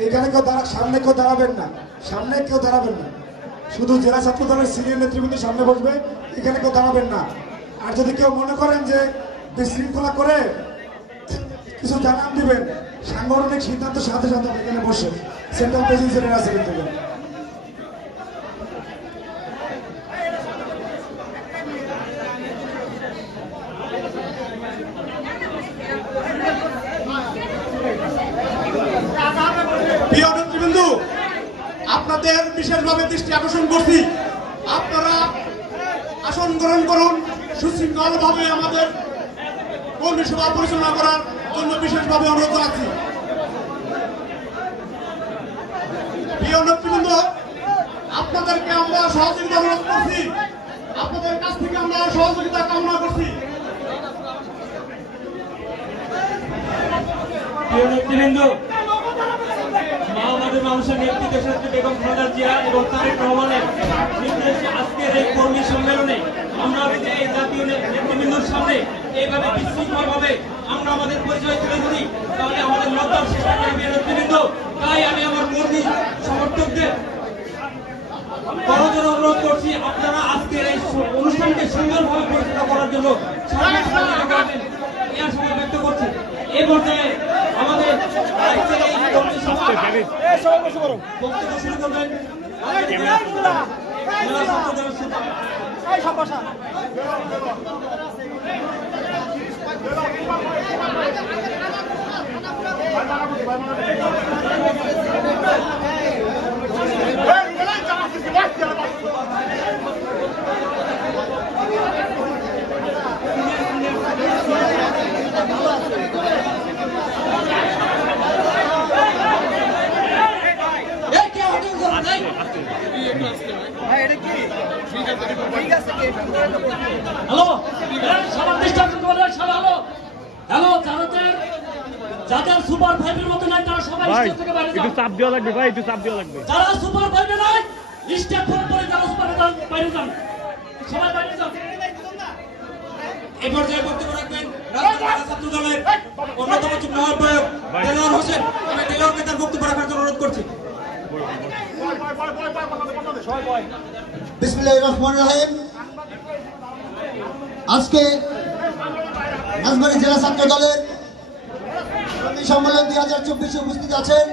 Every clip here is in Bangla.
এইখানে সামনে কেউ দাঁড়াবেন না, সামনে কেউ দাঁড়াবেন না, শুধু জেলা ছাত্র দলের সিনিয়র নেতৃবৃন্দ সামনে বসবে, এখানে কেউ দাঁড়াবেন না। আর যদি কেউ মনে করেন যে বিশৃঙ্খলা করে কিছু জানান দিবেন, সাংগঠনিক সিদ্ধান্তের সাথে সাথে এখানে বসে সেন্ট্রাল প্রেসিডেন্সির আছে থেকে। প্রিয় নেতৃবৃন্দ, আপনাদের বিশেষভাবে দৃষ্টি আকর্ষণ করছি, আপনারা আসন গ্রহণ করুন। সুশৃঙ্খল ভাবে আমাদের কর্মী সভা পরিচালনা করার জন্য বিশেষভাবে অনুরোধ জানাচ্ছি। প্রিয় নেতৃবৃন্দ, আপনাদেরকে আমরা সহযোগিতা অনুরোধ করছি, আপনাদের কাছ থেকে আমরা সহযোগিতা কামনা করছি। প্রিয় নেতৃবৃন্দ, আমাদের মানুষের নেতৃত্বে সাথে বেগম খালেদা জিয়া এবং তারেক রহমানের নির্দেশে আজকের এই কর্মী সম্মেলনে আমরা এই জাতীয় নেতৃবৃন্দর সামনে এইভাবে বিশৃঙ্খল ভাবে আমরা আমাদের পরিচয় তুলে ধরি, তাহলে আমাদের লজ্জার শেষ থাকবে নেতৃবৃন্দ। তাই আমি আমার কর্মী সমর্থকদের করজোড়ে অনুরোধ করছি, আপনারা আজকের এই অনুষ্ঠানকে সুন্দরভাবে পরিচালনা করার জন্য সহযোগিতা করবেন, এই আশা ব্যক্ত করছি। এই পর্যায়ে আমাদের বক্তব্য শুরু করবেন হ্যালো, সবার দৃষ্টান্ত করবেন সবাই। হ্যালো হ্যালো, যাদের সুপার ফাইভের মতো নাই তারা সবাই স্টেজ থেকে বাইরে যান। একটু চাপ দেওয়া লাগবে ভাই, একটু চাপ দেওয়া লাগবে। যারা সুপার ফাইভে নাই স্টেজ থেকে পরে যারা সুপার বাইরে যান, সবাই বাইরে যান। এই পর্যায়ে বক্তব্য রাখবেন রাজশাহী ছাত্র দলের অন্যতম যুগ্ম আহ্বায়ক দেলোয়ার হোসেন। আমি দেলোয়ারকে তার বক্তব্য রাখার জন্য অনুরোধ করছি। বিসমিল্লাহির রহমানির রহিম। আজকে রাজবাড়ী জেলা ছাত্র দলের কর্মী সম্মেলন 2024 উপস্থিত আছেন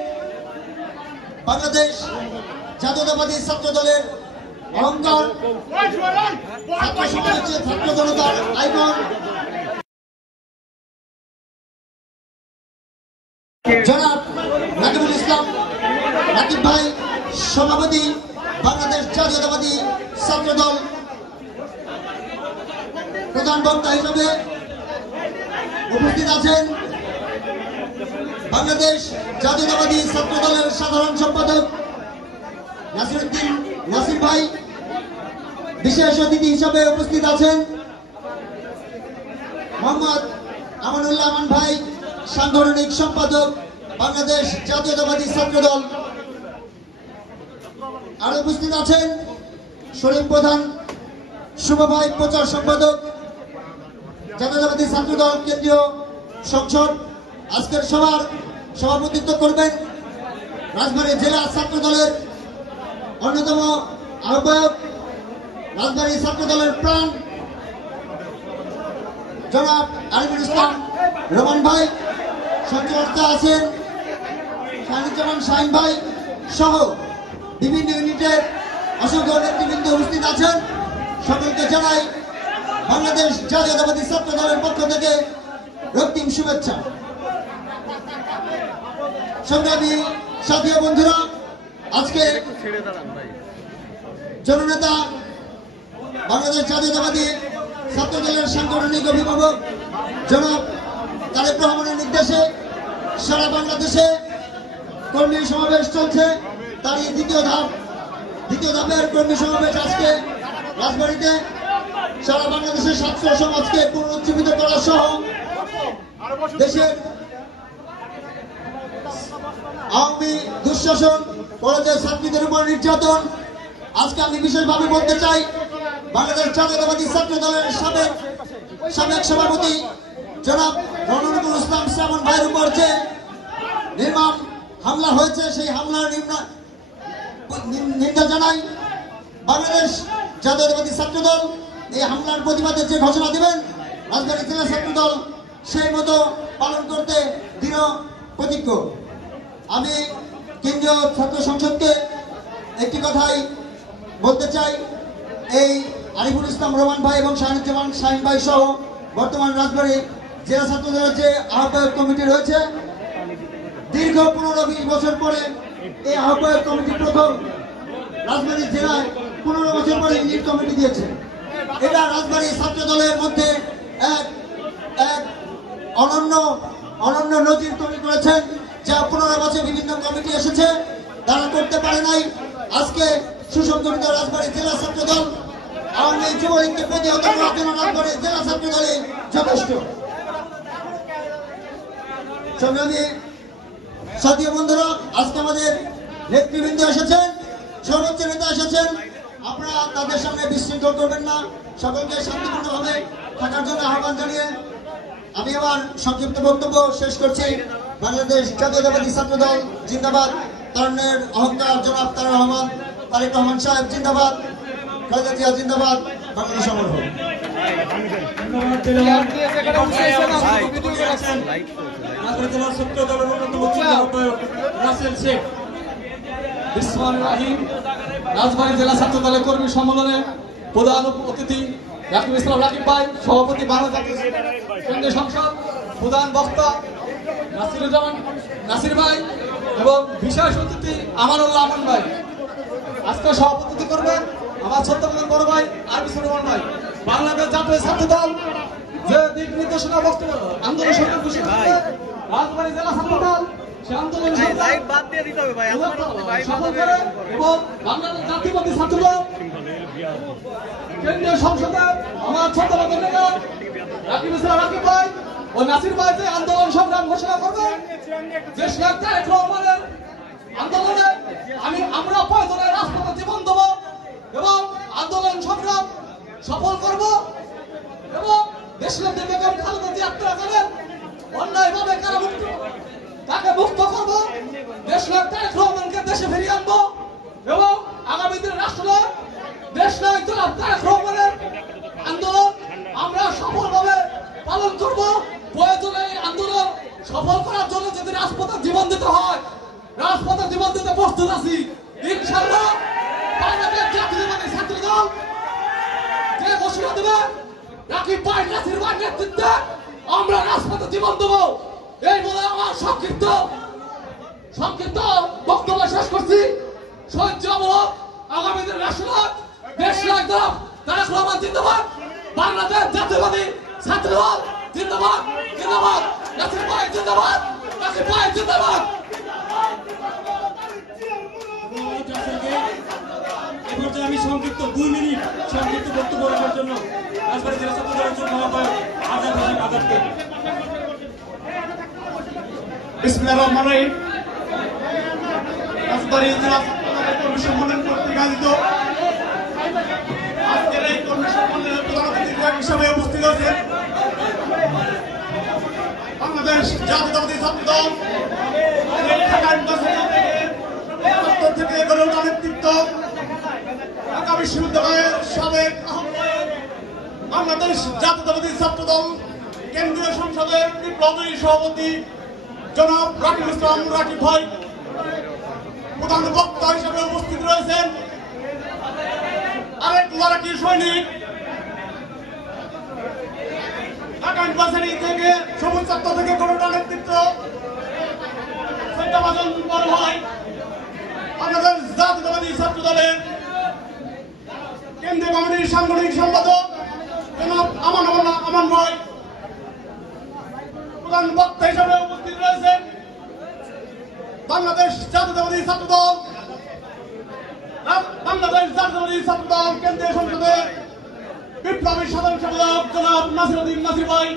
বাংলাদেশ জাতীয়তাবাদী ছাত্র দলের অহংকার, ছাত্র সমাজের ছাত্র জনতার আইকন জনাব রাকিবুল ইসলাম রাকিব ভাই, সভাপতি বাংলাদেশ জাতীয়তাবাদী ছাত্র দল। প্রধান বক্তা হিসেবে উপস্থিত আছেন বাংলাদেশ জাতীয়তাবাদী ছাত্র দলের সাধারণ সম্পাদক নাসিরউদ্দিন নাসির ভাই। বিশেষ অতিথি হিসেবে উপস্থিত আছেন মোহাম্মদ আমানুল্লাহ আমান ভাই, সাংগঠনিক সম্পাদক বাংলাদেশ জাতীয়তাবাদী ছাত্র দল। আর উপস্থিত আছেন শরীফ প্রধান শুভ ভাই, প্রচার সম্পাদক জাতীয়তাবাদী ছাত্র দল কেন্দ্রীয় সংসদ। আজকের সভার সভাপতিত্ব করবেন রাজবাড়ী জেলা ছাত্র দলের অন্যতম আহ্বায়ক, রাজবাড়ী ছাত্র দলের প্রাণ জনাব আরিফুল ইসলাম রোমান ভাই। সঞ্চালকতা আছেন শাহিনুজ্জামান শাহিন ভাই সহ বিভিন্ন ইউনিটের অসংখ্য নেতৃবৃন্দ উপস্থিত আছেন। সকলকে জানাই বাংলাদেশ জাতীয়তাবাদী ছাত্র দলের পক্ষ থেকে রক্তিম শুভেচ্ছা। সংগ্রামী সাথী বন্ধুরা, আজকে জননেতা বাংলাদেশ জাতীয়তাবাদী ছাত্র দলের সাংগঠনিক অভিভাবক জনাব তারেক রহমানের নির্দেশে সারা বাংলাদেশে কর্মী সমাবেশ চলছে। তারই দ্বিতীয় ধাপের কর্মী সমাবেশ আজকে রাজবাড়ীতে। সারা বাংলাদেশের ছাত্র সমাজকে পুনরুজ্জীবিত করা সহ দেশের আওয়ামী দুঃশাসন, কলেজের ছাত্রীদের উপর নির্যাতন। আজকে আমি বিশেষভাবে বলতে চাই, বাংলাদেশ জাতীয়তাবাদী ছাত্র দলের সাবেক সভাপতি জনাব রননুল ইসলাম শ্রাবণ ভাইয়ের উপর যে নির্মম হামলা হয়েছে সেই হামলার নিন্দা জানাই। বাংলাদেশ জাতীয়তাবাদী ছাত্রদল এই হামলার প্রতিবাদে যে ঘোষণা দিবেন রাজবাড়ী জেলা ছাত্রদল সেই মতো পালন করতে দৃঢ় প্রতিজ্ঞ। আমি কেন্দ্রীয় ছাত্র সংসদকে একটি কথাই বলতে চাই, এই আরিফুল ইসলাম রোমান ভাই এবং শাহিনুজ্জামান শাহিন ভাই সহ বর্তমান রাজবাড়ী জেলা ছাত্রদলের যে আহ্বায়ক কমিটি রয়েছে, দীর্ঘ 15-20 বছর পরে এই আহ্বায়ক কমিটি প্রথম রাজবাড়ী জেলায় 15 বছর পরে ইউনিট কমিটি দিয়েছে। এটা রাজবাড়ী ছাত্র দলের মধ্যে এক অনন্য নজির তৈরি করেছেন, যা 15 বছর বিভিন্ন কমিটি এসেছে তারা করতে পারে নাই। আজকে সুসংগঠিত রাজবাড়ী জেলা ছাত্র দল আওয়ামী লীগ যুবলীগকে প্রতিহত করার জন্য রাজবাড়ী জেলা ছাত্র দলে যথেষ্ট। সংগ্রামী সাথী বন্ধুরা, আজকে আমাদের নেতৃবৃন্দ এসেছেন, সর্বোচ্চ নেতা এসেছেন, আপনারা তাদের সামনে বিশৃঙ্খল করবেন না, সকলকে শান্তিপূর্ণভাবে থাকার জন্য আহ্বান জানিয়ে আমি আমার সংক্ষিপ্ত বক্তব্য শেষ করছি। বাংলাদেশ জাতীয়তাবাদী ছাত্রদল জিন্দাবাদ, তারুণ্যের অহংকার জনাব তারেক রহমান সাহেব জিন্দাবাদ, খালেদা জিয়া জিন্দাবাদ, বাংলাদেশ অমর হোক। রাজবাড়ী জেলা ছাত্র দলের কর্মী সম্মেলনে প্রধান অতিথি রাকিব ইসলাম রাকিব ভাই, সভাপতি বাংলাদেশ কেন্দ্রীয় সংসদ, প্রধান বক্তা নাসিরুজ্জামান নাসির ভাই এবং বিশেষ অতিথি আমানুল্লাহ আমান ভাই। আজকে সভাপতিত্ব করবেন আমার ছোট্ট বড় ভাই আরবিসুর রহমান ভাই। বাংলাদেশ জাতীয় ছাত্র দল যে দিক নির্দেশনা বক্তব্য আন্দোলন সরকার ঘোষণা করে রাজবাড়ী জেলা ছাত্র দল সে আন্দোলন সফল করে এবং বাংলাদেশ জাতীয়তাবাদী ছাত্র দল কেন্দ্রীয় সংসদে আমার ছোট নেতা রাকিব ইসলাম রাকিব ভাই ও নাসির ভাই যে আন্দোলন সংগ্রাম ঘোষণা করবে, দেশ তারেক রহমানের আন্দোলনে আমরা প্রয়োজনে রাজপথে জীবন দেব এবং আন্দোলন সংগ্রাম সফল করব এবং দেশের বেগম খালেদা জিয়া করেন অন্যায়ভাবে কারামুক্ত তাকে মুক্ত করব, দেশের তারেক রহমানকে দেশে ফিরিয়ে আনবো এবং আগামী দিনে রাষ্ট্র দেশ নায়ক জনাব তারেক রহমানের আন্দোলন আমরা সফলভাবে পালন করব। প্রয়োজনে এই আন্দোলন সফল করার জন্য যদি রাজপথে জীবন দিতে হয়, রাজপথে জীবন দিতে প্রস্তুত আছি ইনশাআল্লাহ। বাংলাদেশ জাতীয়তাবাদী ছাত্র দল যে ঘোষণা দেবে রাকিব ভাই নাসির ভাই নেতৃত্বে আমরা রাজপথে জীবন দেব। এই বলে আমার সংক্ষিপ্ত বক্তব্য শেষ করছি। সহ্য অবরোধ আগামী দিনের রাষ্ট্র দেশ নায়ক জনাব তারেক রহমান জিন্দাবাদ, বাংলাদেশ জাতীয়তাবাদী ছাত্র দল জিন্দাবাদ জিন্দাবাদ, নাসির ভাই জিন্দাবাদ, রাকিব ভাই জিন্দাবাদ। আমি সংক্ষিপ্ত 2 মিনিট সংক্ষিপ্ত বক্তব্য রাখার জন্য রাজবাড়ী জেলা ছাত্র দলের জন্য আজাদ হোসেন আজাদকে। বিসমিল্লাহির রহমানির রহিম। রাজবাড়ী জেলা কর্মী সম্মেলন কর্তৃক আয়োজিত আজকের এই কর্মী সম্মেলনের প্রধান অতিথি হিসেবে উপস্থিত হয়েছেন বাংলাদেশ জাতীয়তাবাদী ছাত্র দল ঢাকা থেকে গড়ে ওঠা নেতৃত্ব, ঢাকা বিশ্ববিদ্যালয়ের সাবেক আহ্বায়ক, বাংলাদেশ জাতীয়তাবাদী ছাত্র দল কেন্দ্রীয় সংসদের বিপ্লবী সভাপতি জনাব রাকিব ইসলাম রাকিব ভাই, প্রধান বক্তা হিসেবে উপস্থিত রয়েছেন আরেক লড়াকি সৈনিক ঢাকা ইউনিভার্সিটি থেকে সবুজ ছাত্র থেকে গড়ে ওঠা নেতৃত্ব বড় ভাই, বাংলাদেশ জাতীয়তাবাদী ছাত্র দলের কেন্দ্রীয় কমিটির সাংগঠনিক সম্পাদক জনাব আমান ভাই, প্রধান বক্তা হিসেবে উপস্থিত রয়েছেন বাংলাদেশ জাতীয়তাবাদী ছাত্র দল কেন্দ্রীয় সংসদের বিপ্লবী সাধারণ সম্পাদক জনাব নাসিরউদ্দিন নাসির ভাই,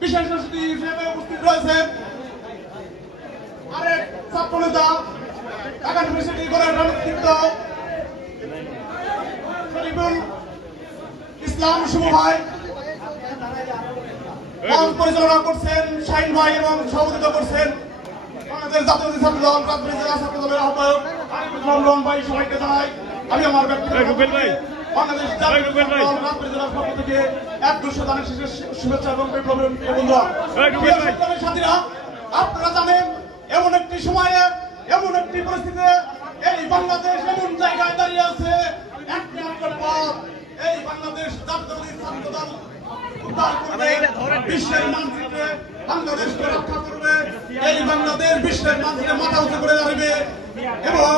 বিশেষ অতিথি হিসেবে উপস্থিত রয়েছেন আরেক ছাত্র নেতা ঢাকা ইউনিভার্সিটি গড়ে ওঠা নেতৃত্ব শরীফুল ইসলাম শুভ ভাই, পরিচালনা করছেন শাহিন ভাই এবং সভাপতিত্ব করছেন বাংলাদেশ জাতীয়তাবাদী ছাত্র দল রাজবাড়ী জেলা ছাত্র দলের আহ্বায়ক আরিফুল ইসলাম রহমান ভাই সবাইকে জানাই আমি আমার ব্যক্তিগত বাংলাদেশ জাতীয়তাবাদী ছাত্র দল রাজবাড়ী জেলার পক্ষ থেকে 100 দানের শেষের শুভেচ্ছা এবং বিপ্লবের বন্ধুরা সাথীরা, আপনারা জানেন এমন একটি সময়ে এমন একটি পরিস্থিতিতে এই বাংলাদেশ এমন জায়গায় দাঁড়িয়ে আছে, একটি মাত্র পথ এই বাংলাদেশ জাতীয়তাবাদী ছাত্র দল উদ্ধার করবে, বিশ্বের মানচিত্রে বাংলাদেশকে রক্ষা করবে, এই বাংলাদেশ বিশ্বের মানচিত্রে মাথা উঁচু করে দাঁড়াবে এবং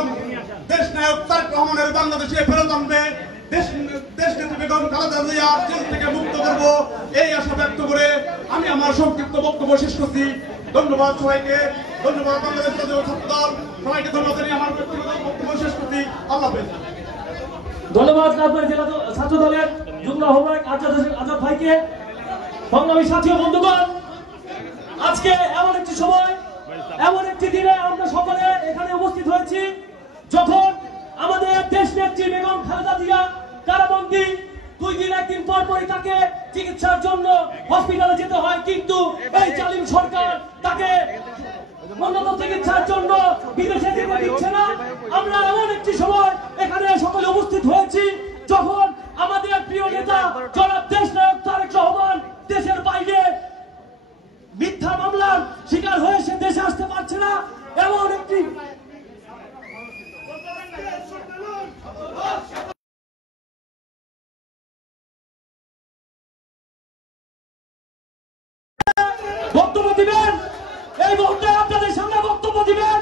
দেশ নায়ক তারেক রহমানের বাংলাদেশে ফেরত আনবে, দেশ নেত্রী বেগম খালেদা জিয়া জেল থেকে মুক্ত করব, এই আশা ব্যক্ত করে আমি আমার সংক্ষিপ্ত বক্তব্য শেষ করছি। ধন্যবাদ সবাইকে, ধন্যবাদ বাংলাদেশ জাতীয় ছাত্র দল, সবাইকে ধন্যবাদ জানিয়ে আমার ব্যক্তিগত বক্তব্য শেষ করছি। আল্লাহ হাফেজ। ধন্যবাদ রাজবাড়ী জেলা ছাত্র দলের যুগ্ম আহ্বায়ক আজাদ ভাইকে। সংগ্রামী সাথী ও বন্ধুগণ, আজকে এমন একটি সময় এমন একটি দিনে আমরা সকলে এখানে উপস্থিত হয়েছি যখন আমাদের দেশ নেত্রী বেগম খালেদা জিয়া কারাবন্দী, 2 দিন 1 দিন পর পরই তাকে চিকিৎসার জন্য হসপিটালে যেতে হয়, কিন্তু এই জালিম সরকার তাকে উন্নত চিকিৎসার জন্য বিদেশে যেতে দিচ্ছে না। আমরা এমন একটি সময় এখানে সকলে উপস্থিত হয়েছি যখন আমাদের প্রিয় নেতা জনাব দেশ নায়ক তারেক রহমান দেশের বাইরে মিথ্যা মামলার শিকার হয়ে সে দেশে আসতে পারছে না। এমন একটি বক্তব্য দিবেন, এই মুহূর্তে আপনাদের সামনে বক্তব্য দিবেন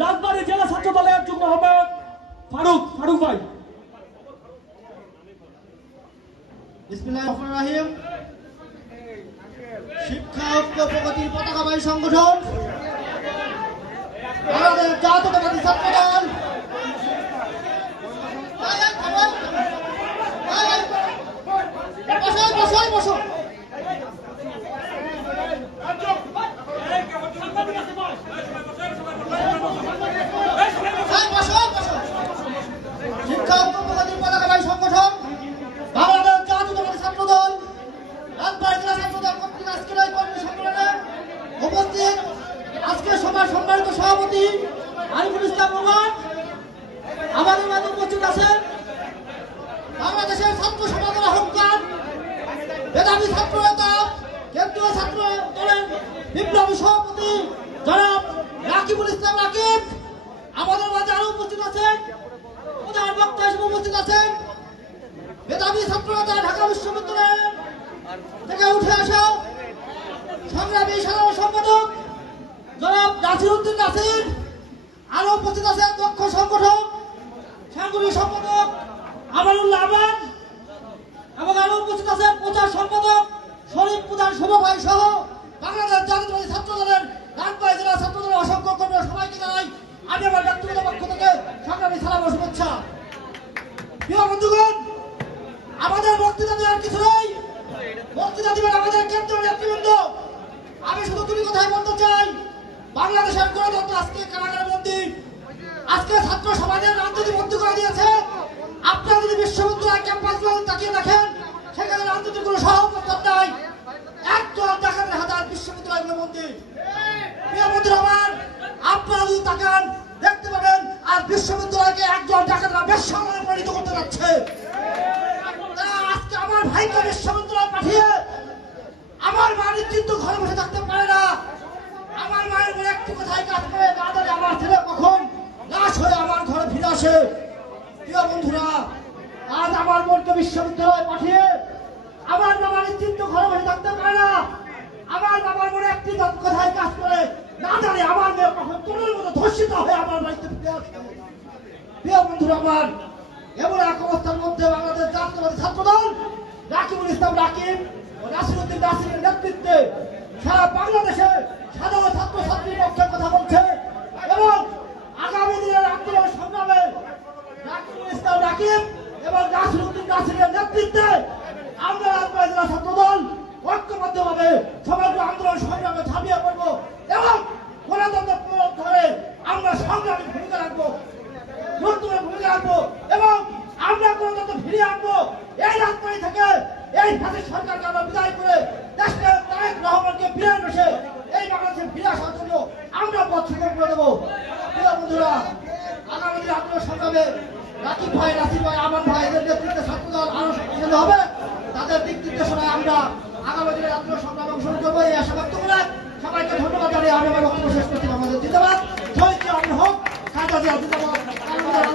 রাজবাড়ী জেলা ছাত্র দলের যুগ্ম আহ্বায়ক ফারুক ভাই। বিসমিল্লাহির রহমানির রহিম। শিক্ষা ঐক্য প্রগতির পতাকাবাহী সংগঠন বাংলাদেশ জাতীয়তাবাদী ছাত্র দল শিক্ষা ঐক্য প্রগতির পতাকাবাহী সংগঠন বাংলাদেশ জাতীয়তাবাদী ছাত্র দল রাজবাড়ী জেলা ছাত্র দল কর্তৃক আজকের এই কর্মী সম্মেলনে উপস্থিত আজকের সভার সম্মানিত সভাপতি আরিফুল ইসলাম রহমান, আমাদের মাঝে উপস্থিত আছেন বাংলাদেশের ছাত্র সমাজের অহংকার মেধাবী ছাত্র নেতা কেন্দ্রীয় ছাত্র দলের বিপ্লবী সভাপতি জনাব রাকিবুল ইসলাম রাকিব, আমাদের মাঝে আরো উপস্থিত আছেন প্রধান বক্তা হিসেবে উপস্থিত আছেন মেধাবী ছাত্র নেতা ঢাকা বিশ্ববিদ্যালয়ের থেকে উঠে আসা সংগ্রামী সাধারণ সম্পাদক জনাব নাসিরউদ্দিন নাসির, আরো উপস্থিত আছেন দক্ষ সংগঠক সাংগঠনিক সম্পাদক আমানুল্লাহ আমান এবং আরো উপস্থিত আছেন প্রচার সম্পাদক শরীফ প্রধান শুভ ভাই সহ বাংলাদেশ জাতীয়তাবাদী ছাত্র দলের রাজবাড়ী জেলা ছাত্র দলের অসংখ্য কর্মী সবাইকে জানাই আমি আমার ব্যক্তিগত পক্ষ থেকে সংগ্রামী সালাম ও শুভেচ্ছা। প্রিয় বন্ধুগণ, আমাদের বক্তৃতা দেওয়ার কিছু নেই, বক্তৃতা দিবেন আমাদের কেন্দ্রীয় নেতৃবৃন্দ। আমি শুধু দুটি কথাই বলতে চাই, বাংলাদেশের গণতন্ত্র আজকে কারাগারে বন্দী, আজকে ছাত্র সমাজের রাজনীতি বন্দী করে দিয়েছে। আপনারা যদি বিশ্ববিদ্যালয় ক্যাম্পাসগুলো তাকিয়ে দেখেন, সেখানে রাজনীতির কোনো সহপ্রস্তাব নাই, একদল ডাকাতের হাতে বিশ্ববিদ্যালয়গুলো বন্দী। প্রিয় বন্ধুরা আমার, আপনারা যদি তাকান দেখতে পাবেন আর বিশ্ববিদ্যালয়কে একদল ডাকাতরা বেশ্যালয়ে পরিণত করতে যাচ্ছে। আজকে আমার ভাইকে বিশ্ববিদ্যালয় পাঠিয়ে আমার মা কিন্তু ঘরে বসে থাকতে পারে না। আমার মায়ের বলে একটি কথাই কাজ করে, না জানে আমার ছেলে কখন লাশ হয়ে আমার ঘরে ফিরে আসে। প্রিয় বন্ধুরা, আজ আমার বোনকে বিশ্ববিদ্যালয়ে পাঠিয়ে আমার বাবার কিন্তু ঘরে বসে থাকতে পারে না। আমার বাবার বলে একটি কথাই কাজ করে, না জানে আমার মেয়ে কখন তরুণের মতো ধর্ষিত হয়ে আমার বাড়িতে ফিরে আসে। প্রিয় বন্ধুরা আমার, এমন এক অবস্থার মধ্যে বাংলাদেশ জাতীয়তাবাদী ছাত্র দল রাকিবুল ইসলাম রাকিব ও নাসিরউদ্দিন নাসিরের নেতৃত্বে সারা বাংলাদেশে সাধারণ ছাত্র ছাত্রীর পক্ষে কথা বলছে এবং আগামী দিনের আন্দোলন সংগ্রামে রাকিবুল ইসলাম রাকিব এবং নাসিরউদ্দিন নাসিরের নেতৃত্বে আমরা রাজবাড়ী জেলা ছাত্র দল ঐক্যবদ্ধভাবে সমগ্র আন্দোলন সংগ্রামে ঝাঁপিয়ে পড়বো এবং গণতন্ত্র পুনরুদ্ধারে আমরা সংগ্রামী ভূমিকা রাখবো, গুরুত্বপূর্ণ ভূমিকা রাখবো এবং আমরা গণতন্ত্র ফিরিয়ে আনবো। এই রাজবাড়ী থেকে এই ফ্যাসিস্ট সরকারকে আমরা বিদায় করে দেশকে তারেক রহমানকে ফিরে বসে এই বাংলাদেশে ফিরে আসার জন্য আমরা পথ সেকেন্ড করে দেবো। প্রিয় বন্ধুরা, আগামী দিনে আপনার সংগ্রামে রাকিব ভাই, নাসির ভাই, আমার ভাই এদের নেতৃত্বে ছাত্রদল আরো শক্তিশালী হবে। তাদের দিক নির্দেশনায় আমরা আগামী দিনে জাতীয় সংগ্রামে অংশগ্রহণ করবো এই আশা ব্যক্ত করে সবাইকে ধন্যবাদ জানিয়ে আমি আমার বক্তব্য শেষ করছি। আমাদের জিন্দাবাদ, শহীদ জিয়া হোক, খালেদা জিয়া জিন্দাবাদ, ধন্যবাদ।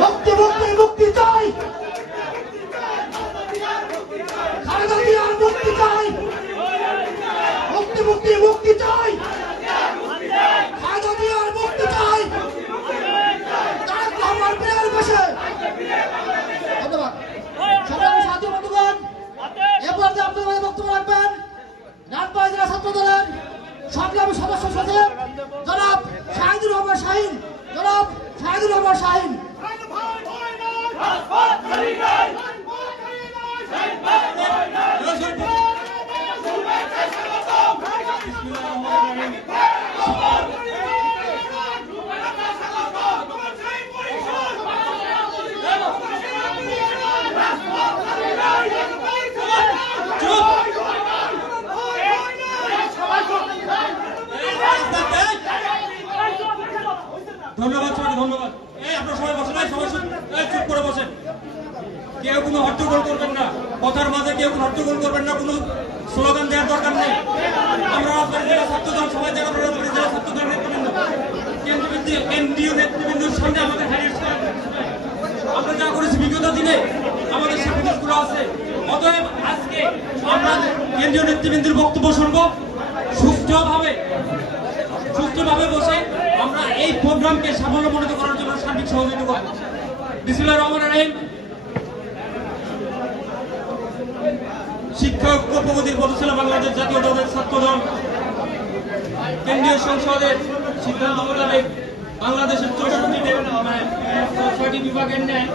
মুক্তি মুক্তি মুক্তি চাই, খালেদা জিয়ার মুক্তি চাই, মুক্তি মুক্তি মুক্তি চাই, খালেদা জিয়ার মুক্তি চাই, তারেক রহমান বিয়ের বসে। ধন্যবাদ। সবাই সাথী বন্ধুগণ, এরপর যে আপনাদের বক্তব্য রাখবেন রাজবাড়ী জেলা ছাত্র দলের সংগ্রামী সদস্য সচিব জনাব শাহিদুর রহমান শাহিন। জনাব শাহিদুর রহমান শাহিন। ধন্যবাদ সবাই, ধন্যবাদ। এই আপনারা সবাই বসেন, সবাই চুপ করে বসেন। কেউ কোনো হট্টগোল করবেন না, কথার মাঝে কেউ কোনো হট্টগোল করবেন না, কোনো স্লোগান দেওয়ার দরকার নেই। আমরা জেলা ছাত্রদল সবাই জেলা ছাত্রদল নেতৃবৃন্দ, কেন্দ্রীয় নেতৃবৃন্দের সঙ্গে আমাদের হ্যারিয়েট করেন। আমরা যা করেছি বিগত দিনে আমাদের সে জিনিসগুলো আছে। অতএব আজকে আমরা কেন্দ্রীয় নেতৃবৃন্দের বক্তব্য শুনবো সুষ্ঠুভাবে বসে আমরা এই প্রোগ্রামকে সাফল্যমণ্ডিত করার জন্য সার্বিক সহযোগিতা করব। বিসমিল্লাহির রহমানির রহিম। শিক্ষক প্রগতির পথশালা বাংলাদেশ জাতীয়তাবাদী ছাত্রদল কেন্দ্রীয় সংসদের সিদ্ধান্ত মোতাবেক বাংলাদেশের ৬৪টি বিভাগের ন্যায়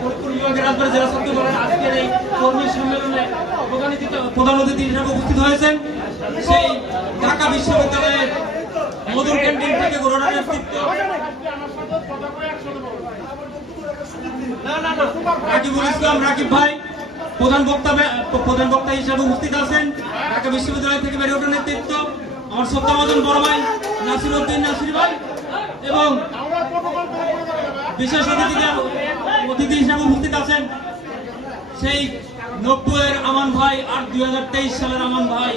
ফরিদপুর বিভাগের রাজবাড়ী জেলা ছাত্র দলের আজকের এই কর্মী সম্মেলনে প্রধান অতিথি হিসেবে উপস্থিত হয়েছেন সেই ঢাকা বিশ্ববিদ্যালয়ের মধুর ক্যান্টিন থেকে ঘোরানো নেতৃত্ব রাকিবুল ইসলাম রাকিব ভাই প্রধান বক্তা হিসেবে উপস্থিত আছেন। ঢাকা বিশ্ববিদ্যালয় থেকে বেড়ে ওঠা নেতৃত্ব আমার শ্রদ্ধাভাজন বড় ভাই নাসির উদ্দিন নাসির ভাই এবং বিশেষ অতিথি হিসেবে উপস্থিত আছেন সেই 90-এর আমান ভাই আর 2023 সালের আমান ভাই।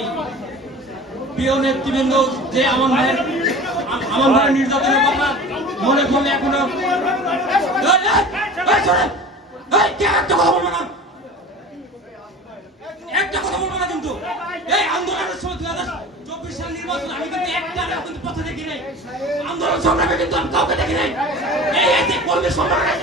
প্রিয় নেতৃবৃন্দ, যে আমান ভাইয়ের নির্যাতনের কথা মনে করলে এখনো একটা কথা বলবো না কিন্তু এই আন্দোলনের সময় 2024 সাল নির্বাচন আমি কিন্তু একটা কিন্তু পথে দেখি নাই, আন্দোলন সংগ্রামে কিন্তু আমি কাউকে দেখি নাই। এই কর্মী সম্মেলনে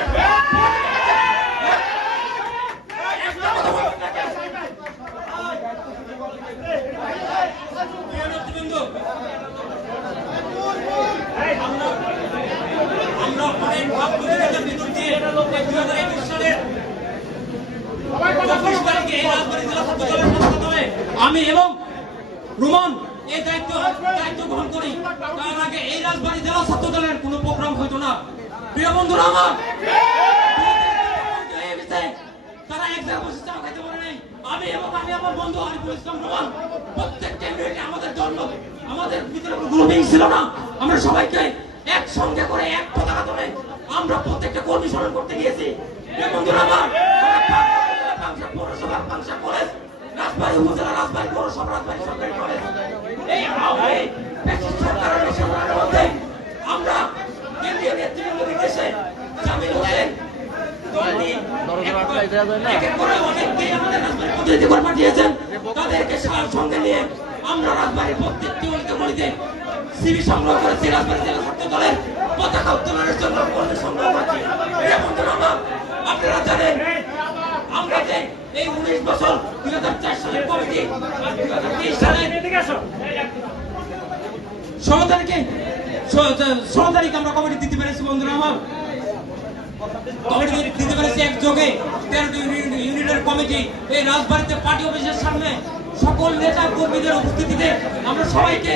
আমরা অনেক ভাব প্রতিযোগিতার ভিতর দিয়ে 2021 সালের 25 তারিখে এই রাজবাড়ী জেলা ছাত্র দলের সভাপতি আমি এবং রুমন এই দায়িত্ব গ্রহণ করি। তার আগে এই রাজবাড়ী জেলা ছাত্র দলের কোনো প্রোগ্রাম হইতো না। প্রিয় বন্ধুরা আমার, তারা এক জায়গায় বসে চা খাইতে পারে নাই। আমি আমার বন্ধু আরিফুল ইসলাম রুমন প্রত্যেকটা মিনিটে আমাদের ভিতরে কোনো গ্রুপিং ছিল না। আমরা সবাইকে একসঙ্গে করে এক পতাকা তুলে আমরা প্রত্যেকটা কর্মী স্মরণ করতে গিয়েছি। বন্ধুরা আমার, পৌরসভা পাংশা কলেজ, রাজবাড়ী উপজেলা, রাজবাড়ী পৌরসভা, রাজবাড়ী সরকারি কলেজ, এই সরকারের মধ্যে আমরা কেন্দ্রীয় নেতৃবৃন্দ নির্দেশে জামিল হোসেন তাদেরকে সঙ্গে নিয়ে আমরা রাজবাড়ীর প্রত্যেকটি গলিতে সিবি সংগ্রহ করেছি। রাজবাড়ী জেলা ছাত্র দলের পতাকা উত্তোলনের জন্য কর্মী সংগ্রহ করছি। আপনারা জানেন আমরা যে এই 19 বছর 2004 সালের কমিটি 2023 সালের 16 তারিখে আমরা কমিটি দিতে পেরেছি। বন্ধুরা আমার, কমিটি দিতে পেরেছি একযোগে 13টি ইউনিটের কমিটি এই রাজবাড়ীতে পার্টি অফিসের সামনে সকল নেতা কর্মীদের উপস্থিতিতে আমরা সবাইকে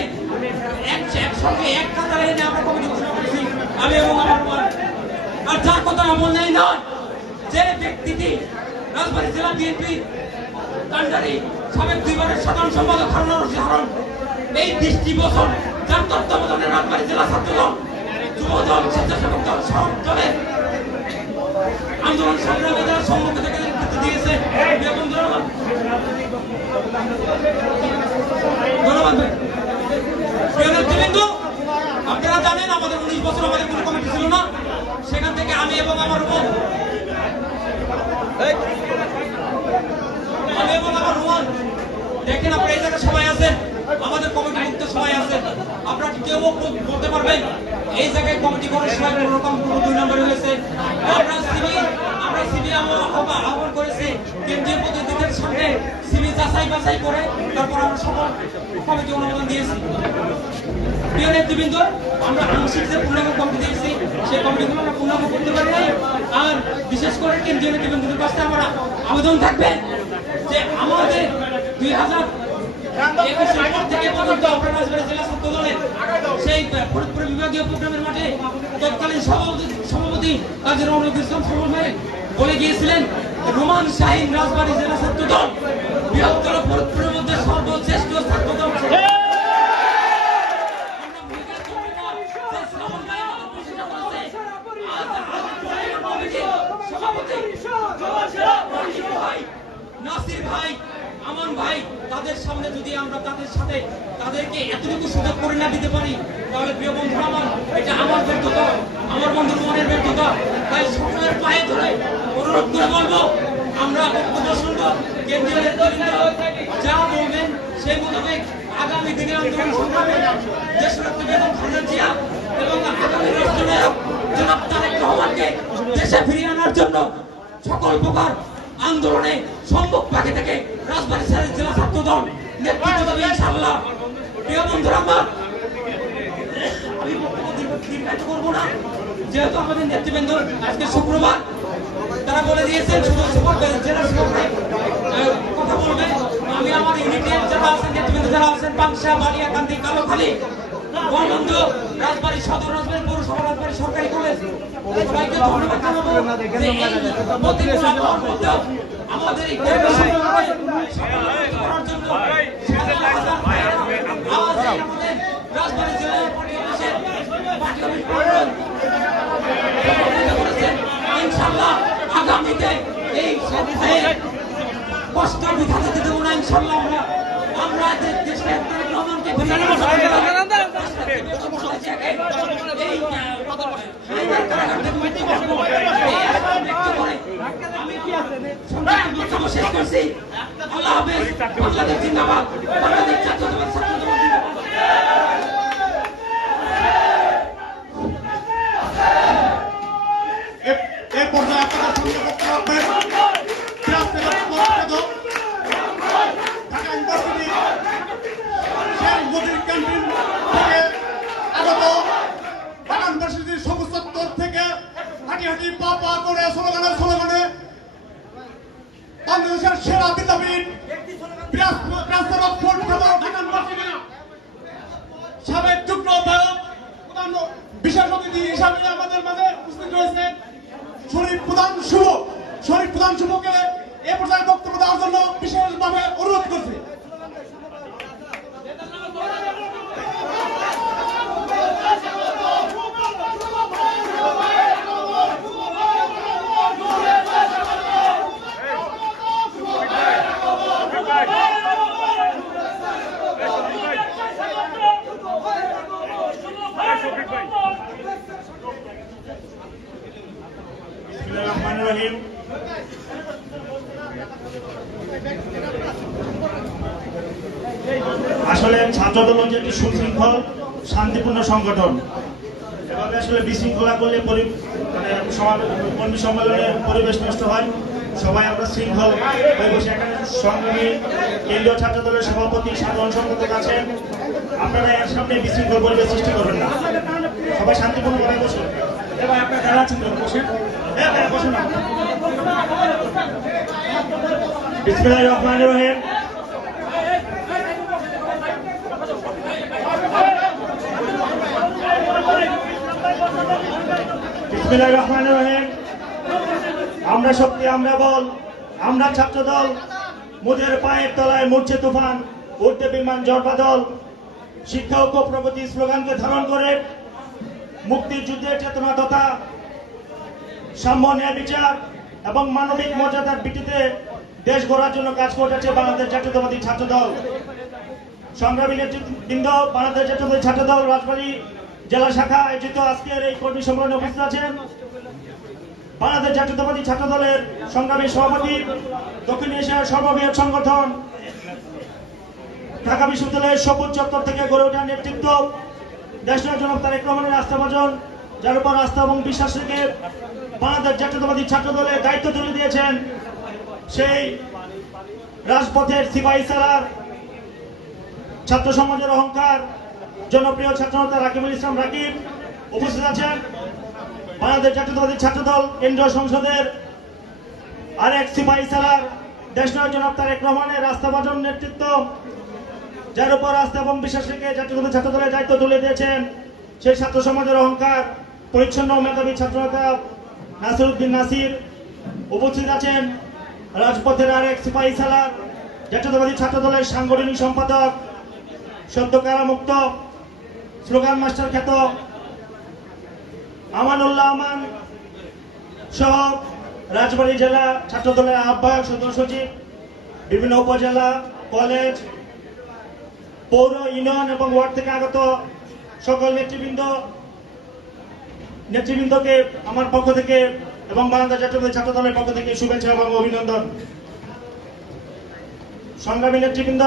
একসঙ্গে এক কাতারে এনে আমরা কমিটি ঘোষণা করেছি। আমি এবং আমার আর যার কথা এমন নেই নয় যে ব্যক্তিটি রাজবাড়ী জেলা বিএনপি কান্ডারি সাবেক সাধারণ সম্পাদক হারুনুর রশিদ হারুন এই 20টি বছর যার তত্ত্বাবধানে রাজবাড়ী জেলা ছাত্রদল যুবদল স্বেচ্ছাসেবক দল সব দলের আন্দোলন সংগ্রামে যারা সম্মুখে থেকে নেতৃত্ব দিয়েছে ধন্যবাদ। আপনারা জানেন আমাদের 19 বছর আমাদের কোনো কমিটি ছিল না, সেখান থেকে আমি এবং আমার রোমান দেখেন আপনারা এই জায়গায় সবাই আছেন, আমাদের কমিটি মুক্ত সবাই আছেন, আপনারা কেউ বলতে পারবেন এই জায়গায় কমিটি করার সময় কোন রকম কোনো 2 নম্বর হয়েছে। আমরা সিবি আহ্বান করেছি কেন্দ্রীয় প্রতিনিধিদের সামনে সিবি যাচাই বাছাই করে তারপর আমরা সকল কমিটি অনুমোদন দিয়েছি। প্রিয় নেতৃবৃন্দ, আমরা আংশিক যে পূর্ণাঙ্গ কমিটি দিয়েছি সেই কমিটিগুলো আমরা পূর্ণাঙ্গ করতে পারি নাই। আর বিশেষ করে কেন্দ্রীয় নেতৃবৃন্দের কাছে আমার আবেদন থাকবে যে আমাদের 2021 থেকে পর্যন্ত আমরা রাজবাড়ী জেলা ছাত্র দলের সেই ফরিদপুর বিভাগীয় প্রোগ্রামের মাঠে তৎকালীন সভাপতি কাজী রহমতুল ইসলাম সফল ভাই বলে গিয়েছিলেন রোমান শাহীন রাজবাড়ী জেলা ছাত্র দল বৃহত্তর ফরিদপুরের মধ্যে সর্বশ্রেষ্ঠ ছাত্র দল। নাসির ভাই, আমান ভাই, তাদের সামনে যদি আমরা তাদের সাথে তাদেরকে এতটুকু সুযোগ করে না দিতে পারি তাহলে প্রিয় বন্ধু আমার এটা আমার ব্যর্থতা, আমার বন্ধু রোমানের ব্যর্থতা। তাই সকলের পায়ে ধরে অনুরোধ করে বলবো আমরা প্রদর্শন কেন্দ্রীয় যা বলবেন সেই মোতাবেক আগামী দিনে আন্দোলন সংগ্রামে দেশরত্ন বেগম খালেদা জিয়া এবং আগামী রাষ্ট্রনায়ক জনাব তারেক রহমানকে দেশে ফিরিয়ে আনার জন্য সকল প্রকার আন্দোলনে সম্মুখ পাখি থেকে রাজবাড়ী জেলা ছাত্র দল নেতৃত্ব দেবে ইনশাআল্লাহ। প্রিয় বন্ধুরা আমার, আমি বক্তব্য দীর্ঘায়িত করবো না, যেহেতু আমাদের নেতৃবৃন্দ আজকে শুক্রবার তারা বলে দিয়েছেন শুধু জেলা কথা বলবেন। আমি আমার ইউনিটের যারা আছেন নেতৃবৃন্দ যারা আছেন পাংশা, বালিয়াকান্দি, কালোখালী, গণবন্ধ, রাজবাড়ী সদর, রাজবাড়ী পৌরসভা, রাজবাড়ী সরকারি কলেজ সবাইকে ধন্যবাদ জানাবো যে এই প্রতিকূল আবহাওয়ার মধ্যেও আমাদের এই করার জন্য আমাদের রাজবাড়ী জেলার পার্টি অফিসে ইনশাআল্লাহ আগামীতে এই কষ্ট বৃথা যেতে দেবো না ইনশাআল্লাহ। আমরা দেশের রহমানকে শেষ করছি। আল্লাহ হাফেজ। বাংলাদেশ জিন্দাবাদ। বাংলাদেশ জাতীয়তাবাদী ছাত্র দল এই পর্যায়ে আপনারা সঙ্গে করতে পারবেন ঢাকা ইউনিভার্সিটি শেখ মুজিব ক্যান্টিন থেকে আগত ঢাকা ইউনিভার্সিটির সবুজ চত্বর থেকে হাঁটি হাঁটি পা পা করে স্লোগানে বাংলাদেশের সেরা বিদ্যাপীঠ সাবেক যুগ্ম আহ্বায়ক বিশেষ অতিথি হিসাবে আমাদের মাঝে উপস্থিত রয়েছে শরীফ প্রধান শুভকে এ পর্যায়ে বক্তব্য দেওয়ার জন্য বিশেষভাবে অনুরোধ করছি। আসলে ছাত্রদল হচ্ছে একটি সুশৃঙ্খল শান্তিপূর্ণ সংগঠন। এভাবে আসলে বিশৃঙ্খলা করলে কর্মী সম্মেলনের পরিবেশ নষ্ট হয়। সবাই আমরা শৃঙ্খল হয়ে বসে এখানে সংগ্রামী কেন্দ্রীয় ছাত্রদলের সভাপতি সাধারণ সম্পাদক আছেন, আপনারা এর সামনে বিশৃঙ্খল পরিবেশ সৃষ্টি করবেন না, সবাই শান্তিপূর্ণ ভাবে বসুন। এবার আপনার যারা আছেন বসেন, বসুন। বিসমিল্লাহির রহমানির রহিম। বিসমিল্লাহির রহমানির রহিম। আমরা শক্তি, আমরা বল, আমরা ছাত্রদল, মুদের পায়ের তলায় মরছে তুফান। উর্দে বিমান জড়বাদল শিক্ষা ও প্রগতি স্লোগানকে ধারণ করে মুক্তিযুদ্ধের চেতনা তথা সাম্য ন্যায় বিচার এবং মানবিক মর্যাদার ভিত্তিতে দেশ গড়ার জন্য কাজ করে যাচ্ছে বাংলাদেশ জাতীয়তাবাদী ছাত্র দল। সংগ্রামী নেতৃবৃন্দ, বাংলাদেশ জাতীয়তাবাদী ছাত্র দল রাজবাড়ী জেলা শাখা আয়োজিত আজকের এই কর্মী সম্মেলনে উপস্থিত আছেন বাংলাদেশ জাতীয়তাবাদী ছাত্র দলের সংগ্রামী সভাপতি, দক্ষিণ এশিয়ার সর্ববৃহৎ সংগঠন ঢাকা বিশ্ববিদ্যালয়ের সবুজ চত্বর থেকে গড়ে ওঠা নেতৃত্ব, দেশনায়ক জনাব তারেক রহমানের আস্থাভাজন, যার উপর আস্থা এবং বিশ্বাস রেখে বাংলাদেশ জাতীয়তাবাদী ছাত্র দলের দায়িত্ব তুলে দিয়েছেন সেই রাজপথের সিপাহী সালার ছাত্র সমাজের অহংকার জনপ্রিয় ছাত্রনেতা রাকিবুল ইসলাম রাকিব। উপস্থিত আছেন বাংলাদেশ জাতীয়তাবাদী ছাত্র দল কেন্দ্রীয় সংসদের আরেক সিপাহী সালার দেশনায়ক জনাব তারেক রহমানের আস্থাভাজন নেতৃত্ব, যার উপর আস্থা এবং বিশ্বাস রেখে জাতীয়তাবাদী ছাত্র দলের দায়িত্ব তুলে দিয়েছেন সেই ছাত্র সমাজের অহংকার পরিচ্ছন্ন মেধাবী ছাত্রনেতা নাসির উদ্দিন নাসির। উপস্থিত আছেন রাজপথের আরেক সিপাহী সালার জাতীয়তাবাদী ছাত্র দলের সাংগঠনিক সম্পাদক, সদ্য কারামুক্ত স্লোগান মাস্টার খ্যাত আমানুল্লাহ আমান সহ রাজবাড়ী জেলা ছাত্র দলের আহ্বায়ক, সদস্য সচিব, বিভিন্ন উপজেলা, কলেজ, পৌর, ইউনিয়ন এবং ওয়ার্ড থেকে আগত সকল নেতৃবৃন্দকে আমার পক্ষ থেকে এবং বাংলাদেশ জাতীয়তাবাদী ছাত্র দলের পক্ষ থেকে শুভেচ্ছা এবং অভিনন্দন। সংগ্রামী নেতৃবৃন্দ,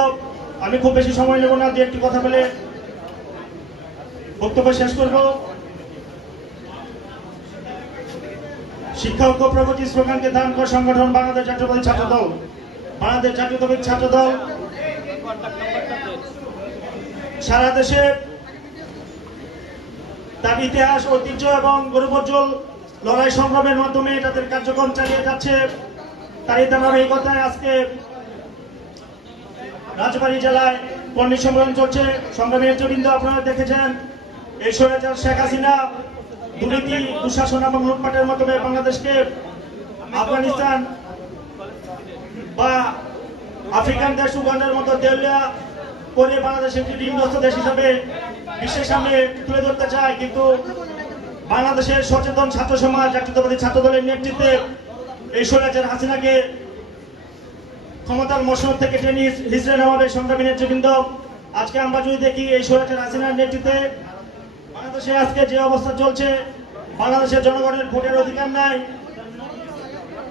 আমি খুব বেশি সময় নেব না, দিয়ে একটি কথা বলে বক্তব্য শেষ করব। শিক্ষা ঐক্য প্রগতি স্লোগানকে ধারণ করে সংগঠন বাংলাদেশ জাতীয়তাবাদী ছাত্র দল। বাংলাদেশ জাতীয়তাবাদী ছাত্র দল সারা দেশে তার ইতিহাস, ঐতিহ্য এবং গৌরবোজ্জ্বল লড়াই সংগ্রামের মাধ্যমে তাদের কার্যক্রম চালিয়ে যাচ্ছে। তারই ধারাবাহিকতায় আজকে রাজবাড়ী জেলায় কর্মী সম্মেলন চলছে। সংগ্রামী নেতৃবৃন্দ, আপনারা দেখেছেন এই স্বৈরাচার শেখ হাসিনা দুর্নীতি, দুঃশাসন এবং লুটপাটের মাধ্যমে বাংলাদেশকে আফগানিস্তান বা আফ্রিকান দেশ উগান্ডার মতো দেউলিয়া করে বাংলাদেশের একটি ঋণগ্রস্ত দেশ হিসাবে বিশ্বের সামনে তুলে ধরতে চায়। কিন্তু বাংলাদেশের সচেতন ছাত্র সমাজ জাতীয়তাবাদী ছাত্র দলের নেতৃত্বে এই স্বৈরাচার হাসিনাকে ক্ষমতার মসনদ থেকে টেনে হিসড়ে নামাবে। সংগ্রামী নেতৃবৃন্দ, আজকে আমরা যদি দেখি এই স্বৈরাচার হাসিনার নেতৃত্বে বাংলাদেশে আজকে যে অবস্থা চলছে, বাংলাদেশের জনগণের ভোটের অধিকার নাই,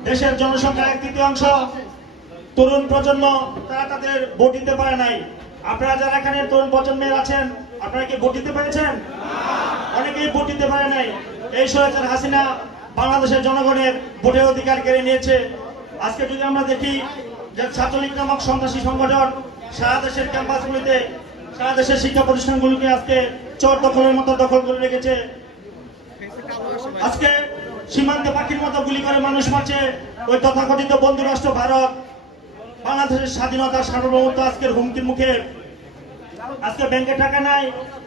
দেশের জনসংখ্যার 1/3 তরুণ প্রজন্ম তারা তাদের ভোট দিতে পারে নাই। আপনারা যারা এখানে তরুণ প্রজন্মের আছেন, আপনারা কি ভোট দিতে পেরেছেন? অনেকেই ভোট দিতে পারে নাই। এই স্বৈরাচার হাসিনা বাংলাদেশের জনগণের ভোটের অধিকার কেড়ে নিয়েছে। আজকে যদি আমরা দেখি যে ছাত্রলীগ নামক সন্ত্রাসী সংগঠন সারা দেশের ক্যাম্পাসগুলিতে, সারা দেশের শিক্ষা প্রতিষ্ঠানগুলোকে আজকে চোর দখলের মতো দখল করে রেখেছে। আজকে সীমান্তে পাখির মতো গুলি করে মানুষ মারছে ওই তথাকথিত বন্ধু রাষ্ট্র ভারত। বাংলাদেশের স্বাধীনতা, সার্বভৌমত্ব আজকের হুমকির মুখে। আজকে ব্যাংকে টাকা নাই,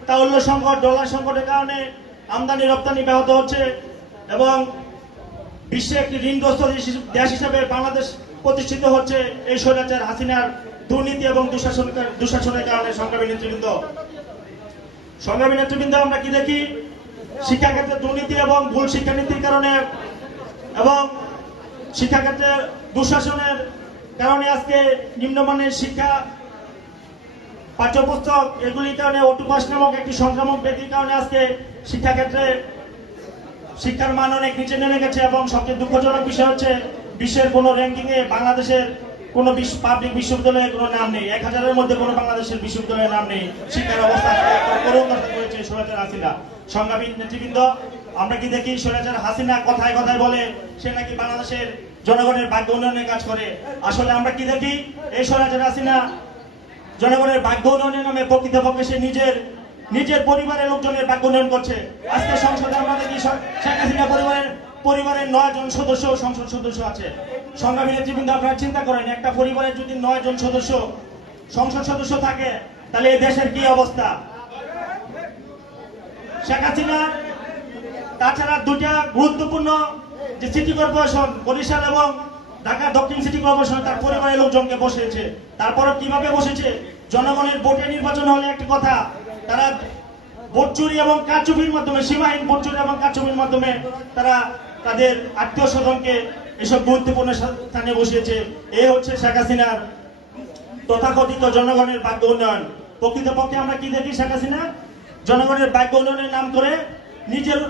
তাহলে সংকট, ডলার সংকটের কারণে আমদানি রপ্তানি ব্যাহত হচ্ছে এবং বিশ্বে একটি ঋণগ্রস্ত দেশ হিসেবে বাংলাদেশ প্রতিষ্ঠিত হচ্ছে এই স্বৈরাচার হাসিনার দুর্নীতি এবং দুঃশাসনের কারণে। সংগ্রামী নেতৃবৃন্দ, আমরা কি দেখি? শিক্ষাক্ষেত্রে দুর্নীতি এবং ভুল শিক্ষানীতির কারণে এবং শিক্ষাক্ষেত্রে দুঃশাসনের কারণে আজকে নিম্নমানের শিক্ষা, পাঠ্যপুস্তক এগুলির কারণে অটুপাস নামক একটি সংক্রামক ব্যাধির কারণে আজকে শিক্ষাক্ষেত্রে শিক্ষার মান অনেক নিচে নেমে গেছে। এবং সবচেয়ে দুঃখজনক বিষয় হচ্ছে বিশ্বের কোন র্যাঙ্কিং এ বাংলাদেশের কোন পাবলিক বিশ্ববিদ্যালয়ের কোনো নাম নেই। 1000-এর মধ্যে কোনো বাংলাদেশের বিশ্ববিদ্যালয়ের নাম নেই। শিক্ষার অবস্থা করুণ করেছে স্বৈরাচার হাসিনা। সংগ্রামী নেতৃবৃন্দ, আমরা কি দেখি? স্বৈরাচার হাসিনা কথায় কথায় বলে সে নাকি বাংলাদেশের জনগণের ভাগ্য উন্নয়নের কাজ করে। আসলে আমরা কি দেখি? এই স্বৈরাচার হাসিনা জনগণের ভাগ্য উন্নয়নের নামে প্রকৃতপক্ষে সে নিজের পরিবারের লোকজনের ভাগ্য উন্নয়ন করছে। আজকে সংসদে আমরা দেখি শেখ হাসিনা পরিবারের 9 জন সদস্য সংসদ সদস্য আছে। সংগ্রামী নেতৃবৃন্দ, আপনারা চিন্তা করেন, একটা পরিবারের যদি 9 জন সদস্য সংসদ সদস্য থাকে, তাহলে এই দেশের কি অবস্থা? শেখ হাসিনা তাছাড়া 2টা গুরুত্বপূর্ণ যে সিটি কর্পোরেশন, বরিশাল এবং ঢাকা দক্ষিণ সিটি কর্পোরেশন, তার পরিবারের লোকজনকে বসিয়েছে। তারপরে কিভাবে বসেছে? জনগণের ভোটে নির্বাচন হলে একটা কথা, তারা ভোট চুরি এবং কারচুপির মাধ্যমে, সীমাহীন ভোট চুরি এবং কারচুপির মাধ্যমে তারা তাদের আত্মীয় স্বজনকে এসব গুরুত্বপূর্ণ স্থানে বসিয়েছে। এ হচ্ছে শেখ হাসিনার তথাকথিত জনগণের ভাগ্য উন্নয়ন। প্রকৃতপক্ষে আমরা কি দেখি, শেখ হাসিনা জনগণের ভাগ্য উন্নয়নের নাম করে নিজের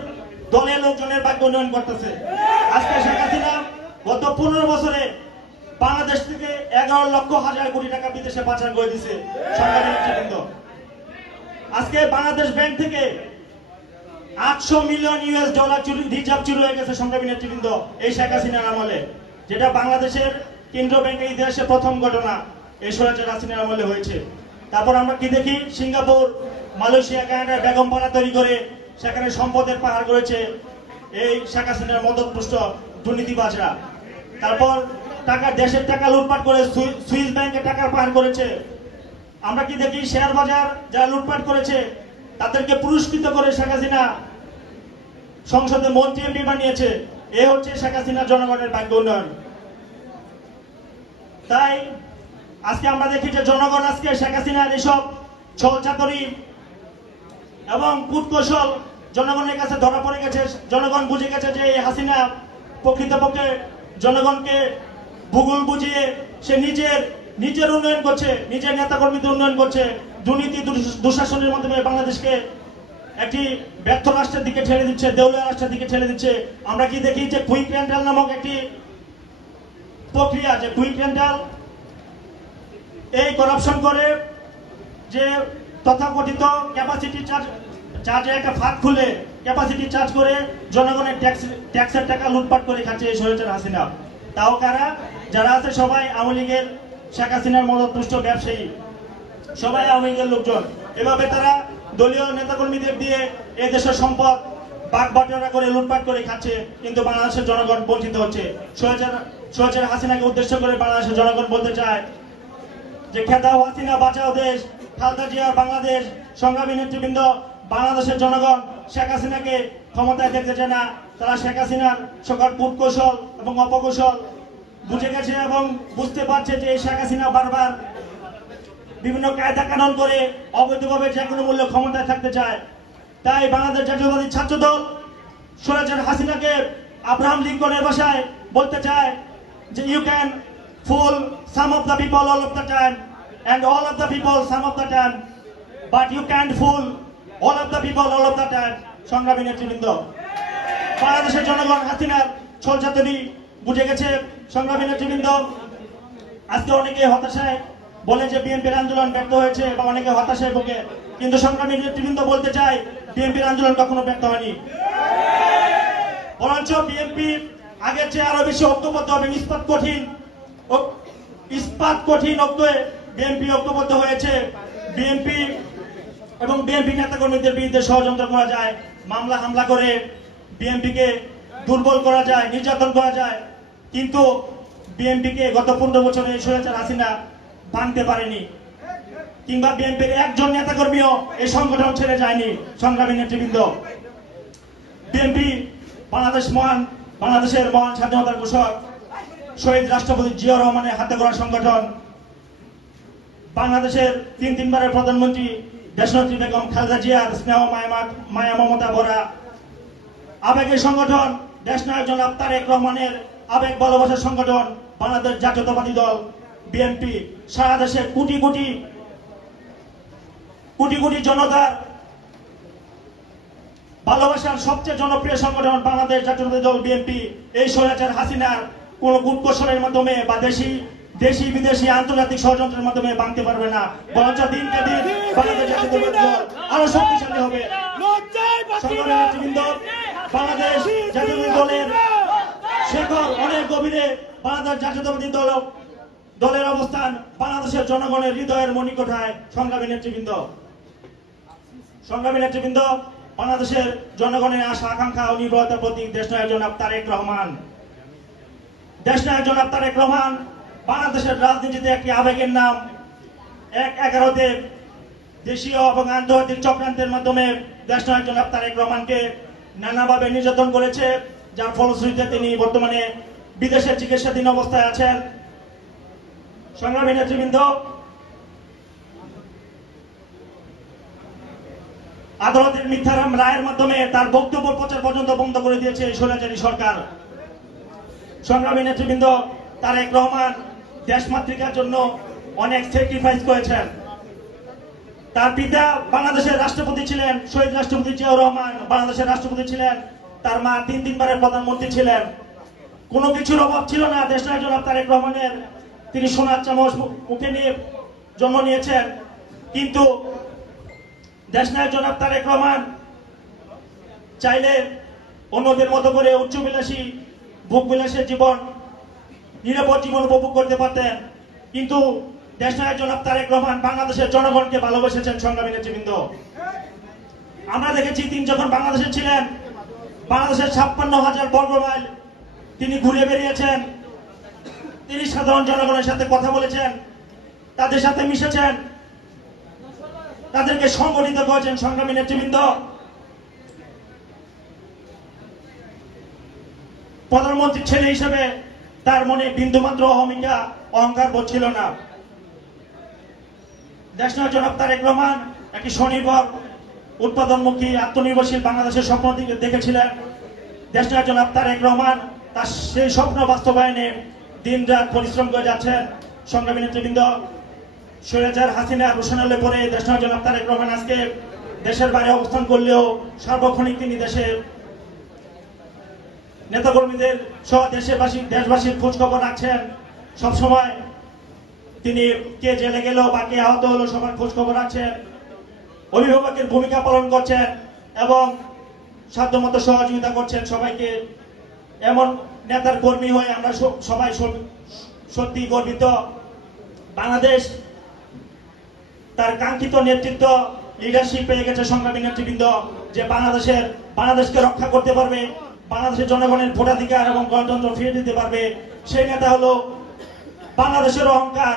দলের লোকজনের ভাগ্য উন্নয়ন করতেছে। আজকে শেখ হাসিনা গত 15 বছরে বাংলাদেশ থেকে 11 লক্ষ হাজার কোটি টাকা বিদেশে পাচার করে দিচ্ছে সরকারি নেতৃবৃন্দ। আজকে বাংলাদেশ ব্যাংক থেকে 800 মিলিয়ন US ডলার রিজার্ভ চুরি হয়ে গেছে সংগ্রামী নেতৃবৃন্দ এই শেখ হাসিনার আমলে, যেটা বাংলাদেশের কেন্দ্রীয় ব্যাংকের ইতিহাসে প্রথম ঘটনা এই স্বৈরাচার হাসিনার আমলে হয়েছে। তারপর আমরা কি দেখি, সিঙ্গাপুর, মালয়েশিয়া, কানাডার বেগমপাড়া তৈরি করে সেখানে সম্পদের পাহাড় করেছে এই শেখ হাসিনার মদতপুষ্ট দুর্নীতিবাজরা। তারপর দেশের টাকা লুটপাট করে সুইস ব্যাংকে টাকার পাহাড় করেছে। আমরা কি দেখি, শেয়ার বাজার যারা লুটপাট করেছে তাদেরকে পুরস্কৃত করে শেখ হাসিনা সংসদে মন্ত্রী এমপি বানিয়েছে। এ হচ্ছে শেখ হাসিনা জনগণের ভাগ্য উন্নয়ন। তাই আজকে আমরা দেখি যে জনগণ আজকে শেখ হাসিনার এসব ছলচাতুরি এবং কূটকৌশল জনগণের কাছে ধরা পড়ে গেছে। জনগণ বুঝে গেছে যে এই হাসিনা প্রকৃতপক্ষে জনগণকে ভূগোল বুঝিয়ে সে নিজের উন্নয়ন করছে, নিজের নেতাকর্মীদের উন্নয়ন করছে, দুর্নীতি দুঃশাসনের মাধ্যমে বাংলাদেশকে একটি ব্যর্থ রাষ্ট্রের দিকে ঠেলে দিচ্ছে, দেউলিয়া রাষ্ট্রের দিকে ঠেলে দিচ্ছে। আমরা কি দেখি যে কুইক রেন্টাল নামক একটি প্রক্রিয়া, যে কুইক রেন্টাল এই করাপশন করে, যে তথাকথিত ক্যাপাসিটি চার্জের একটা ফাঁক খুলে ক্যাপাসিটি চার্জ করে জনগণের ট্যাক্সের টাকা লুটপাট করে খাচ্ছে এই স্বৈরাচার হাসিনা। তাও কারা, যারা আছে সবাই আওয়ামী লীগের, শেখ হাসিনার মদতপুষ্ট ব্যবসায়ী, সবাই আওয়ামী লীগের লোকজন। এভাবে তারা দলীয় নেতাকর্মীদের দিয়ে এই দেশের সম্পদ ভাগ বাটোয়ারা করে লুটপাট করে খাচ্ছে, কিন্তু বাংলাদেশের জনগণ বঞ্চিত হচ্ছে। স্বৈরাচার হাসিনাকে উদ্দেশ্য করে বাংলাদেশের জনগণ বলতে চায় যে খেদাও হাসিনা, বাঁচাও দেশ, খালেদা জিয়ার বাংলাদেশ। সংগ্রামী নেতৃবৃন্দ, বাংলাদেশের জনগণ শেখ হাসিনাকে ক্ষমতায় দেখতে চায় না। তারা শেখ হাসিনার সকল কূটকৌশল এবং অপকৌশল বুঝে গেছে এবং বুঝতে পারছে যে শেখ হাসিনা বারবার বিভিন্ন কায়দা কানুন করে অবৈধভাবে যে কোনো মূল্য ক্ষমতায় থাকতে চায়। তাই বাংলাদেশ জাতীয়তাবাদী ছাত্র দল স্বৈরাচার হাসিনাকে আব্রাহাম লিঙ্কনের ভাষায় বলতে চায় যে you can fool some of the people all of the time and all of the people some of the time, but you can't fool all of the people all of the time. সংগ্রামী নেতৃবৃন্দ, বাংলাদেশের জনগণ হাসিনার ছলচাতুরি বুঝে গেছে। সংগ্রামী নেতৃবৃন্দ, আজকে অনেকে হতাশায় বলে যে বিএনপির আন্দোলন ব্যর্থ হয়েছে বা অনেকে হতাশায় ভোগে, কিন্তু সংগ্রামী নেতৃবৃন্দ বলতে চাই বিএনপির আন্দোলন কখনো ব্যর্থ হয়নি। বরঞ্চ বিএনপি আগের চেয়ে আরো বেশি ঐক্যবদ্ধ এবং ইস্পাত কঠিন ঐক্যে বিএনপি ঐক্যবদ্ধ হয়েছে। বিএনপি এবং বিএনপি নেতাকর্মীদের বিরুদ্ধে ষড়যন্ত্র করা যায়, মামলা হামলা করে বিএনপিকে দুর্বল করা যায়, নির্যাতন করা যায়, কিন্তু বিএনপিকে গত 15 বছরে এই স্বৈরাচার হাসিনা ভাঙতে পারেনি, কিংবা বিএনপির একজন নেতাকর্মীও এই সংগঠন ছেড়ে যায়নি। সংগ্রামী নেতৃবৃন্দ, বিএনপি বাংলাদেশের মহান স্বাধীনতার ঘোষক শহীদ রাষ্ট্রপতি জিয়াউর রহমানের হাতে গড়া সংগঠন। বাংলাদেশের তিনবারের প্রধানমন্ত্রী দেশনেত্রী বেগম খালেদা জিয়ার স্নেহ মায়া মমতা ভরা আবেগের সংগঠন, দেশনায়ক জনাব তারেক রহমানের আবেগ ভালোবাসার সংগঠন বাংলাদেশ জাতীয়তাবাদী দল বিএনপি। সারা দেশে কোটি কোটি জনতার ভালোবাসার সবচেয়ে জনপ্রিয় সংগঠন বাংলাদেশ জাতীয়তাবাদী দল বিএনপি। এই স্বৈরাচার হাসিনার কোন কূটকৌশলের মাধ্যমে বা দেশি বিদেশি আন্তর্জাতিক ষড়যন্ত্রের মাধ্যমে ভাঙতে পারবে না, বরঞ্চ দিনকে দিন বাংলাদেশ জাতীয়তাবাদী দল আরো শক্তিশালী হবে। সংগ্রামী নেতৃবৃন্দ, বাংলাদেশ জাতীয়তাবাদী দলের শেকড় অনেক গভীরে। বাংলাদেশ জাতীয়তাবাদী দলের অবস্থান বাংলাদেশের জনগণের হৃদয়ের মণিকোঠায়। সংগ্রামী নেতৃবৃন্দ, বাংলাদেশের জনগণের আশা আকাঙ্ক্ষা ও নির্ভরতার প্রতীক দেশনায়ক জনাব তারেক রহমান। দেশনায়ক জনাব তারেক রহমান বাংলাদেশের রাজনীতিতে একটি আবেগের নাম। 11তে দেশীয় এবং আন্তর্জাতিক চক্রান্তের মাধ্যমে দেশনায়ক জনাব তারেক রহমানকে নানাভাবে নির্যাতন করেছে, যার ফলশ্রুতিতে তিনি বর্তমানে বিদেশে চিকিৎসাধীন অবস্থায় আছেন। সংগ্রামী নেতৃবৃন্দ, আদালতের মিথ্যা রায়ের মাধ্যমে তার বক্তব্য প্রচার পর্যন্ত বন্ধ করে দিয়েছে স্বৈরাচারী সরকার। সংগ্রামী নেতৃবৃন্দ, তারেক রহমান দেশমাতৃকার জন্য অনেক স্যাক্রিফাইস করেছেন। তার পিতা বাংলাদেশের রাষ্ট্রপতি ছিলেন, শহীদ রাষ্ট্রপতি জিয়াউর রহমান বাংলাদেশের রাষ্ট্রপতি ছিলেন। তার মা 3 বারের প্রধানমন্ত্রী ছিলেন। কোনো কিছুর অভাব ছিল না দেশনায়ক জনাব তারেক রহমানের। তিনি সোনার চামচ মুখে নিয়ে জন্ম নিয়েছেন, কিন্তু দেশনায়ক জনাব তারেক রহমান চাইলে অন্যদের মতো করে উচ্চবিলাসী ভোগবিলাসের জীবন, নিরাপদ জীবন উপভোগ করতে পারতেন, কিন্তু দেশনায়ক জনাব তারেক রহমান বাংলাদেশের জনগণকে ভালোবেসেছেন। সংগ্রামী নেতৃবৃন্দ, আমরা দেখেছি তিনি যখন বাংলাদেশে ছিলেন, বাংলাদেশের 56,000 বর্গ মাইল তিনি ঘুরে বেরিয়েছেন। তিনি সাধারণ জনগণের সাথে কথা বলেছেন, তাদের সাথে মিশেছেন, তাদেরকে সংগঠিত করেছেন। সংগ্রামী নেতৃবৃন্দ, প্রধানমন্ত্রীর ছেলে হিসেবে তার মনে বিন্দুমাত্র অহংকার বোধ ছিল না। দেশনায়ক জনাব তারেক রহমান একটি স্বনির্ভর, উৎপাদনমুখী, আত্মনির্ভরশীল বাংলাদেশের স্বপ্ন দেখেছিলেন। দেশনায়ক জনাব তারেক রহমান তার সেই স্বপ্ন বাস্তবায়নে দিন রাত পরিশ্রম করে যাচ্ছেন। সংগ্রামী নেতৃবৃন্দ, স্বৈরাচার হাসিনা রোশনালে পরে দেশনায়ক জনাব তারেক রহমান আজকে দেশের বাইরে অবস্থান করলেও সার্বক্ষণিক তিনি দেশের নেতাকর্মীদের সহ দেশবাসীর খোঁজ খবর রাখছেন। সবসময় তিনি কে জেলে গেল বা কে আহত হলো সবার খোঁজ খবর রাখছেন, অভিভাবকের ভূমিকা পালন করছেন এবং সাধ্যমতো সহযোগিতা করছেন সবাইকে। এমন নেতার কর্মী হয়ে আমরা সবাই সত্যি গর্বিত। বাংলাদেশ তার কাঙ্ক্ষিত নেতৃত্ব, লিডারশিপ পেয়ে গেছে। সংগ্রামী নেতৃবৃন্দ, যে বাংলাদেশকে রক্ষা করতে পারবে, বাংলাদেশের জনগণের ভোটাধিকার এবং গণতন্ত্র ফিরে দিতে পারবে, সেই নেতা হলো বাংলাদেশের অহংকার,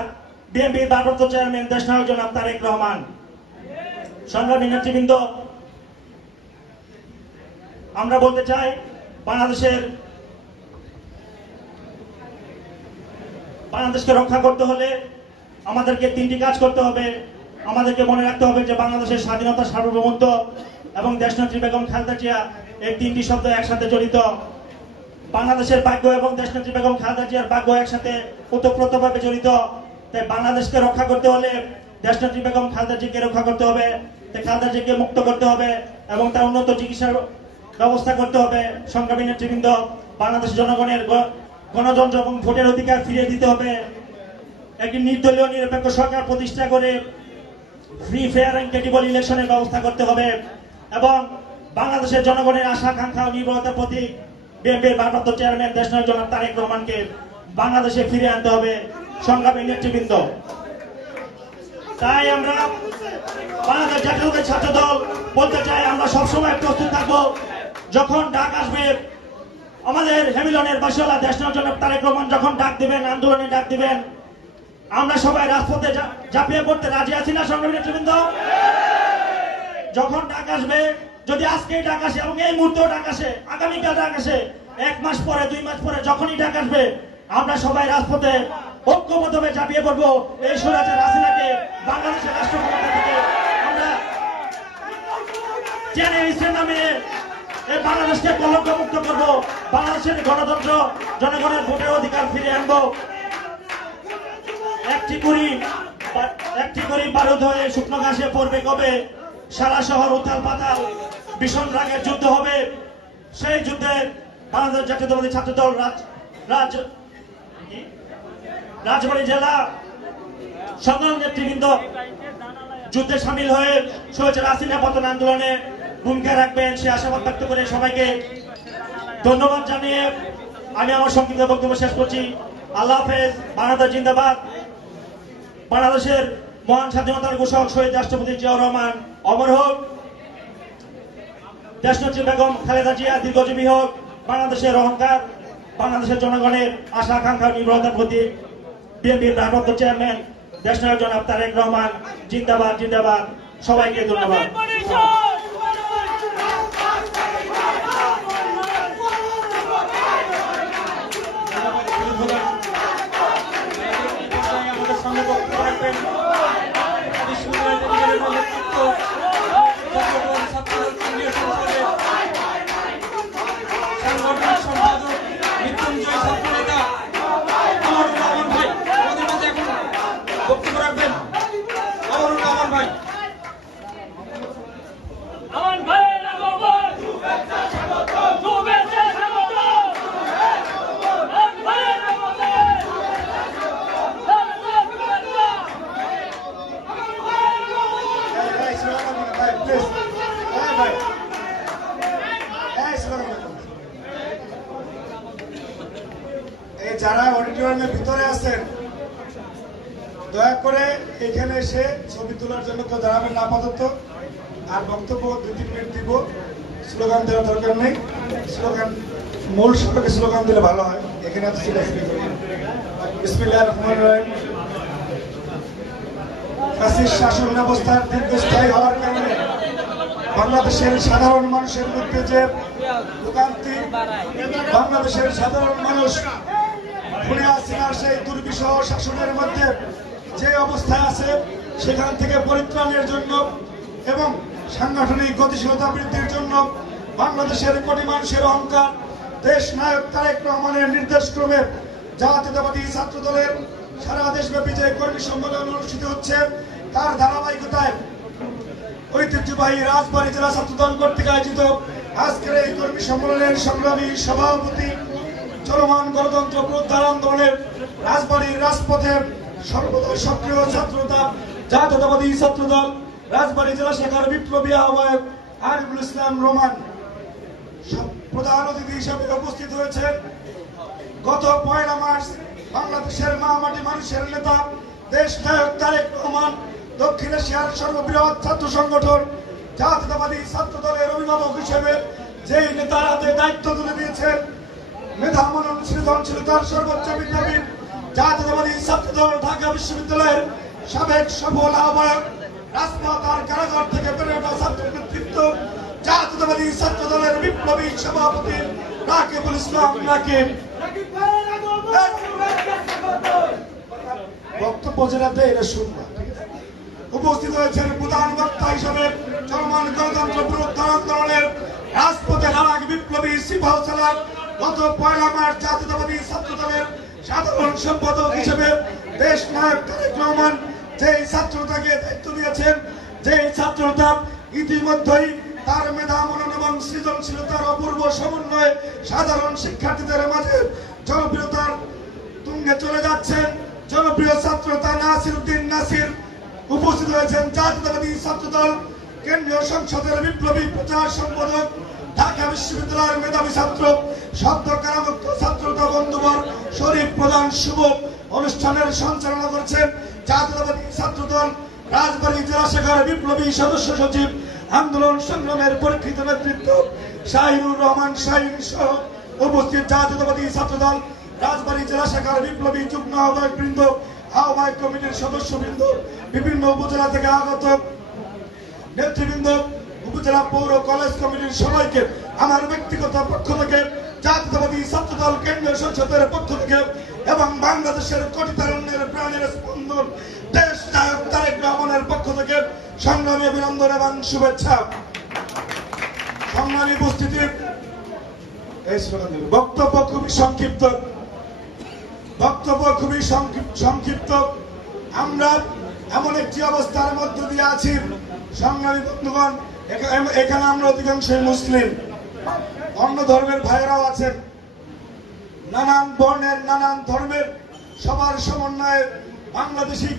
বিএনপির ভারপ্রাপ্ত চেয়ারম্যান দেশনায়ক জনাব তারেক রহমান। সংগ্রামী নেতৃবৃন্দ, আমরা বলতে চাই, বাংলাদেশকে রক্ষা করতে হলে আমাদেরকে 3টি কাজ করতে হবে। আমাদেরকে মনে রাখতে হবে যে বাংলাদেশের স্বাধীনতা, সার্বভৌমত্ব এবং দেশনেত্রী বেগম খালেদা জিয়া এই 3টি শব্দ একসাথে জড়িত। বাংলাদেশের ভাগ্য এবং দেশনেত্রী বেগম খালেদা জিয়ার ভাগ্য একসাথে ওতপ্রোতভাবে জড়িত। তাই বাংলাদেশকে রক্ষা করতে হলে দেশনেত্রী বেগম খালেদা জিয়াকে রক্ষা করতে হবে, খালেদা জিয়াকে মুক্ত করতে হবে এবং তার উন্নত চিকিৎসার ব্যবস্থা করতে হবে। সংগ্রামী নেতৃবৃন্দ, বাংলাদেশের জনগণের গণতন্ত্র এবং ভোটের অধিকার ফিরিয়ে দিতে হবে। একটি নির্দলীয় নিরপেক্ষ সরকার প্রতিষ্ঠা করে ফ্রি, ফেয়ার এন্ড ক্রেডিবল ইলেকশনের ব্যবস্থা করতে হবে এবং বাংলাদেশের জনগণের আশা, আকাঙ্ক্ষা ও নির্ভরতার প্রতীক বিএনপির ভারপ্রাপ্ত চেয়ারম্যান দেশনায়ক জনাব তারেক রহমানকে বাংলাদেশে ফিরে আনতে হবে। সংগ্রামী নেতৃবৃন্দ, তাই আমরা বাংলাদেশ জাতীয়তাবাদী ছাত্র দল বলতে চাই, আমরা সবসময় প্রস্তুত থাকবো। যখন ডাক আসবে, আমাদের হেমিলনের বাসিওয়ালা দেশনায়ক জনাব তারেক রহমান যখন ডাক দিবেন, আন্দোলনে ডাক দিবেন, আমরা সবাই রাজপথে ঝাঁপিয়ে পড়তে রাজি আছি না? সংগ্রামী নেতৃবৃন্দ, যখন ডাক আসবে, যদি আজকেই ডাক আসে এবং এই মুহূর্তেও ডাক আসে, আগামীকাল ডাক আসে, 1 মাস পরে, 2 মাস পরে, যখনই ডাক আসবে, আমরা সবাই রাজপথে ঐক্যবদ্ধভাবে ঝাঁপিয়ে পড়বো। এই স্বৈরাচার হাসিনাকে বাংলাদেশের রাষ্ট্র ক্ষমতা থেকে আমরা জেনে ইসলাম নামে এই বাংলাদেশকে কলঙ্ক মুক্ত করবো। বাংলাদেশের গণতন্ত্র, জনগণের ভোটের অধিকার ফিরে আনবো। একটি করি বারুদ হয়ে শুকনো ঘাসে পড়বে কবে, সারা শহর উথাল পাতাল, ভীষণ রাগের যুদ্ধ হবে। সেই যুদ্ধে বাংলাদেশ জাতীয়তাবাদী ছাত্র দল রাজবাড়ী জেলা সংগ্রাম নেতৃবৃন্দ যুদ্ধে সামিল হয়ে স্বৈরাচার হাসিনা পতন আন্দোলনে ভূমিকা রাখবেন, সে আশাবাদ ব্যক্ত করে সবাইকে ধন্যবাদ জানিয়ে আমি আমার সংক্ষিপ্ত বক্তব্য শেষ করছি। আল্লাহ হাফেজ। বাংলাদেশ জিন্দাবাদ। বাংলাদেশের মহান স্বাধীনতার ঘোষক শহীদ রাষ্ট্রপতি জিয়াউর রহমান অমর হোক। দেশনেত্রী বেগম খালেদা জিয়া দীর্ঘজীবী হোক। বাংলাদেশের অহংকার, বাংলাদেশের জনগণের আশা, আকাঙ্ক্ষা, নির্ভরতার প্রতি বিএনপির ভারপ্রাপ্ত চেয়ারম্যান দেশনায়ক জনাব তারেক রহমান জিন্দাবাদ, জিন্দাবাদ। সবাইকে ধন্যবাদ। আমাদের সঙ্গে বক্তব্য রাখবেন এই যারা অডিটোরিয়ামের ভিতরে আছেন দয়া করে এখানে এসে ছবি তোলার জন্য কেউ দাঁড়াবেন না আপাতত। আর বক্তব্য 2-3 মিনিট দিব, স্লোগান দেওয়ার দরকার নেই। স্লোগান মূল সড়কে স্লোগান দিলে ভালো হয়, এখানে এত বিসমিল্লাহির রহমানির রহিম। ফ্যাসিস্ট শাসন ব্যবস্থার দীর্ঘস্থায়ী হওয়ার কারণে বাংলাদেশের সাধারণ মানুষের মধ্যে যে ভোগান্তি, বাংলাদেশের সাধারণ মানুষ খুনে হাসিনার সেই দুর্বিষহ শাসনের মধ্যে যে অবস্থায় আছে, সেখান থেকে পরিত্রাণের জন্য এবং সাংগঠনিক গতিশীলতা বৃদ্ধির জন্য বাংলাদেশের কোটি মানুষের অহংকার দেশ নায়ক তারেক রহমানের নির্দেশক্রমে জাতীয়তাবাদী ছাত্র দলের সারা দেশব্যাপী যে কর্মী সম্মেলন অনুষ্ঠিত হচ্ছে, তার ধারাবাহিকতায় ঐতিহ্যবাহী রাজবাড়ী জেলা ছাত্র দল কর্তৃক আয়োজিত আজকের এই কর্মী সম্মেলনের সংগ্রামী সভাপতি, চলমান গণতন্ত্র পুনরুদ্ধার আন্দোলনের রাজবাড়ীর রাজপথের সর্বদা সক্রিয় ছাত্রতা জাতীয়তাবাদী ছাত্র দল রাজবাড়ী জেলা শাখার বিপ্লবী আহ্বায়ক আরিফুল ইসলাম রোমান প্রধান অতিথি হিসেবে উপস্থিত হয়েছেন। গত 1 মার্চ বাংলাদেশের মহামাটি মানুষের নেতা দেশ নায়ক তারেক রহমান দক্ষিণ এশিয়ার সর্ববৃহৎ ছাত্র সংগঠন জাতীয়তাবাদী ছাত্র দলের অভিভাবক হিসেবে যেই নেতার হাতে দায়িত্ব তুলে দিয়েছেন, মেধা মনন সৃজনশীলতার সর্বোচ্চ বিদ্যাপীঠ জাতীয়তাবাদী ছাত্র দল ঢাকা বিশ্ববিদ্যালয়ের সাবেক সফল আহ্বায়ক, রাজপথ আর কারাগার থেকে বেড়ে ওঠা ছাত্র নেতৃত্ব জাতীয়তাবাদী ছাত্র দলের বিপ্লবী সভাপতি রাকিবুল ইসলাম রাকিব। বক্তব্য যেটাতে এটা শুনবা। উপস্থিত হয়েছেন প্রধান বক্তা হিসেবে চলমান গণতন্ত্র পুনরুদ্ধার আন্দোলনের রাজপথে লড়াক বিপ্লবী সিপাহ সালার গত 1 মার্চ জাতীয়তাবাদী ছাত্র দলের সাধারণ সম্পাদক হিসেবে দেশ নায়ক তারেক রহমান যেই ছাত্রতাকে দায়িত্ব দিয়েছেন, যেই ছাত্রতা ইতিমধ্যেই তার মেধা মনন এবং সৃজনশীলতার অপূর্ব সমন্বয়ে সাধারণ শিক্ষার্থীদের মাঝে জনপ্রিয়তার তুঙ্গে চলে যাচ্ছেন। জনপ্রিয় ছাত্রতা নাসির উদ্দিন নাসির উপস্থিত হয়েছেন জাতীয়তাবাদী ছাত্র দল কেন্দ্রীয় সংসদের বিপ্লবী প্রচার সম্পাদক, ঢাকা বিশ্ববিদ্যালয়ের মেধাবী ছাত্র, শব্দ কারামুক্ত ছাত্রতা বন্ধুবর শরীফ প্রধান শুভ। অনুষ্ঠানের সঞ্চালনা করছেন জাতীয়তাবাদী ছাত্র দল রাজবাড়ী জেলা শাখার বিপ্লবী সদস্য সচিব, আন্দোলন সংগ্রামের পরীক্ষিত নেতৃত্ব শাহিনুর রহমান শাহিন সহ উপস্থিত জাতীয়তাবাদী ছাত্র দল রাজবাড়ী জেলা শাখার বিপ্লবী যুগ্ম আহ্বায়ক বৃন্দ, আহ্বায়ক কমিটির সদস্যবৃন্দ, বিভিন্ন উপজেলা থেকে আগত নেতৃবৃন্দ, উপজেলা পৌর কলেজ কমিটির সবাইকে আমার ব্যক্তিগত পক্ষ থেকে, জাতীয়তাবাদী ছাত্র দল কেন্দ্রীয় সংসদের পক্ষ থেকে এবং বাংলাদেশের কোটি তারুণ্যের প্রাণের স্পন্দন দেশ নায়ক তারেক রহমানের পক্ষ থেকে সংগ্রামী অভিনন্দন এবং শুভেচ্ছা। সংগ্রামী উপস্থিতি, বক্তব্য খুবই সংক্ষিপ্ত। আমরা এমন একটি অবস্থার মধ্য দিয়ে আছি, সংগ্রামী বন্ধুগণ, এখানে আমরা অধিকাংশই মুসলিম, অন্য ধর্মের ভাইয়েরাও আছেন, নানান বর্ণের নানান ধর্মের সবার সমন্বয়ে বাংলাদেশি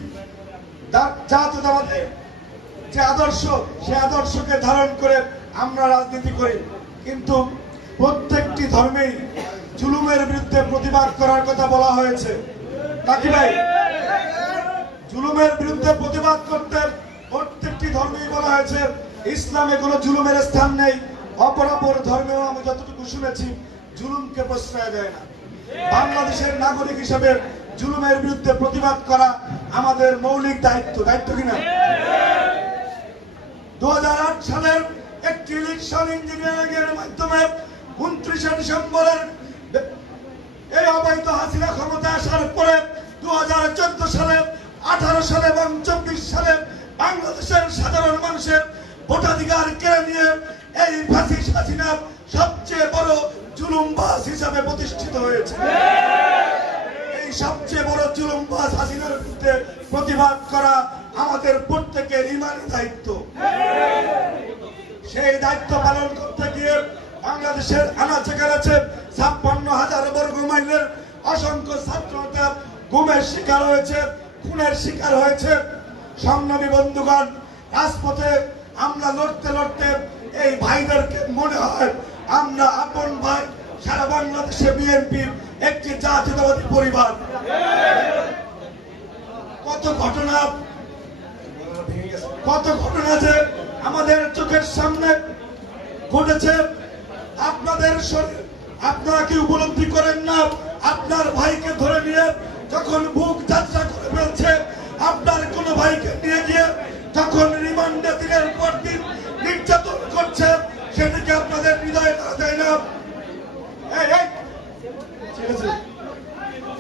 জাতীয়তাবাদের যে আদর্শ, সে আদর্শকে ধারণ করে আমরা রাজনীতি করি। কিন্তু প্রত্যেকটি ধর্মেই জুলুমের বিরুদ্ধে প্রতিবাদ করার কথা বলা হয়েছে নাকি ভাই? জুলুমের বিরুদ্ধে প্রতিবাদ করতে প্রত্যেকটি ধর্মেই বলা হয়েছে। ইসলামে কোনো জুলুমের স্থান নেই, অপরাপর ধর্মেও আমি যতটুকু শুনেছি জুলুমকে প্রশ্রয় দেয় না। বাংলাদেশের নাগরিক হিসেবে জুলুমের বিরুদ্ধে প্রতিবাদ করা আমাদের মৌলিক দায়িত্ব, দায়িত্ব কিনা? 2008 সালের একটি ইলেকশন ইঞ্জিনিয়ারিং এর মাধ্যমে 29 ডিসেম্বরের এই অবৈধ হাসিনা ক্ষমতা আসার পরে 2014 সালে, 18 সালে এবং 24 সালে বাংলাদেশের সাধারণ মানুষের ভোটাধিকার কেড়ে নিয়ে এই ফ্যাসিস্ট হাসিনা সবচেয়ে বড় জুলুমবাজ হিসাবে প্রতিষ্ঠিত হয়েছে। এই সবচেয়ে বড় জুলুমবাজ হাসিনার বিরুদ্ধে প্রতিবাদ করা আমাদের প্রত্যেকের ইমানি দায়িত্ব। সেই দায়িত্ব পালন করতে গিয়ে বাংলাদেশের আনাচে কানাচে 56,000 বর্গ মাইলের অসংখ্য ছাত্রতা গুমের শিকার হয়েছে, খুনের শিকার হয়েছে। সংগ্রামী বন্ধুগণ, রাজপথে আমরা লড়তে লড়তে এই ভাইদেরকে মনে হয় আমরা আপন ভাই। সারা বাংলাদেশে বিএনপির একটি জাতীয়তাবাদী পরিবার। কত ঘটনা যে আমাদের চোখের সামনে ঘটেছে। আপনারা কি উপলব্ধি করেন না? আপনার ভাইকে ধরে নিয়ে যখন বুক যাত্রা করে ফেলছে, আপনার কোন ভাইকে নিয়ে গিয়ে যখন রিমান্ডে দিনের পর দিন নির্যাতন করছে, সেটাকে আপনাদের হৃদয়ে ধরা যায় না? ঠিক আছে,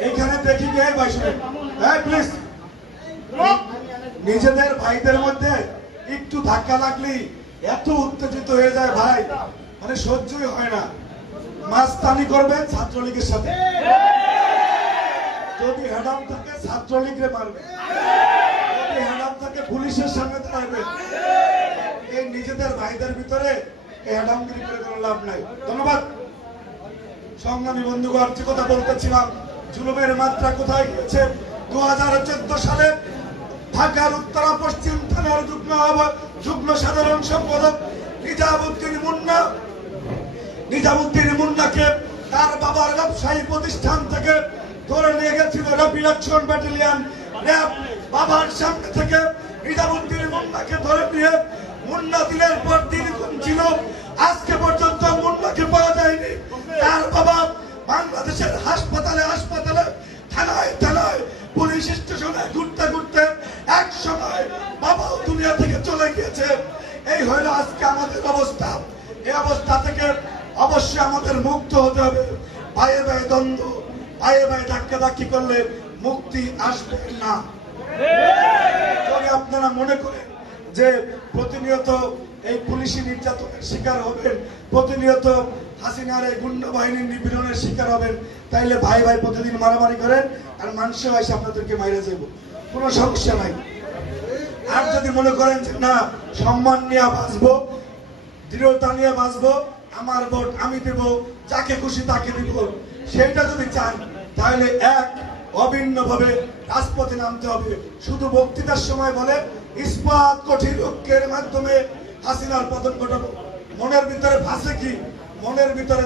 এইখানে দেখি গে ভাই, শুনেন প্লিজ। নিজেদের ভাইদের মধ্যে একটু ধাক্কা লাগলেই এত উত্তেজিত হয়ে যায় ভাই, মানে সহ্যই হয় না। মাস্তানি করবেন ছাত্রলীগের সাথে, যদি হ্যাডাম থাকে ছাত্রলীগরে মারবে, যদি হ্যাডাম থাকে পুলিশের সামনে দাঁড়াবে। এই নিজেদের ভাইদের ভিতরে এই হ্যাডামগিরি করে কোনো লাভ নাই। ধন্যবাদ। সংগ্রামী বন্ধুগণ, যে কথা বলতেছিলাম, জুলুমের মাত্রা কোথায় গিয়েছে? 2014 সালে ঢাকার উত্তরা পশ্চিম থানার যুগ্ম সাধারণ সম্পাদক নিজামুদ্দিন মুন্নাকে তার বাবার ব্যবসায়ী প্রতিষ্ঠান থেকে ধরে নিয়ে গেছিল র্যাপিড অ্যাকশন ব্যাটালিয়ন র্যাব। বাবার সামনে থেকে নিজামুদ্দিন মুন্নাকে ধরে নিয়ে মুন্না দিনের পর দিন ছিল, আজকে পর্যন্ত মুন্নাকে পাওয়া যায়নি। তার বাবা বাংলাদেশের হাসপাতালে থানায় পুলিশ স্টেশনে ঘুরতে ঘুরতে এক সময় বাবাও দুনিয়া থেকে চলে গিয়েছে। এই হলো আজকে আমাদের অবস্থা। এই অবস্থা থেকে অবশ্যই আমাদের মুক্ত হতে হবে। পায়ে পায়ে দ্বন্দ্ব, পায়ে পায়ে ধাক্কাধাক্কি করলে মুক্তি আসবে না। যদি আপনারা মনে করেন যে প্রতিনিয়ত এই পুলিশি নির্যাতনের শিকার হবেন, প্রতিনিয়ত হাসিনার এই গুন্ডা বাহিনীর নিপীড়নের শিকার হবেন, তাইলে ভাই ভাই প্রতিদিন মারামারি করেন আর মানুষের ভাই আপনাদেরকে মাইরে যাব, কোনো সমস্যা নাই। আর যদি মনে করেন যে না, সম্মান নিয়ে বাঁচবো, দৃঢ়তা নিয়ে বাঁচবো, আমার ভোট আমি দেব, যাকে খুশি তাকে দিব, সেইটা যদি চান, তাহলে এক অভিন্নভাবে রাজপথে নামতে হবে। শুধু বক্তৃতার সময় বলে ইস্পাত কঠিন ঐক্যের মাধ্যমে হাসিনার পতন ঘটাবো, মনের ভিতরে ভাসে কি, মনের ভিতরে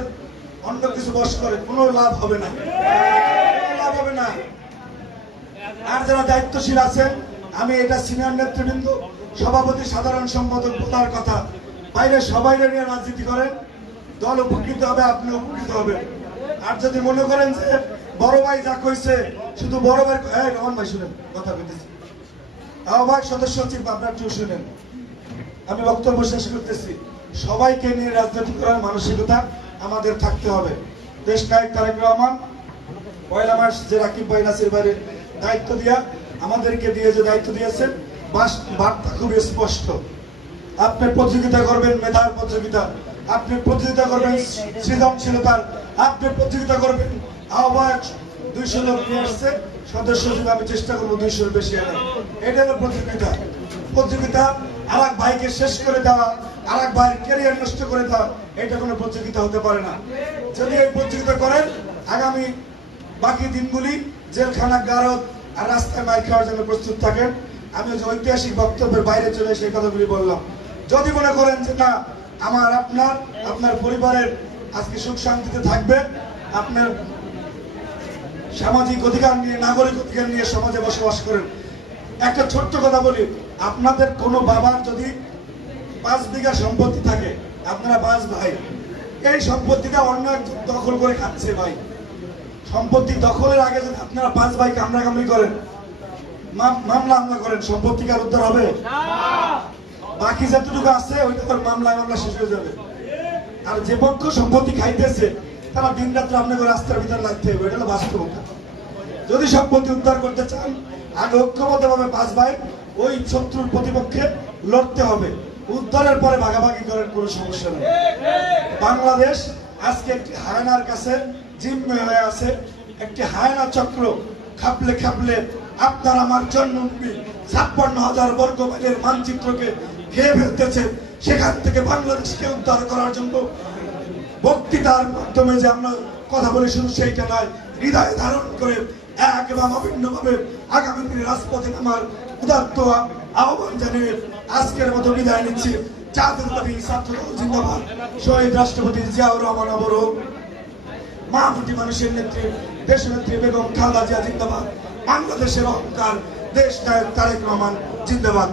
অন্য কিছু বস করে, কোনো লাভ হবে না, লাভ হবে না। আর যারা দায়িত্বশীল আছেন, আমি এটা সিনিয়র নেতৃবৃন্দ, সভাপতি, সাধারণ সম্পাদক বলার কথা, বাইরে সবাই নিয়ে রাজনীতি করেন, দল উপকৃত হবে, আপনি উপকৃত হবেন। আর যদি মনে করেন যে বড় ভাই যা কইছে শুধু বড় ভাই, রহমান ভাই শুনেন কথা বলতেছি, আহ্বায়ক সদস্য সচিব আপনার একটু শুনেন, আমি বক্তব্য শেষ করতেছি। সবাইকে নিয়ে রাজনীতি করার মানসিকতা আমাদের থাকতে হবে। দেশ নায়ক তারেক রহমান পয়লা মাস যে রাকিব ভাই নাসির ভাইয়ের দায়িত্ব দিয়া আমাদেরকে দিয়ে যে দায়িত্ব দিয়েছেন, বার্তা খুবই স্পষ্ট। আপনি প্রতিযোগিতা করবেন মেধার প্রতিযোগিতা, আপনি প্রতিযোগিতা করবেন সৃজনশীলতার, আপনি প্রতিযোগিতা করবেন। আহ্বায়ক 200 লোক নিয়ে আসছে, সদস্য হিসেবে আমি চেষ্টা করবো 200-এর বেশি আনা। এটা হলো প্রতিযোগিতা। প্রতিযোগিতা আর এক ভাইকে শেষ করে দেওয়া, আর এক ভাইয়ের ক্যারিয়ার নষ্ট করে দেওয়া, এটা কোনো প্রতিযোগিতা হতে পারে না। যদি এই প্রতিযোগিতা করেন, আগামী বাকি দিনগুলি জেলখানা, গারদ আর রাস্তায় মাইর খাওয়ার জন্য প্রস্তুত থাকেন। আমি যে ঐতিহাসিক বক্তব্যের বাইরে চলে সেই কথাগুলি বললাম। যদি মনে করেন যে না, আমার আপনার পরিবারের আজকে সুখ শান্তিতে থাকবে, আপনার সামাজিক অধিকার নিয়ে, নাগরিক অধিকার নিয়ে সমাজে বসবাস করেন। একটা ছোট্ট কথা বলি, আপনাদের কোনো বাবার যদি 5 বিঘা সম্পত্তি থাকে, আপনারা 5 ভাই, এই সম্পত্তিটা অন্য একজন দখল করে খাচ্ছে ভাই। সম্পত্তি দখলের আগে যদি আপনারা 5 ভাই কামড়াকামড়ি করেন, মামলা করেন, সম্পত্তিকার উদ্ধার হবে? বাকি যতটুকু আছে ওইটা মামলা শেষ হয়ে যাবে। আর যে পক্ষ সম্পত্তি খাইতেছে তারা দিন রাত্রে আপনাকে রাস্তার ভিতরে লাগতে হবে, এটা হলো বাস্তবতা। যদি সম্পত্তি উদ্ধার করতে চান, আগে ঐক্যবদ্ধভাবে 5 ভাই ওই শত্রুর প্রতিপক্ষে লড়তে হবে। উদ্ধারের পরে ভাগাভাগি করার কোনো সমস্যা নেই। বাংলাদেশ আজকে একটি হায়নার কাছে জিম্মে হয়ে আছে, একটি হায়না চক্র খাপলে খাপলে আপনার আমার জন্মভূমি 56,000 বর্গ মাইলের মানচিত্রকে খেয়ে ফেলতেছে। সেখান থেকে বাংলাদেশকে উদ্ধার করার জন্য বক্তৃতার মাধ্যমে যে আমরা কথা বলি, শুধু সেইটা নয়, হৃদয় ধারণ করে এক এবং অভিন্নভাবে আগামী দিনে রাজপথে নামার উদাত্ত আহ্বান জানিয়ে আজকের মতো বিদায় নিচ্ছি। জাতীয়তাবাদী ছাত্রদল জিন্দাবাদ। শহীদ রাষ্ট্রপতি জিয়াউর রহমান অমর, মাহমুদি মানুষের নেত্রী দেশনেত্রী বেগম খালেদা জিয়া জিন্দাবাদ। বাংলাদেশের অহংকার দেশ নায়ক তারেক রহমান জিন্দাবাদ।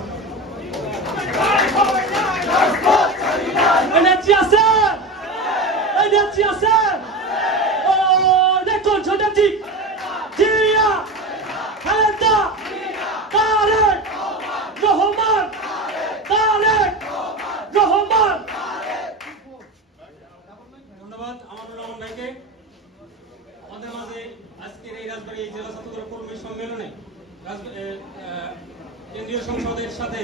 ধন্যবাদ আমানুর রহমান ভাইকে। আমাদের মাঝে আজকের এই রাজবাড়ী জেলা ছাত্রদল কর্মী সম্মেলনে কেন্দ্রীয় সংসদের সাথে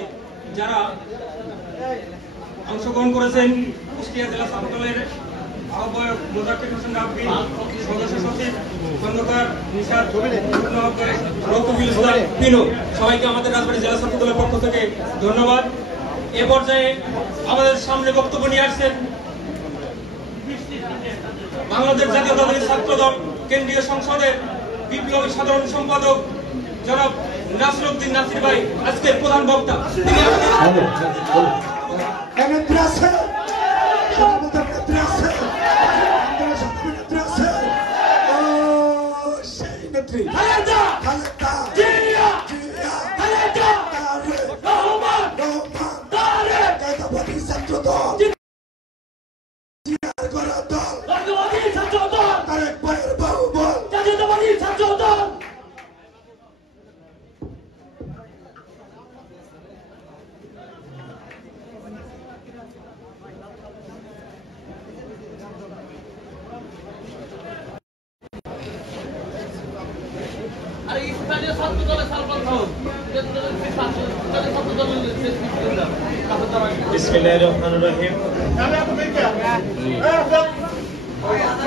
যারা অংশগ্রহণ করেছেন, কুষ্টিয়া জেলা ছাত্রদলের আহ্বায়ক মোজাক্কির হোসেন রাব্বি, সদস্য সচিব খন্দকার নিশাদ, রকিবুল ইসলাম পিনু, সবাইকে আমাদের রাজবাড়ী জেলা ছাত্রদলের পক্ষ থেকে ধন্যবাদ। এ পর্যায়ে আমাদের সামনে বক্তব্য নিয়ে আসছেন বাংলাদেশ জাতীয়তাবাদী ছাত্রদল কেন্দ্রীয় সংসদের বিপ্লবী সাধারণ সম্পাদক জনাব নাসির উদ্দিন নাসির ভাই, আজকের প্রধান বক্তা। বিসমিল্লাহির রহমানির রহিম।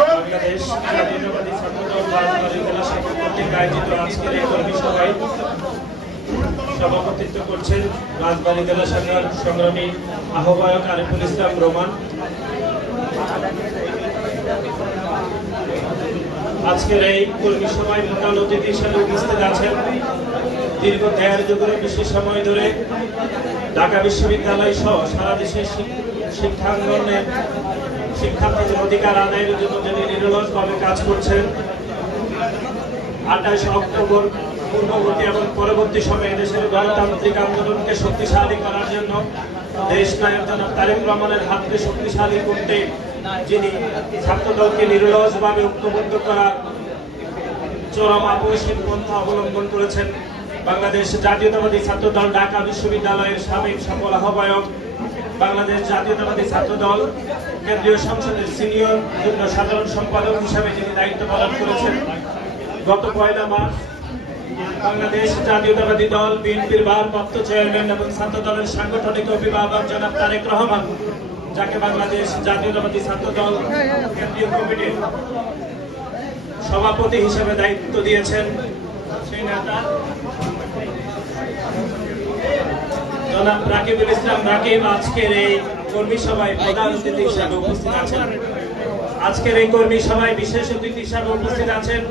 বাংলাদেশ জাতীয়তাবাদী ছাত্রদল রাজবাড়ী জেলা শাখা কর্তৃক আয়োজিত আজকের এই কর্মী সভায় সভাপতিত্ব করছেন রাজবাড়ী জেলা শাখার সংগ্রামী আহ্বায়ক আরিফুল ইসলাম রোমান। আজকের এই কর্মী সভায় প্রধান অতিথি হিসেবে উপস্থিত আছেন দীর্ঘ ১৩ যুগের বেশি সময় ধরে ঢাকা বিশ্ববিদ্যালয় সহ সারা দেশের শিক্ষাঙ্গনে শিক্ষার্থীদের অধিকার আদায়ের জন্য যিনি নিরলসভাবে কাজ করছেন। ২৮ অক্টোবর পূর্ববর্তী এবং পরবর্তী সময়ে দেশের গণতান্ত্রিক আন্দোলনকে শক্তিশালী করার জন্য দেশ নায়ক জনাব তারেক রহমানের হাতকে শক্তিশালী করতে যিনি ছাত্রদলকে নিরলসভাবে ঐক্যবদ্ধ করার চরম আপসহীন পন্থা অবলম্বন করেছেন বাংলাদেশ জাতীয়তাবাদী ছাত্রদল ঢাকা বিশ্ববিদ্যালয়ের সাবেক সফল আহ্বায়ক, বাংলাদেশ জাতীয়তাবাদী ছাত্রদল কেন্দ্রীয় সংসদের সিনিয়র যুগ্ম সাধারণ সম্পাদক হিসাবে যিনি দায়িত্ব পালন করেছেন। গত ১ মার্চ বাংলাদেশ জাতীয়তাবাদী দল বিএনপির ভারপ্রাপ্ত চেয়ারম্যান এবং ছাত্রদলের সাংগঠনিক অভিভাবক জনাব তারেক রহমান, যাকে বাংলাদেশ জাতীয়তাবাদী ছাত্রদল কেন্দ্রীয় কমিটির সভাপতি হিসেবে দায়িত্ব দিয়েছেন, সেই নেতা জনাব রাকিবুল ইসলাম রাকিব আজকের এই কর্মী সভায় প্রধান অতিথি হিসেবে উপস্থিত আছেন। আজকের এই কর্মী সভায় বিশেষ অতিথি হিসেবে উপস্থিত আছেন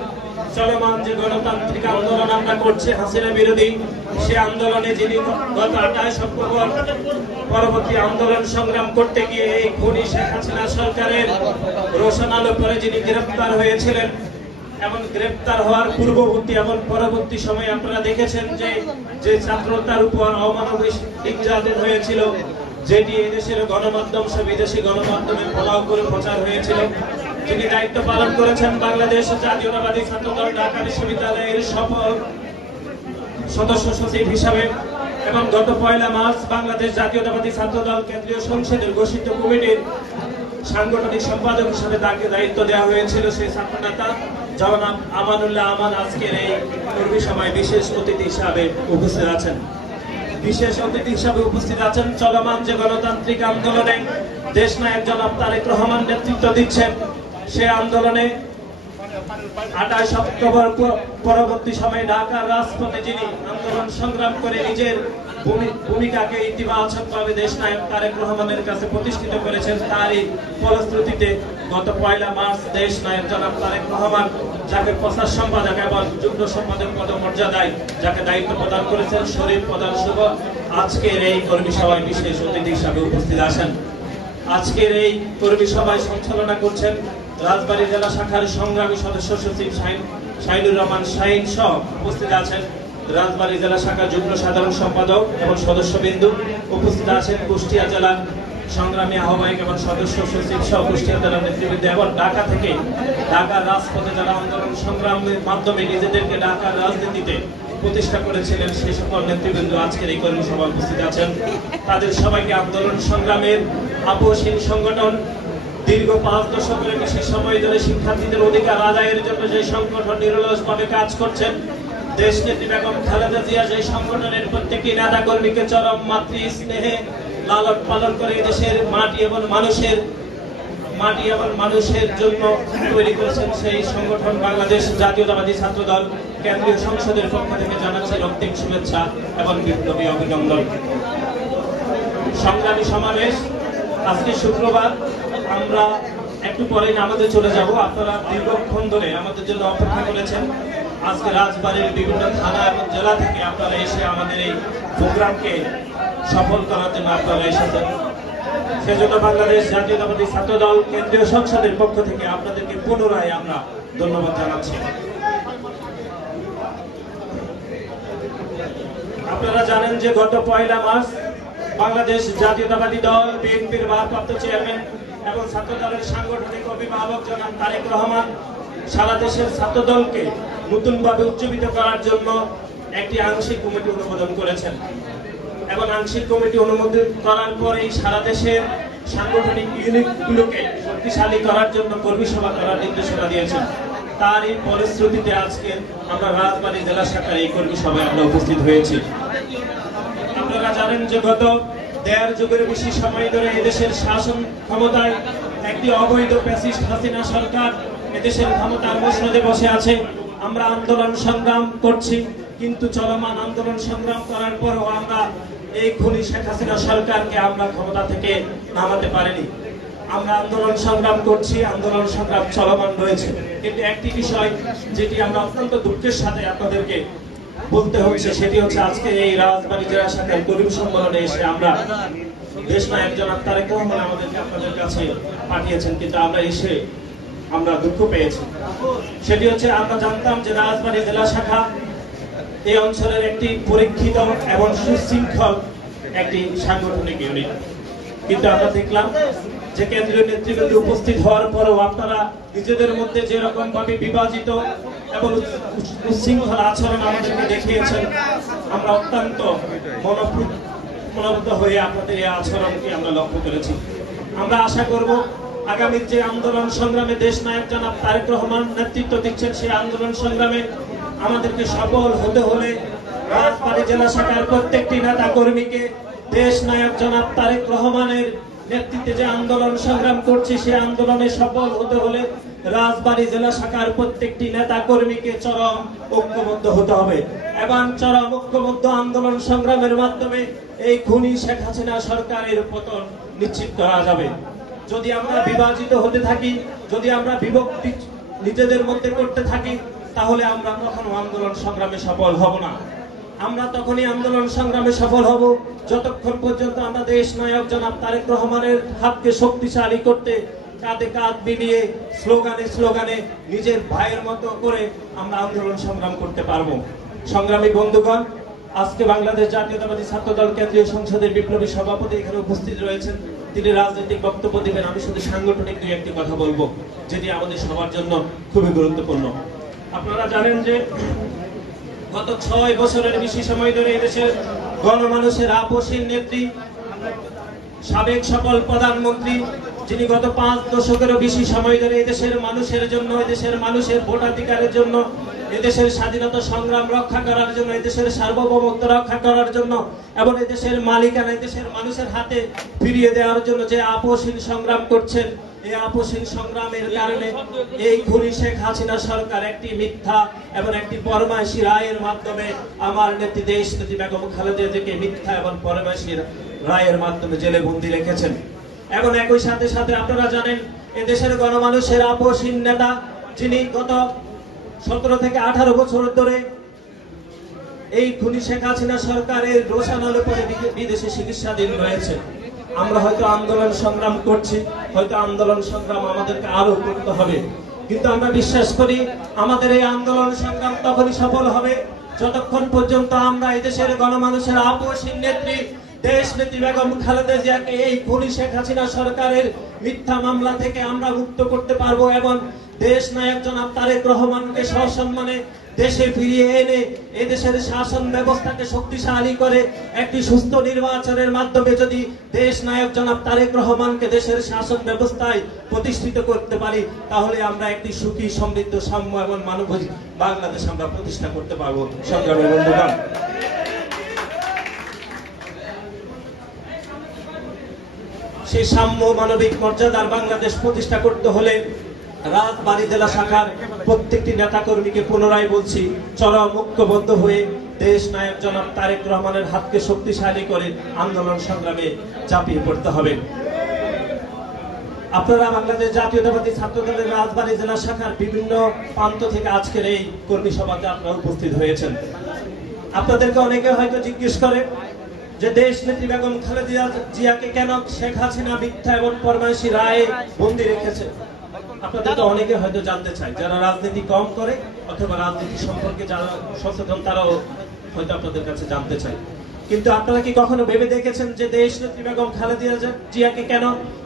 চলমান যে গণতান্ত্রিক আন্দোলন আমরা করছি হাসিনা বিরোধী, সে আন্দোলনে যিনি গত ২৮ অক্টোবর পরবর্তী আন্দোলন সংগ্রাম করতে গিয়ে এই খুনি শেখ হাসিনা সরকারের রোশন আলো পরে যিনি গ্রেফতার হয়েছিলেন এবং গ্রেফতার হওয়ার পূর্ববর্তী এবং পরবর্তী সময়ে আপনারা দেখেছেন যে ছাত্রতার উপর অমানবিক নির্যাতন হয়েছিল, যেটি এদেশের গণমাধ্যম সহ বিদেশি গণমাধ্যমে ফলাও করে প্রচার হয়েছিল। যিনি দায়িত্ব পালন করেছেন বাংলাদেশ জাতীয়তাবাদী ছাত্রদল ঢাকা বিশ্ববিদ্যালয়ের সফল সদস্য সচিব হিসাবে এবং গত ১ মার্চ বাংলাদেশ জাতীয়তাবাদী ছাত্রদল কেন্দ্রীয় সংসদের ঘোষিত কমিটির সাংগঠনিক সম্পাদক হিসেবে তাকে দায়িত্ব দেওয়া হয়েছিল সেই ছাত্রনেতা জনাব আমানুল্লাহ আমান আজকের এই কর্মী সভায় বিশেষ অতিথি হিসাবে উপস্থিত আছেন। বিশেষ অতিথি হিসাবে উপস্থিত আছেন চলমান যে গণতান্ত্রিক আন্দোলনে দেশ নায়ক জনাব তারেক রহমান নেতৃত্ব দিচ্ছেন, সে আন্দোলনে 28 অক্টোবর পরবর্তী সময়ে ঢাকার রাজপথে যিনি আন্দোলন সংগ্রাম করে নিজের ভূমিকাকে ইতিবাচকভাবে দেশনায়ক তারেক রহমানের কাছে প্রতিষ্ঠিত করেছেন, তারই ফলশ্রুতিতে গত 1 মার্চ দেশনায়ক জনাব তারেক রহমান যাকে প্রচার সম্পাদক এবং যুগ্ম সম্পাদক পদমর্যাদায় যাকে দায়িত্ব প্রদান করেছেন শরীফ প্রদান শুভ আজকের এই কর্মী সভায় বিশেষ অতিথি হিসাবে উপস্থিত আছেন। আজকের এই কর্মী সভায় সঞ্চালনা করছেন রাজবাড়ী জেলা শাখার সংগ্রামী সদস্য সচিব শাহিনুর রহমান শাহিন সহ উপস্থিত আছেন রাজবাড়ী জেলা শাখার যুগ্ম সাধারণ সম্পাদক এবং সদস্যবৃন্দ, উপস্থিত আছেন কুষ্টিয়া জেলার সংগ্রামী আহ্বায়ক এবং সদস্য সচিব সহ কুষ্টিয়া জেলার নেতৃবৃন্দ এবং ঢাকা থেকে ঢাকার রাজপথে যারা আন্দোলন সংগ্রামের মাধ্যমে নিজেদেরকে ঢাকার রাজনীতিতে প্রতিষ্ঠা করেছিলেন সেই সকল নেতৃবৃন্দ আজকের এই কর্মী সভায় উপস্থিত আছেন। তাদের সবাইকে আন্দোলন সংগ্রামের আপোষহীন সংগঠন দীর্ঘ 5 দশকের বেশি সময় ধরে শিক্ষার্থীদের অধিকার আদায়ের জন্য যে সংগঠন নিরলসভাবে কাজ করছেন, দেশনেত্রী বেগম খালেদা জিয়া যে সংগঠনের প্রত্যেকটি নেতা কর্মীকে চরম মাতৃ স্নেহে লালন পালন করে দেশের মাটি এবং মানুষের জন্য তৈরি করেছেন, সেই সংগঠন বাংলাদেশ জাতীয়তাবাদী ছাত্র দল কেন্দ্রীয় সংসদের পক্ষ থেকে জানাচ্ছে রক্তিম শুভেচ্ছা এবং বিপ্লবী অভিনন্দন। সংগ্রামী সমাবেশ আজকে শুক্রবার, আমরা একটু পরে আমাদের চলে যাব। আপনারা দীর্ঘক্ষণ ধরে আমাদের জন্য অপেক্ষা করেছেন। আজকে রাজবাড়ির বিভিন্ন থানা এবং জেলা থেকে আপনারা এসে আমাদের এই প্রোগ্রামকে সফল করার জন্য আপনারা এসেছেন। সেজন্য বাংলাদেশ জাতীয়তাবাদী ছাত্র দল কেন্দ্রীয় সংসদের পক্ষ থেকে আপনাদেরকে পুনরায় আমরা ধন্যবাদ জানাচ্ছি। আপনারা জানেন যে গত 1 মার্চ বাংলাদেশ জাতীয়তাবাদী দল বিএনপির ভারপ্রাপ্ত চেয়ারম্যান এবং ছাত্র দলের সাংগঠনিক অভিভাবক জনাব তারেক রহমান সারা দেশের ছাত্র দলকে নতুনভাবে উজ্জীবিত করার জন্য একটি আংশিক কমিটি অনুমোদন করেছেন এবং আংশিক কমিটি অনুমোদন করার পরেই সারা দেশের সাংগঠনিক ইউনিটগুলোকে শক্তিশালী করার জন্য কর্মী সভা করার নির্দেশনা দিয়েছেন। তার এই ফলশ্রুতিতে আজকে আমরা রাজবাড়ী জেলা শাখার এই কর্মী সভায় আমরা উপস্থিত হয়েছি। আপনারা জানেন যে গত 1.5 যুগের বেশি সময় ধরে এদেশের শাসন ক্ষমতায় একটি অবৈধ ফ্যাসিস্ট হাসিনা সরকার এদেশের ক্ষমতার মসনদে বসে আছে। আমরা আন্দোলন সংগ্রাম করছি, কিন্তু চলমান আন্দোলন সংগ্রাম করার পরও আমরা এই খুনি শেখ হাসিনা সরকারকে আমরা ক্ষমতা থেকে নামাতে পারিনি। আমরা আন্দোলন সংগ্রাম করছি, আন্দোলন সংগ্রাম চলমান রয়েছে, কিন্তু একটি বিষয় যেটি আমরা অত্যন্ত দুঃখের সাথে আপনাদেরকে বলতে হচ্ছে সেটি হচ্ছে আজকে এই রাজবাড়ী জেলা শাখার কর্মী সম্মেলনে এসে আমরা দেশনায়ক জনাব তারেক রহমান আমাদেরকে আপনাদের কাছে পাঠিয়েছেন, কিন্তু আমরা দুঃখ পেয়েছি। সেটি হচ্ছে আমরা জানতাম যে রাজবাড়ী জেলা শাখা এই অঞ্চলের একটি পরীক্ষিত এবং সুশৃঙ্খল একটি সাংগঠনিক ইউনিট, কিন্তু আমরা দেখলাম যে কেন্দ্রীয় নেতৃবৃন্দ উপস্থিত হওয়ার পরেও আপনারা নিজেদের মধ্যে যেরকম ভাবে বিভাজিত এবং উচ্ছৃঙ্খল আচরণ আমাদেরকে দেখিয়েছেন, আমরা অত্যন্ত মনোভূত হয়ে আপনাদের এই আচরণকে আমরা লক্ষ্য করেছি। আমরা আশা করব আগামী যে আন্দোলন সংগ্রামে দেশনায়ক জনাব তারেক রহমান নেতৃত্ব দিচ্ছেন, সেই আন্দোলন সংগ্রামে আমাদেরকে সফল হতে হলে রাজবাড়ী জেলা শাখার প্রত্যেকটি নেতা কর্মীকে দেশনায়ক জনাব তারেক রহমানের নেতৃত্বে যে আন্দোলন সংগ্রাম করছি সেই আন্দোলনে সফল হতে হলে রাজবাড়ী জেলা শাখার প্রত্যেকটি নেতা কর্মীকে চরম ঐক্যবদ্ধ হতে হবে এবং চরম ঐক্যবদ্ধ আন্দোলন সংগ্রামের মাধ্যমে এই খুনি শেখ হাসিনা সরকারের পতন নিশ্চিত করা যাবে। যদি আমরা বিভাজিত হতে থাকি, যদি আমরা বিভক্তি নিজেদের মধ্যে করতে থাকি, তাহলে আমরা কখনো আন্দোলন সংগ্রামে সফল হব না। আমরা তখনই আন্দোলন সংগ্রামে সফল হব যতক্ষণ পর্যন্ত আমরা দেশ নায়ক জনাব তারেক রহমানের হাতকে শক্তিশালী করতে কাঁধে কাঁধ মিলিয়ে স্লোগানে নিজের ভাইয়ের মতো করে আমরা আন্দোলন সংগ্রাম করতে পারবো। সংগ্রামী বন্ধুগণ, আজকে বাংলাদেশ জাতীয়তাবাদী ছাত্র দল কেন্দ্রীয় সংসদের বিপ্লবী সভাপতি এখানে উপস্থিত রয়েছেন, তিনি রাজনৈতিক বক্তব্য দিবেন। আমি শুধু সাংগঠনিক 2-1টি কথা বলবো, যেটি আমাদের সবার জন্য খুবই গুরুত্বপূর্ণ। আপনারা জানেন যে গত 6 বছরের বেশি সময় ধরে এদেশের গণমানুষের আপোষহীন নেত্রী, সাবেক সকল প্রধানমন্ত্রী, যিনি গত 5 দশকেরও বেশি সময় ধরে এদেশের মানুষের জন্য, এদেশের মানুষের ভোটাধিকারের জন্য, এদেশের স্বাধীনতা সংগ্রাম রক্ষা করার জন্য, এদেশের সার্বভৌমত্ব রক্ষা করার জন্য এবং এদেশের মালিকানা এদেশের মানুষের হাতে ফিরিয়ে দেওয়ার জন্য যে আপোষহীন সংগ্রাম করছেন, এই আপসহীন সংগ্রামের কারণে এই খুনি শেখ হাসিনা সরকার একটি মিথ্যা এবং একটি ফরমায়েশি রায়ের মাধ্যমে আমার নেত্রী দেশ নেত্রী বেগম খালেদা জিয়াকে মিথ্যা এবং ফরমায়েশি রায়ের মাধ্যমে জেলে বন্দী রেখেছেন। এবং একই সাথে সাথে আপনারা জানেন এদেশের গণমানুষের আপসহীন নেতা যিনি গত 17 থেকে 18 বছর ধরে এই খুনি শেখ হাসিনা সরকারের রোশানলে পরে বিদেশে চিকিৎসাধীন রয়েছে। আমরা হয়তো আন্দোলন সংগ্রাম করছি, হয়তো আন্দোলন সংগ্রাম আমাদেরকে আরো করতে হবে, কিন্তু আমরা বিশ্বাস করি আমাদের এই আন্দোলন সংগ্রাম তখনই সফল হবে যতক্ষণ পর্যন্ত আমরা এদেশের গণমানুষের আপসহীন নেত্রী দেশ নেত্রী বেগম খালেদা জিয়াকে এই খুনি শেখ হাসিনা সরকারের মিথ্যা মামলা থেকে আমরা মুক্ত করতে পারবো এবং দেশ নায়ক জনাব তারেক রহমানকে সসম্মানে দেশে ফিরিয়ে এনে এদেশের শাসন ব্যবস্থাকে শক্তিশালী করে একটি সুস্থ নির্বাচনের মাধ্যমে যদি দেশ নায়ক জনাব তারেক রহমানকে দেশের শাসন ব্যবস্থায় প্রতিষ্ঠিত করতে পারি তাহলে আমরা একটি সুখী সমৃদ্ধ সাম্য এবং মানবিক বাংলাদেশ আমরা প্রতিষ্ঠা করতে পারবো। সংগ্রামী বন্ধুগণ, সেই সাম্য মানবিক মর্যাদার বাংলাদেশ প্রতিষ্ঠা করতে হলে রাজবাড়ী জেলা শাখার প্রত্যেকটি নেতাকর্মীকে পুনরায় বলছি, চরম ঐক্যবদ্ধ হয়ে দেশ নায়ক জনাব তারেক রহমানের হাতকে শক্তিশালী করে আন্দোলন সংগ্রামে ঝাঁপিয়ে পড়তে হবে। আপনারা বাংলাদেশ জাতীয়তাবাদী ছাত্র দলের রাজবাড়ী জেলা শাখার বিভিন্ন প্রান্ত থেকে আজকের এই কর্মী সভাতে আপনারা উপস্থিত হয়েছেন। আপনাদেরকে অনেকে হয়তো জিজ্ঞেস করে যে দেশ নেত্রী বেগম খালেদা জিয়াকে কেন শেখ হাসিনা মিথ্যা এবং ফরমায়েশি রায়ে বন্দী রেখেছে। আপনাদের তো অনেকে হয়তো জানতে চায়, যারা রাজনীতি কম করে অথবা রাজনীতি সম্পর্কে যারা সচেতন তারাও হয়তো আপনাদের কাছে জানতে চায়। কিন্তু আপনারা কি কখনো ভেবে দেখেছেন যে দেশ নেত্রী বেগম খালেদা জিয়াকে কেন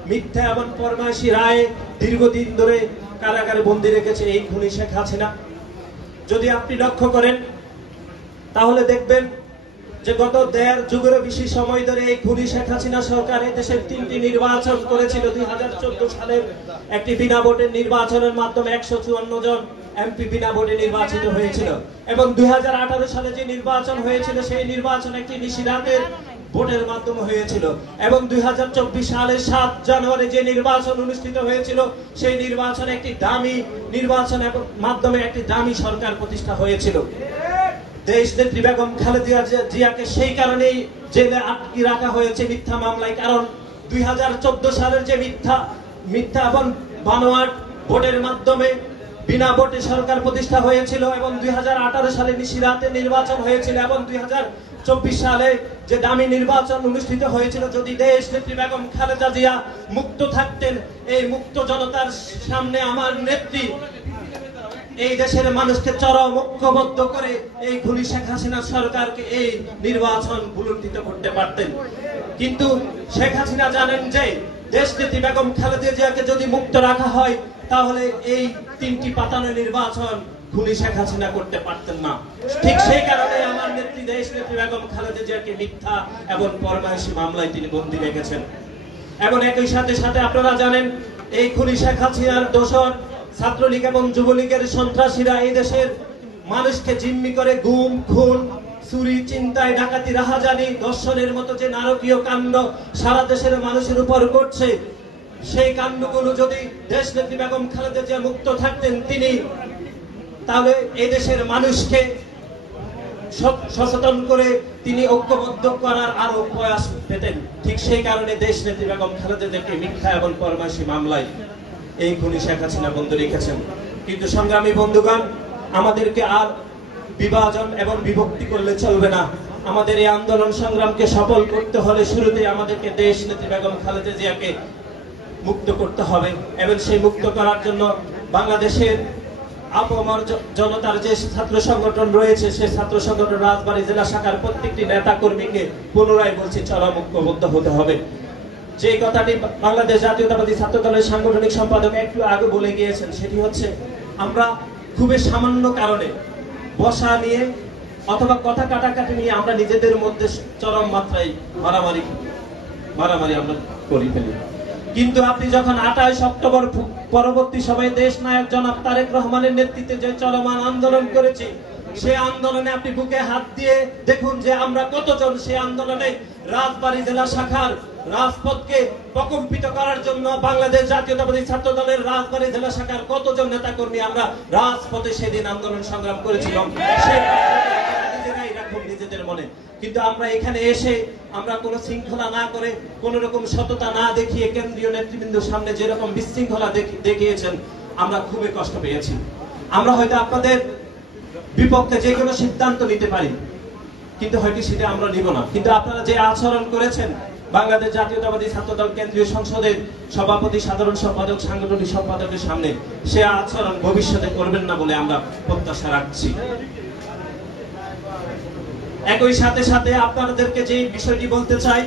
মিথ্যা এবং ফরমায়েশি রায়ে দীর্ঘদিন ধরে কারাগারে বন্দী রেখেছে এই খুনি শেখ হাসিনা? যদি আপনি লক্ষ্য করেন তাহলে দেখবেন যে গত 1.5 যুগেরও বেশি সময় ধরে এই খুনি শেখ হাসিনা সরকার দেশের 3টি নির্বাচন করেছিল। 2014 সালের একটি বিনা ভোটের নির্বাচনের মাধ্যমে 154 জন এমপি বিনা ভোটে নির্বাচিত হয়েছিল এবং 2018 সালে যে নির্বাচন হয়েছিল সেই নির্বাচন একটি নিশিরাতের ভোটের মাধ্যমে হয়েছিল এবং 2024 সালের 7 জানুয়ারি যে নির্বাচন অনুষ্ঠিত হয়েছিল সেই নির্বাচনে একটি দামি নির্বাচনের মাধ্যমে একটি দামি সরকার প্রতিষ্ঠা হয়েছিল। দেশ নেত্রী বেগম খালেদা জিয়াকে সেই কারণেই জেলে আটকে রাখা হয়েছে মিথ্যা মামলায়, কারণ 2014 সালের যে মিথ্যা এবং বানোয়াট ভোটের মাধ্যমে বিনা ভোটে সরকার প্রতিষ্ঠা হয়েছিল এবং 2018 সালে নিশিরাতে নির্বাচন হয়েছিল এবং 2024 সালে যে দামি নির্বাচন অনুষ্ঠিত হয়েছিল। যদি দেশ নেত্রী বেগম খালেদা জিয়া মুক্ত থাকতেন, এই মুক্ত জনতার সামনে আমার নেত্রী এই দেশের মানুষকে চরম ঐক্যবদ্ধ করে এই খুনি শেখ হাসিনা সরকারকে এই নির্বাচন ভুলুণ্ঠিত করতে পারতেন। কিন্তু শেখ হাসিনা জানেন যে দেশ নেত্রী বেগম খালেদা জিয়াকে যদি মুক্ত রাখা হয় তাহলে এই 3টি পাতানো নির্বাচন খুনি শেখ হাসিনা করতে পারতেন না। ঠিক সেই কারণে আমার নেত্রী দেশ নেত্রী বেগম খালেদা জিয়াকে মিথ্যা এবং ফরমায়েশি মামলায় তিনি বন্দী রেখেছেন। এবং একই সাথে সাথে আপনারা জানেন এই খুনি শেখ হাসিনার দোসর ছাত্রলীগ এবং যুবলীগের সন্ত্রাসীরা এই দেশের মানুষকে জিম্মি করে গুম, খুন, চুরি, চিন্তায়, ডাকাতি, রাহাজানি, দর্শনের মতো যে নারকীয় কাণ্ড সারা দেশের মানুষের উপর করছে, সেই কাণ্ডগুলো যদি দেশ নেত্রী বেগম খালেদা জিয়া মুক্ত থাকতেন তিনি তাহলে এই দেশের মানুষকে সচেতন করে তিনি ঐক্যবদ্ধ করার আরো প্রয়াস পেতেন। ঠিক সেই কারণে দেশ নেত্রী বেগম খালেদা জিয়াকে মিথ্যা এবং ফরমায়েশি মামলায় এই খুনি শেখ হাসিনা বন্ধ রেখেছেন। কিন্তু সংগ্রামী বন্ধুগণ, আমাদেরকে আর বিভাজন এবং বিভক্তি করলে চলবে না। আমাদের এই আন্দোলন সংগ্রামকে সফল করতে হলে শুরুতেই আমাদেরকে দেশ নেত্রী বেগম খালেদা জিয়াকে মুক্ত করতে হবে এবং সেই মুক্ত করার জন্য বাংলাদেশের আপমর জনতার যে ছাত্র সংগঠন রয়েছে সেই ছাত্র সংগঠন রাজবাড়ী জেলা শাখার প্রত্যেকটি নেতা কর্মীকে পুনরায় বলছি চরম ঐক্যবদ্ধ হতে হবে। যে কথাটি বাংলাদেশ জাতীয়তাবাদী ছাত্র দলের সাংগঠনিক সম্পাদক একটু আগে বলে গিয়েছেন, সেটি হচ্ছে আমরা খুবই সামান্য কারণে বসা নিয়ে অথবা কথা কাটাকাটি নিয়ে আমরা নিজেদের মধ্যে চরম মাত্রায় মারামারি আমরা করি ফেলি। কিন্তু আপনি যখন 28 অক্টোবর পরবর্তী সময়ে দেশ নায়ক জনাব তারেক রহমানের নেতৃত্বে যে চলমান আন্দোলন করেছি, সেই আন্দোলনে আপনি বুকে হাত দিয়ে দেখুন যে আমরা কতজন সেই আন্দোলনে রাজবাড়ী জেলা শাখার রাজপথকে প্রকম্পিত করার জন্য বাংলাদেশ জাতীয়তাবাদী ছাত্র দলের রাজবাড়ী জেলা শাখার কতজন নেতা কর্মী আমরা রাজপথে সেদিন আন্দোলন সংগ্রাম করেছিলাম নিজেরাই রাখুন নিজেদের মনে। কিন্তু আমরা এখানে এসে আমরা কোনো শৃঙ্খলা না করে, কোন রকম সততা না দেখিয়ে কেন্দ্রীয় নেতৃবৃন্দের সামনে যেরকম বিশৃঙ্খলা দেখিয়েছেন, আমরা খুবই কষ্ট পেয়েছি। আমরা হয়তো আপনাদের বিপক্ষে যে কোনো সিদ্ধান্ত নিতে পারি, কিন্তু হয়তো সেটা আমরা নিব না। কিন্তু আপনারা যে আচরণ করেছেন বাংলাদেশ জাতীয়তাবাদী ছাত্র দল কেন্দ্রীয় সংসদের সভাপতি, সাধারণ সম্পাদক, সাংগঠনিক সম্পাদকের সামনে, সে আচরণ ভবিষ্যতে করবেন না বলে আমরা প্রত্যাশা রাখছি। একই সাথে সাথে আপনাদেরকে যে বিষয়টি বলতে চাই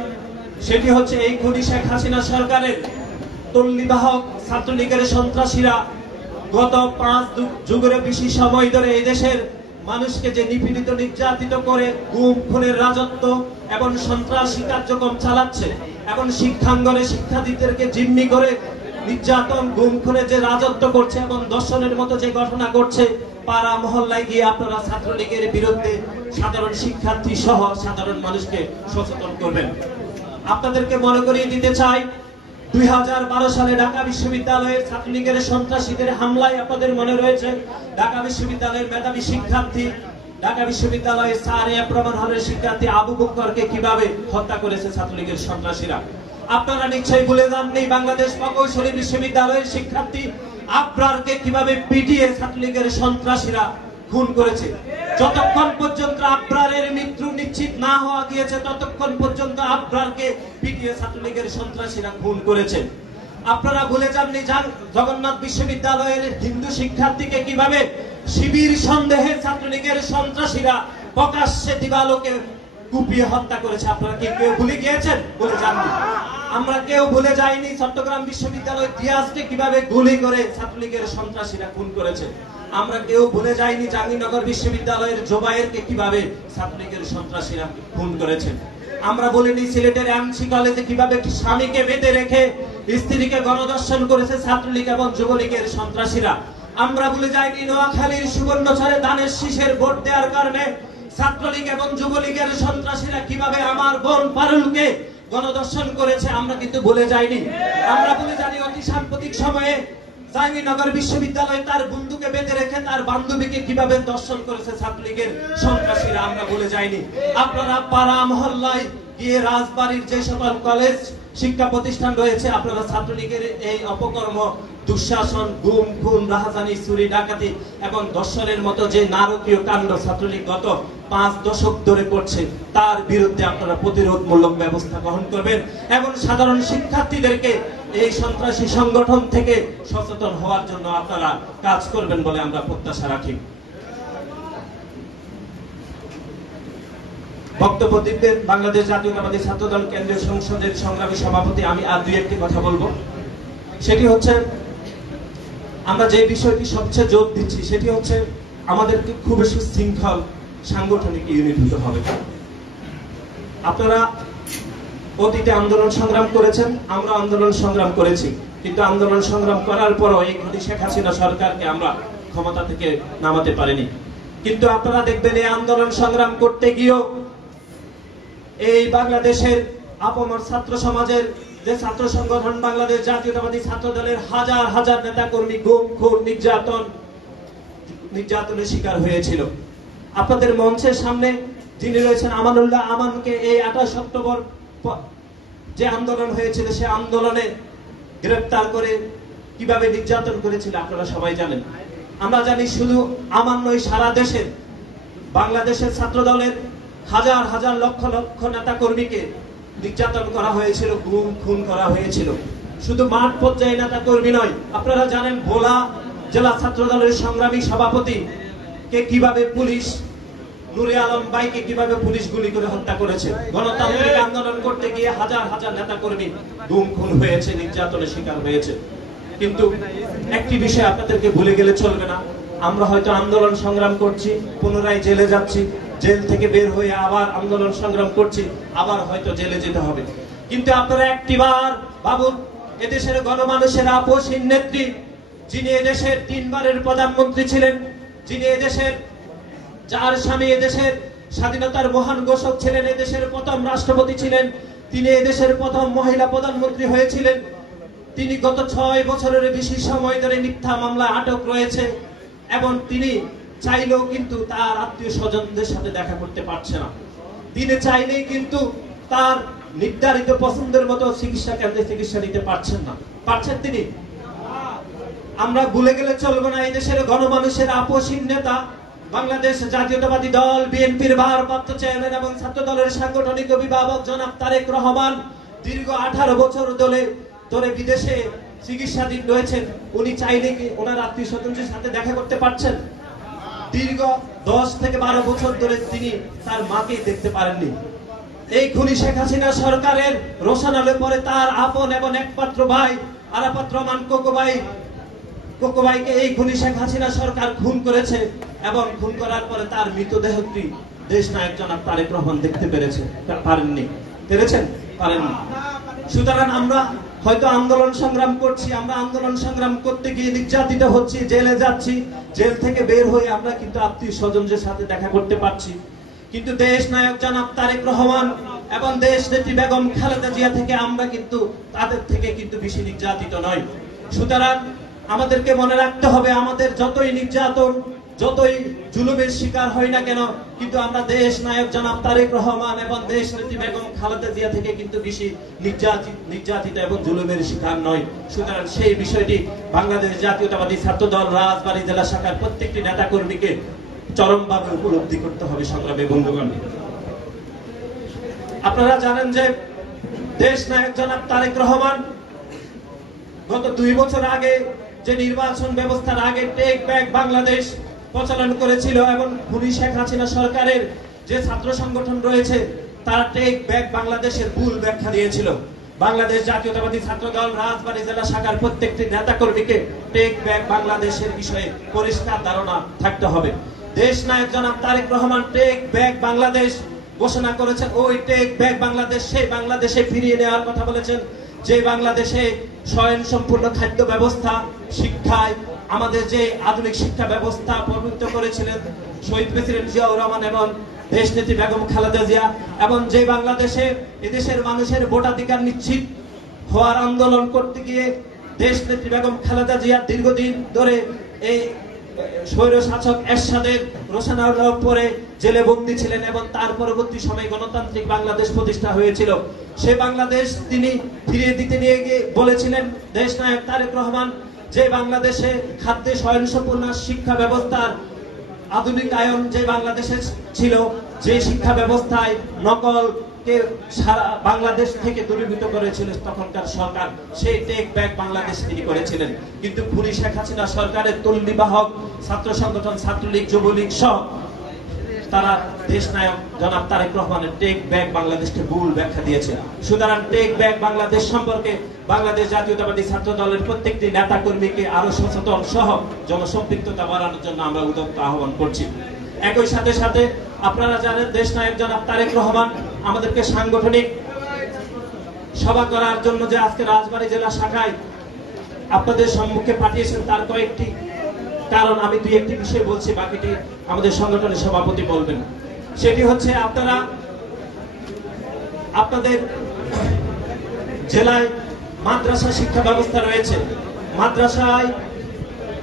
সেটি হচ্ছে, এই খুনি শেখ হাসিনা সরকারের তল্লিবাহক ছাত্রলীগের সন্ত্রাসীরা গত 5 যুগের বেশি সময় ধরে এই দেশের মানুষকে যে নিপীড়িত নির্যাতিত করে গুম খুনের রাজত্ব এবং সন্ত্রাসী কার্যক্রম চালাচ্ছে, এবং শিক্ষাঙ্গনে শিক্ষার্থীদেরকে জিম্মি করে নির্যাতন গুম খুনে যে রাজত্ব করছে এবং দর্শনের মতো যে ঘটনা ঘটছে, পাড়া মহল্লায় গিয়ে আপনারা ছাত্রলীগের বিরুদ্ধে সাধারণ শিক্ষার্থী সহ সাধারণ মানুষকে সচেতন করবেন। আপনাদেরকে মনে করিয়ে দিতে চাই, 2012 সালে ঢাকা বিশ্ববিদ্যালয়ের ছাত্রলীগের সন্ত্রাসীদের হামলায় আপনাদের মনে রয়েছে ঢাকা বিশ্ববিদ্যালয়ের মেধাবী শিক্ষার্থী, ঢাকা বিশ্ববিদ্যালয়ের প্রমাণ হলের শিক্ষার্থী আবু বকরকে কিভাবে হত্যা করেছে ছাত্রলীগের সন্ত্রাসীরা। আপনারা নিশ্চয়ই ভুলে যাননি বাংলাদেশ প্রকৌশলী বিশ্ববিদ্যালয়ের শিক্ষার্থী আবরারকে কিভাবে পিটিয়ে ছাত্রলীগের সন্ত্রাসীরা খুন করেছে। যতক্ষণ পর্যন্ত আবরারের মৃত্যু নিশ্চিত না হওয়া গিয়েছে, ততক্ষণ পর্যন্ত আবরারকে পিটিয়ে ছাত্রলীগের সন্ত্রাসীরা খুন করেছে। আপনারা ভুলে যাননি জগন্নাথ বিশ্ববিদ্যালয়ের হিন্দু শিক্ষার্থীকে কিভাবে শিবির সন্দেহে ছাত্রলীগের সন্ত্রাসীরা প্রকাশ্যে দিবালোকে কুপিয়ে হত্যা করেছে। আপনারা কি কেউ ভুলে গিয়েছেন? বলে যাননি। আমরা কেউ ভুলে যাইনি চট্টগ্রাম বিশ্ববিদ্যালয়ের দিয়াজকে কিভাবে গুলি করে ছাত্রলীগের সন্ত্রাসীরা খুন করেছে। আমরা কেউ ভুলে যাইনি জাহাঙ্গীরনগর বিশ্ববিদ্যালয়ের জোবায়েরকে কিভাবে ছাত্রলীগের সন্ত্রাসীরা খুন করেছে। আমরা বলিনি সিলেটের এমসি কলেজে কিভাবে স্বামীকে বেঁধে রেখে স্ত্রীকে গণধর্ষণ করেছে ছাত্রলীগ এবং যুবলীগের সন্ত্রাসীরা। আমরা ভুলে যাইনি নোয়াখালীর সুবর্ণচরে ধানের শীষের ভোট দেওয়ার কারণে ছাত্রলীগ এবং যুবলীগের সন্ত্রাসীরা কিভাবে আমার বোন পারুলকে গণধর্ষণ করেছে। আমরা কিন্তু ভুলে যাইনি। আমরা ভুলে জানি অতি সাম্প্রতিক সময়ে জাহাঙ্গীরনগর বিশ্ববিদ্যালয়ে তার বন্ধুকে বেঁধে রেখে তার বান্ধবীকে কিভাবে দর্শন করেছে ছাত্রলীগের সন্ত্রাসীরা। আমরা ভুলে যাইনি। আপনারা পাড়া মহল্লায় গিয়ে রাজবাড়ির যে সকল কলেজ শিক্ষা প্রতিষ্ঠান রয়েছে, আপনারা ছাত্রলীগের এই অপকর্ম, দুঃশাসন, গুম খুন, রাহাজানি, চুরি ডাকাতি এবং দর্শনের মতো যে নারকীয় কাণ্ড ছাত্রলীগ গত 5 দশক ধরে করছে, তার বিরুদ্ধে আপনারা প্রতিরোধমূলক ব্যবস্থা গ্রহণ করবেন এবং সাধারণ শিক্ষার্থীদেরকে এই সন্ত্রাসী সংগঠন থেকে সচেতন হওয়ার জন্য আপনারা কাজ করবেন বলে আমরা প্রত্যাশা রাখি। বক্তব্য দিবেন বাংলাদেশ জাতীয়তাবাদী ছাত্র দল কেন্দ্রীয় সংসদের সংগ্রামী সভাপতি। আমি আর 2-1টি কথা বলবো। সেটি হচ্ছে, আমরা যে বিষয়টি সবচেয়ে জোর দিচ্ছি সেটি হচ্ছে আমাদেরকে খুব সুশৃঙ্খল সাংগঠনিক ইউনিট হতে হবে। আপনারা অতীতে আন্দোলন সংগ্রাম করেছেন, আমরা আন্দোলন সংগ্রাম করেছি, কিন্তু আন্দোলন সংগ্রাম করার পরও এই খুনি শেখ হাসিনা সরকারকে আমরা ক্ষমতা থেকে নামাতে পারিনি। কিন্তু আপনারা দেখবেন এই আন্দোলন সংগ্রাম করতে গিয়েও এই বাংলাদেশের আপামর ছাত্র সমাজের যে ছাত্র সংগঠন বাংলাদেশ জাতীয়তাবাদী ছাত্র দলের হাজার হাজার নেতা কর্মী গুম খুন নির্যাতনের শিকার হয়েছিল। আপনাদের মঞ্চের সামনে যিনি রয়েছেন আমানুল্লাহ আমানকে এই 28 অক্টোবর যে আন্দোলন হয়েছিল, সে আন্দোলনে গ্রেফতার করে কিভাবে নির্যাতন করেছিল আপনারা সবাই জানেন। আমরা জানি শুধু আমান নয়, সারা দেশের বাংলাদেশের ছাত্র দলের হাজার হাজার লক্ষ লক্ষ নেতা কর্মীকে নির্যাতন করা হয়েছিল, গুম খুন করা হয়েছিল। শুধু মাঠ পর্যায়ে নেতা কর্মী নয়, আপনারা জানেন ভোলা জেলা ছাত্র দলের সংগ্রামী সভাপতি কে কিভাবে পুলিশ, নুরে আলম ভাইকে কিভাবে পুলিশ গুলি করে হত্যা করেছে। গণতান্ত্রিক আন্দোলন করতে গিয়ে হাজার হাজার নেতা কর্মী গুম খুন হয়েছে, নির্যাতনের শিকার হয়েছে। কিন্তু একটি বিষয় আপনাদেরকে ভুলে গেলে চলবে না, আমরা হয়তো আন্দোলন সংগ্রাম করছি, পুনরায় জেলে যাচ্ছি, জেল থেকে বের হয়ে আবার আন্দোলন সংগ্রাম করছি, আবার হয়তো জেলে যেতে হবে। কিন্তু আপনারা একটিবার ভাবুন, এদেশের গণমানুষের আপসহীন নেত্রী, যিনি এদেশের 3 বারের প্রধানমন্ত্রী ছিলেন, যিনি এদেশের, যার স্বামী এদেশের স্বাধীনতার মহান ঘোষক ছিলেন, এদেশের প্রথম রাষ্ট্রপতি ছিলেন, তিনি এদেশের প্রথম মহিলা প্রধানমন্ত্রী হয়েছিলেন। তিনি গত 6 বছরের বেশি সময় ধরে মিথ্যা মামলায় আটক রয়েছে এবং তিনি চাইলেও কিন্তু তার আত্মীয় স্বজনদের সাথে দেখা করতে পারছে না। তিনি চাইলেই কিন্তু তার নির্ধারিত পছন্দের মতো চিকিৎসা কেন্দ্রে চিকিৎসা নিতে পারছেন না। পারছেন তিনি? আমরা ভুলে গেলে চলবে না, এই দেশের গণমানুষের আপসহীন নেতা, বাংলাদেশ জাতীয়তাবাদী দল বিএনপির ভারপ্রাপ্ত চেয়ারম্যান এবং ছাত্র দলের সাংগঠনিক অভিভাবক জনাব তারেক রহমান দীর্ঘ 18 বছর ধরে বিদেশে চিকিৎসাধীন রয়েছেন। উনি চাইলে কি ওনার আত্মীয় স্বজনদের সাথে দেখা করতে পারছেন? দীর্ঘ 10 থেকে 12 বছর ধরে তিনি তার মাকে দেখতে পারেননি। এই খুনি শেখ হাসিনা সরকারের রোশনালে পরে তার আপন এবং একমাত্র ভাই আরাফাত রহমান কোকো ভাইকে এই খুনি শেখ হাসিনা সরকার খুন করেছে এবং খুন করার পরে তার মৃতদেহটি দেশ নায়ক জনাব তারেক রহমান দেখতে পারেননি। সুতরাং আমরা হয়তো আন্দোলন সংগ্রাম করছি, আমরা আন্দোলন সংগ্রাম করতে গিয়ে নির্যাতিত হচ্ছি, জেলে যাচ্ছি, জেল থেকে বের হয়ে আমরা কিন্তু আত্মীয় স্বজনদের সাথে দেখা করতে পারছি, কিন্তু দেশ নায়ক জনাব তারেক রহমান এবং দেশ নেত্রী বেগম খালেদা জিয়া থেকে আমরা কিন্তু তাদের থেকে কিন্তু বেশি নির্যাতিত নয়। সুতরাং আমাদেরকে মনে রাখতে হবে, আমাদের যতই নির্যাতন, যতই জুলুমের শিকার হয় না কেন, কিন্তু আমরা দেশ নায়ক জনাব তারেক রহমান এবং দেশ নেত্রী বেগম খালেদা জিয়া থেকে কিন্তু বেশি নির্যাতিত এবং জুলুমের শিকার নয়। সুতরাং সেই বিষয়টি বাংলাদেশ জাতীয়তাবাদী ছাত্র দল রাজবাড়ী জেলা শাখার প্রত্যেকটি নেতা কর্মীকে চরমভাবে উপলব্ধি করতে হবে। সংগ্রামী বন্ধুগণ, আপনারা জানেন যে দেশ নায়ক জনাব তারেক রহমান গত 2 বছর আগে যে নির্বাচন ব্যবস্থার আগে টেক ব্যাক বাংলাদেশ প্রচলন করেছিল এবং খুনি শেখ হাসিনা সরকারের যে ছাত্র সংগঠন রয়েছে তারা টেক ব্যাক বাংলাদেশের ভুল ব্যাখ্যা দিয়েছিল। বাংলাদেশ জাতীয়তাবাদী ছাত্র দল রাজবাড়ী জেলা শাখার প্রত্যেকটি নেতা কর্মীকে টেক ব্যাক বাংলাদেশের বিষয়ে পরিষ্কার ধারণা থাকতে হবে। দেশ নায়ক জনাব তারেক রহমান টেক ব্যাক বাংলাদেশ ঘোষণা করেছেন। ওই টেক ব্যাক বাংলাদেশ সেই বাংলাদেশে ফিরিয়ে নেওয়ার কথা বলেছেন, যে বাংলাদেশে স্বয়ংসম্পূর্ণ খাদ্য ব্যবস্থা, শিক্ষায় আমাদের যে আধুনিক শিক্ষা ব্যবস্থা প্রবর্তিত করেছিলেন শহীদ প্রেসিডেন্ট জিয়াউর রহমান এবং দেশ নেত্রী বেগম খালেদা জিয়া, এবং যে বাংলাদেশে এদেশের মানুষের ভোটাধিকার নিশ্চিত হওয়ার আন্দোলন করতে গিয়ে দেশ নেত্রী বেগম খালেদা জিয়া দীর্ঘদিন ধরে এই স্বৈর শাসক এরশাদের রোশনার পরে জেলে বন্দী ছিলেন এবং তার পরবর্তী সময়ে গণতান্ত্রিক বাংলাদেশ প্রতিষ্ঠা হয়েছিল। সেই বাংলাদেশ তিনি ফিরিয়ে দিতে নিয়ে গিয়ে বলেছিলেন দেশ নায়ক তারেক রহমান, যে বাংলাদেশে খাদ্যে স্বয়ংসম্পূর্ণ শিক্ষা ব্যবস্থার আধুনিকায়ন যে বাংলাদেশে ছিল, যে শিক্ষা ব্যবস্থায় নকলকে সারা বাংলাদেশ থেকে দূরীভূত করেছিল তখনকার সরকার, সেই টেক ব্যাক বাংলাদেশ তিনি করেছিলেন। কিন্তু খুনি শেখ হাসিনা সরকারের তল্লিবাহক ছাত্র সংগঠন ছাত্রলীগ, যুবলীগ সহ তারা দেশ নায়ক জনাব তারেক রহমানের টেক ব্যাক বাংলাদেশকে ভুল ব্যাখ্যা দিয়েছে। সুতরাং টেক ব্যাক বাংলাদেশ সম্পর্কে বাংলাদেশ জাতীয়তাবাদী ছাত্র দলের প্রত্যেকটি নেতা কর্মীকে আরো সচেতন সহ জনসম্পৃক্ততা বাড়ানোর জন্য আমরা উদ্যোক্ত আহ্বান করছি। একই সাথে সাথে আপনারা জানেন দেশ নায়ক জনাব তারেক রহমান আমাদেরকে সাংগঠনিক সভা করার জন্য যে আজকে রাজবাড়ী জেলা শাখায় আপনাদের সম্মুখে পাঠিয়েছেন তার কয়েকটি কারণ আমি 2-1টি বিষয় বলছি, বাকিটি আমাদের সংগঠনের সভাপতি বলবেন। সেটি হচ্ছে আপনারা আপনাদের জেলায় মাদ্রাসা শিক্ষা ব্যবস্থা রয়েছে, মাদ্রাসায়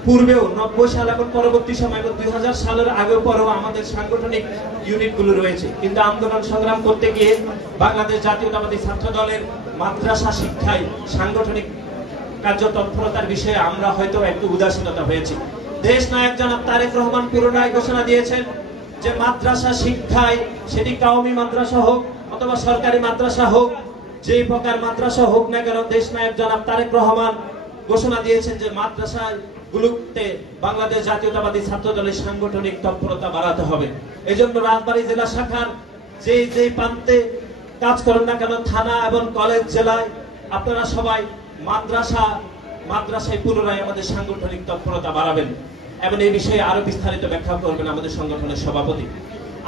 পূর্বেও 90 সাল এবং পরবর্তী সময় 2000 সালের আগেও পরেও আমাদের সাংগঠনিক ইউনিটগুলো রয়েছে, কিন্তু আন্দোলন সংগ্রাম করতে গিয়ে বাংলাদেশ জাতীয়তাবাদী ছাত্র দলের মাদ্রাসা শিক্ষায় সাংগঠনিক কার্যতৎপরতার বিষয়ে আমরা হয়তো একটু উদাসীনতা হয়েছে। দেশ নায়ক জনাব তারেক রহমান পুনরায় ঘোষণা দিয়েছেন যে মাদ্রাসা শিক্ষায়, সেটি কওমি মাদ্রাসা হোক অথবা সরকারি মাদ্রাসা হোক, যেই প্রকার মাদ্রাসা হোক না কেন, দেশ নায়ক জনাব তারেক রহমান ঘোষণা দিয়েছেন যে মাদ্রাসাগুলোতে বাংলাদেশ জাতীয়তাবাদী ছাত্র দলের সাংগঠনিক তৎপরতা বাড়াতে হবে। এই জন্য রাজবাড়ী জেলা শাখার যে প্রান্তে কাজ করেন না কেন, থানা এবং কলেজ জেলায় আপনারা সবাই মাদ্রাসায় পুনরায় আমাদের সাংগঠনিক তৎপরতা বাড়াবেন এবং এই বিষয়ে আরো বিস্তারিত ব্যাখ্যা করবেন আমাদের সংগঠনের সভাপতি।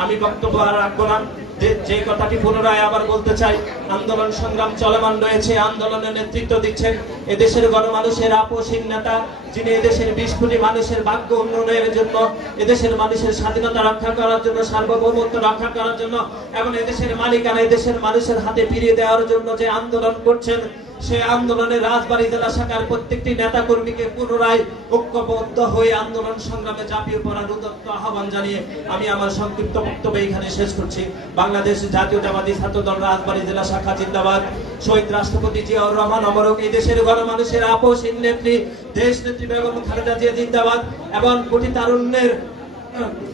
আমি বক্তব্য আর রাখবো না, যে কথাটি পুনরায় আবার বলতে চাই, আন্দোলন সংগ্রাম চলমান রয়েছে। আন্দোলনের নেতৃত্ব দিচ্ছেন এদেশের গণমানুষের আপোষহীন নেতা, যিনি এদেশের 20 কোটি মানুষের ভাগ্য উন্নয়নের জন্য, এদেশের মানুষের স্বাধীনতা রক্ষা করার জন্য, সার্বভৌমত্ব রক্ষা করার জন্য এবং এদেশের মালিকানা এদেশের মানুষের হাতে ফিরিয়ে দেওয়ার জন্য যে আন্দোলন করছেন, সেই আন্দোলনে রাজবাড়ী জেলা শাখার প্রত্যেকটি নেতা কর্মীকে পুনরায় ঐক্যবদ্ধ হয়ে আন্দোলন সংগ্রামে ঝাঁপিয়ে পড়ার উদ্যত আহ্বান জানিয়ে আমি আমার সংক্ষিপ্ত বক্তব্য এখানে শেষ করছি। বাংলাদেশ জাতীয়তাবাদী ছাত্রদল রাজবাড়ী জেলা শাখা জিন্দাবাদ। শহীদ রাষ্ট্রপতি জিয়াউর রহমান অমরক, এই দেশের গণমানুষের আপোষহীন নেত্রী দেশ নেত্রী বেগম খালেদা জিয়া জিন্দাবাদ। এবং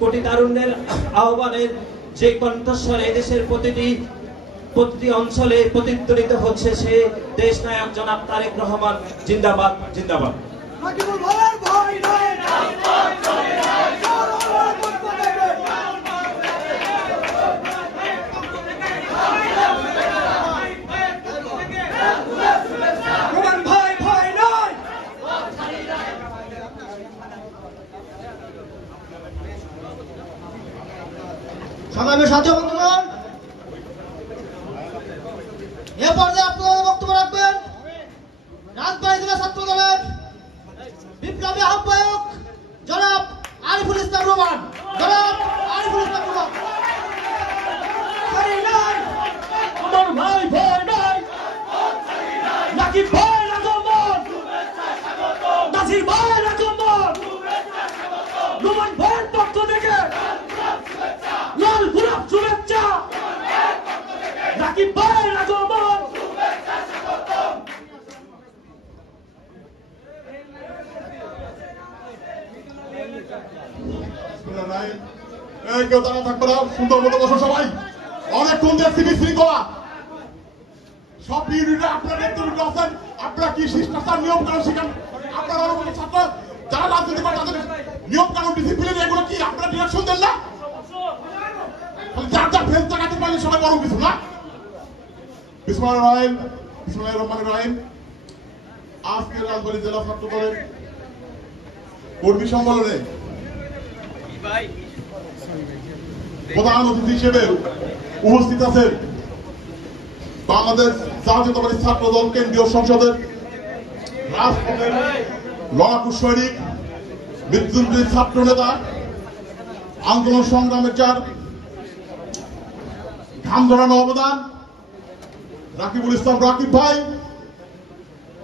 কোটি তারুণ্যের আহ্বানের যে কণ্ঠস্বর এদেশের প্রতিটি অঞ্চলে প্রতিধ্বনিত হচ্ছে, সে দেশ নায়ক জনাব তারেক রহমান জিন্দাবাদ জিন্দাবাদ। সংগ্রামী সাথী বন্ধুগণ, এ পর্যায়ে আপনারা বক্তব্য রাখবেন রাজবাড়ী জেলা ছাত্র দলের বিপ্লবী আহ্বায়ক জনাব আরিফুল ইসলাম রোমান। জনাব আরিফুল ইসলাম রোমান। আমার ভাই ভয় নাই, নাকি ভয় আগমন, নাসির ভাই আগমন, রোমান ভাইয়ের পক্ষ থেকে লাল গোলাপ শুভেচ্ছা, নাকি ভাই আগমন। কেউ দাঁড়া থাকবে না, সুন্দর মতো বসো সবাই। অনেকক্ষণ দেখছি বিশৃঙ্খলা, সব ইউনিটে আপনার নেতৃত্ব আছেন, আপনারা কি শিষ্টাচার নিয়ম কানুন শিখান? আপনারা ছাত্র যারা রাজনীতি করে তাদের নিয়ম কানুন ডিসিপ্লিন এগুলো কি আপনারা ডিরেকশন দেন না? যার যার ফেস জায়গাতে পারলে সবাই বড় কিছু না। বিসমিল্লাহির রহমানির রহিম। আজকে রাজবাড়ী জেলা ছাত্র দলের কর্মী সম্মেলনে প্রধান অতিথি হিসেবে উপস্থিত আছেন বাংলাদেশ জাতীয়তাবাদী ছাত্র দল কেন্দ্রীয় সংসদের রাজপথের লড়াকু সৈনিক, মৃত্যুঞ্জয়ী ছাত্র নেতা, আন্দোলন সংগ্রামের যার ঘাম ধরানো অবদান রাকিবুল ইসলাম রাকিব ভাই,